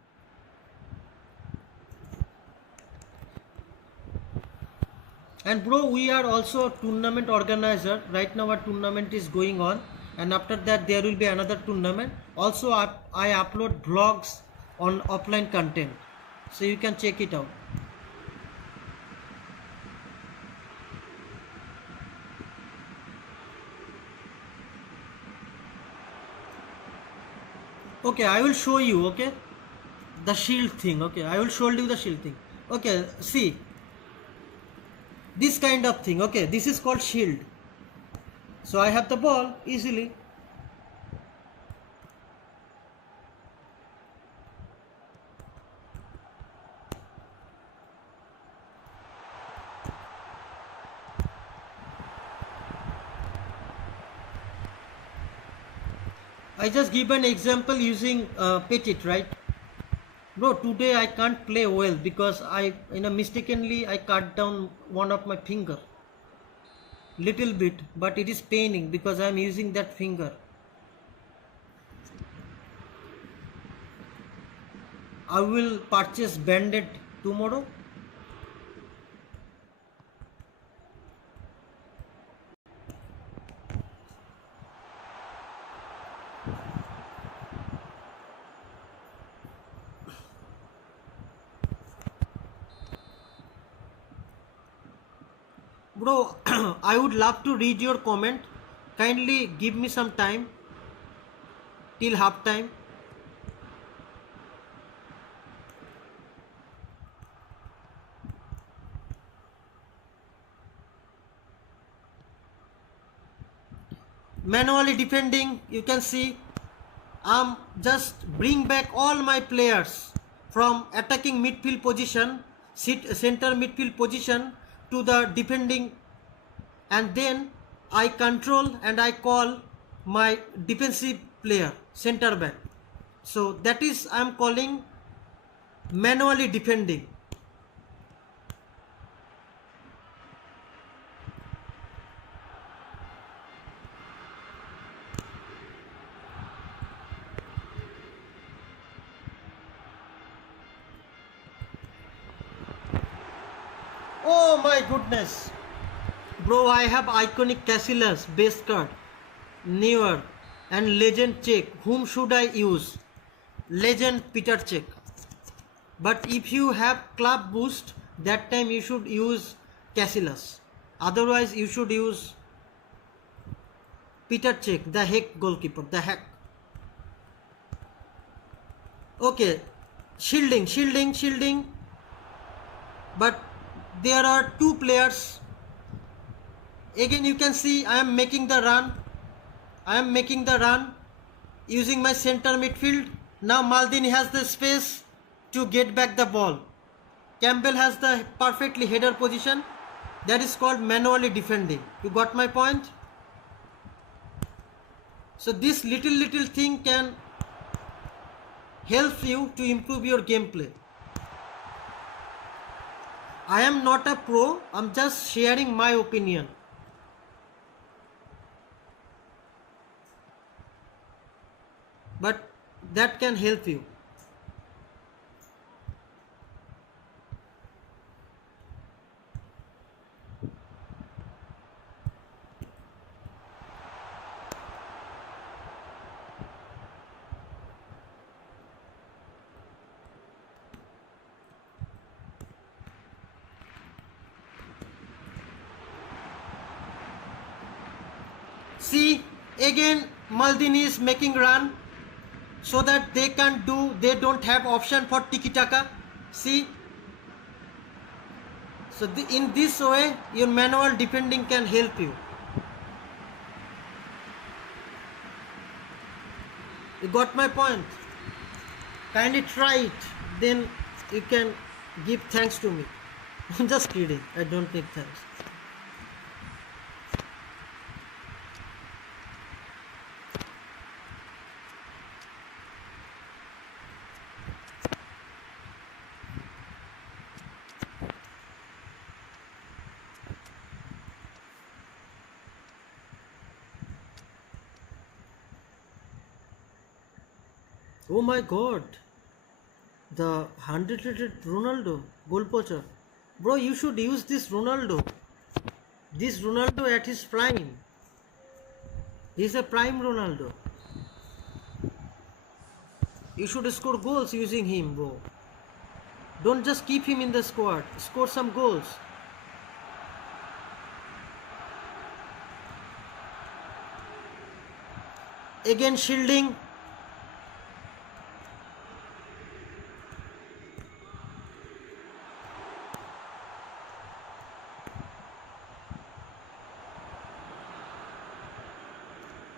And bro, we are also tournament organizer. Right now our tournament is going on, and after that there will be another tournament. Also I upload vlogs on offline content, so you can check it out. Okay, I will show you, okay, the shield thing. Okay, I will show you the shield thing. Okay, see this kind of thing. Okay, this is called shield. So I have the ball easily. I just give an example using Petit, right? Bro, today I can't play well because I mistakenly I cut down one of my finger. Little bit, but it is paining because I am using that finger. I will purchase band-aid tomorrow. Bro, Bro, I would love to read your comment. Kindly give me some time till half time. Manually defending, you can see I'm just bring back all my players from attacking midfield position, center midfield position to the defending, and then I control and I call my defensive player center back. So that is I am calling manually defending. Oh my goodness. Bro, I have iconic Casillas base card, newer, and legend check. Whom should I use? Legend Peter check. But if you have club boost, that time you should use Casillas. Otherwise, you should use Peter check, the heck goalkeeper, the heck. Okay, shielding. But there are two players. Again, you can see I am making the run using my center midfield. Now Maldini has the space to get back the ball. Campbell has the perfectly header position. That is called manually defending. You got my point? So this little thing can help you to improve your gameplay. I am not a pro, I'm just sharing my opinion. But that can help you. See, again Maldini is making run so that they don't have option for tiki-taka. See, so in this way your manual defending can help you. You got my point? Kindly try it, then you can give thanks to me. I'm just kidding, I don't need thanks. Oh my god, the 100-rated Ronaldo goal poacher. Bro, you should use this Ronaldo. This Ronaldo at his prime. He's a prime Ronaldo. You should score goals using him, bro. Don't just keep him in the squad. Score some goals. Again shielding.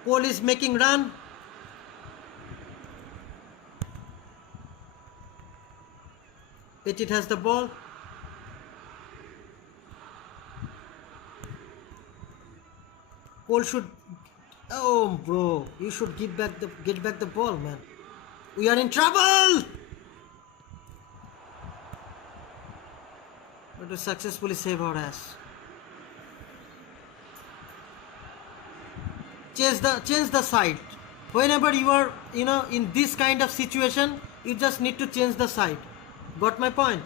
Paul is making run. Petit has the ball. Paul should. Oh, bro, you should get back the ball, man. We are in trouble. But to successfully save our ass. Change the side. Whenever you are in this kind of situation, you just need to change the side. Got my point?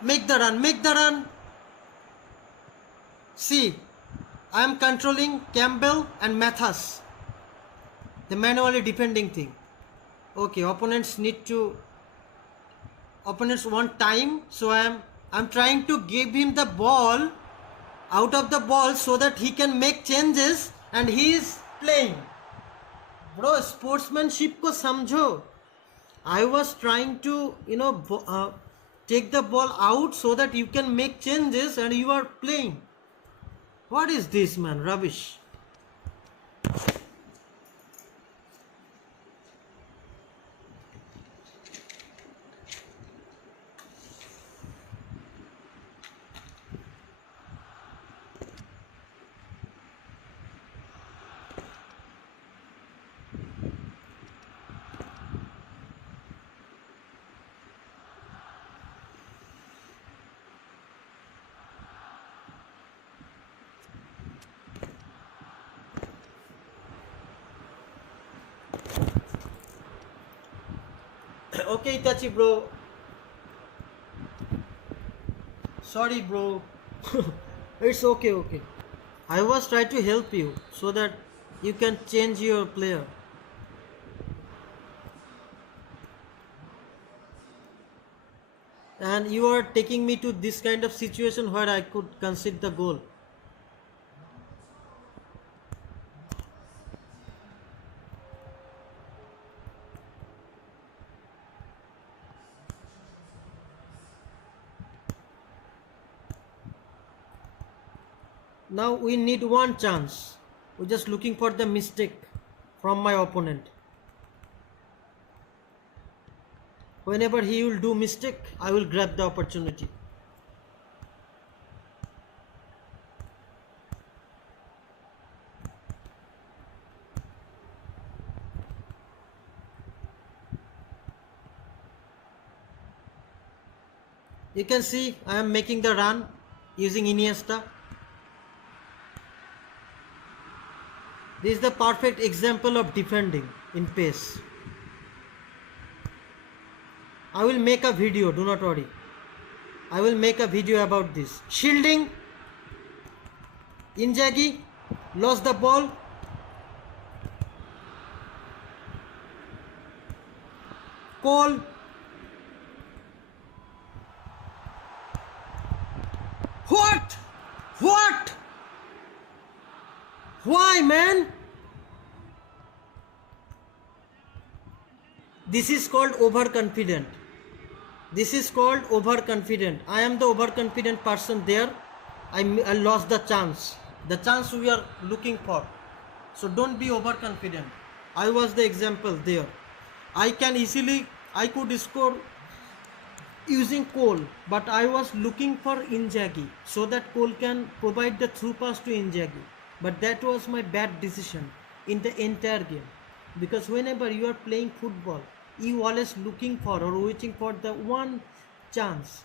Make the run. See, I am controlling Campbell and Mathas, the manually defending thing. Okay, opponents want time, so I'm trying to give him the ball, out of the ball, so that he can make changes and he is playing. Bro, sportsmanship ko samjho. I was trying to, take the ball out so that you can make changes and you are playing. What is this, man? Rubbish. Okay, Itachi, bro. Sorry, bro. It's okay, okay. I was trying to help you so that you can change your player. And you are taking me to this kind of situation where I could concede the goal. Now we need one chance. We're just looking for the mistake from my opponent. Whenever he will do mistake, I will grab the opportunity. You can see I am making the run using Iniesta. This is the perfect example of defending in pace. I will make a video, do not worry. I will make a video about this. Shielding. Inzaghi lost the ball. Cole. What? What? Why, man? This is called overconfident. This is called overconfident. I am the overconfident person there. I lost the chance. The chance we are looking for. So don't be overconfident. I was the example there. I could score using Cole, but I was looking for Inzaghi so that Cole can provide the through pass to Inzaghi. But that was my bad decision in the entire game. Because whenever you are playing football, you always looking for or waiting for the one chance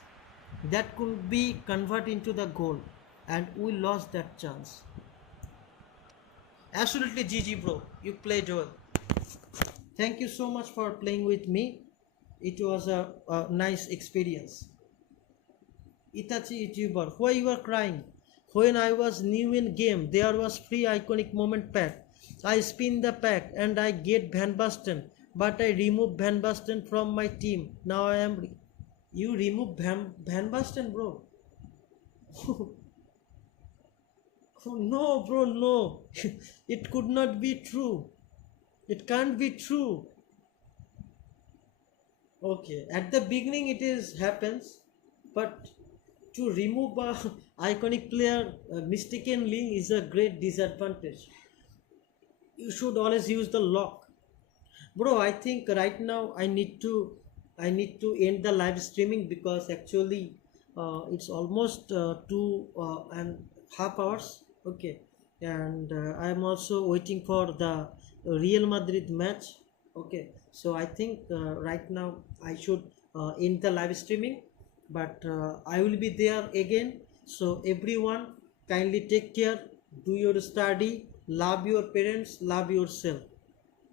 that could be converted into the goal, and we lost that chance. Absolutely, GG, bro. You played well. Thank you so much for playing with me. It was a nice experience. Itachi YouTuber, why you are crying? When I was new in game, there was free iconic moment pack. I spin the pack and I get Van Basten, but I remove Van Basten from my team. Now I am. You remove Van Basten, bro? Oh, no, bro, no. It could not be true. It can't be true. Okay, at the beginning it is happens, but to remove a iconic player mistakenly is a great disadvantage. You should always use the lock. Bro, I think right now I need to end the live streaming because actually it's almost 2.5 hours. Okay, and I am also waiting for the Real Madrid match. Okay, so I think right now I should end the live streaming, but I will be there again. So everyone, kindly take care, do your study, love your parents, love yourself.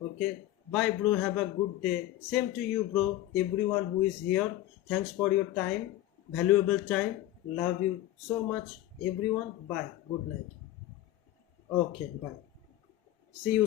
Okay, bye, bro. Have a good day. Same to you, bro. Everyone who is here, thanks for your time, valuable time. Love you so much, everyone. Bye. Good night. Okay, bye. See you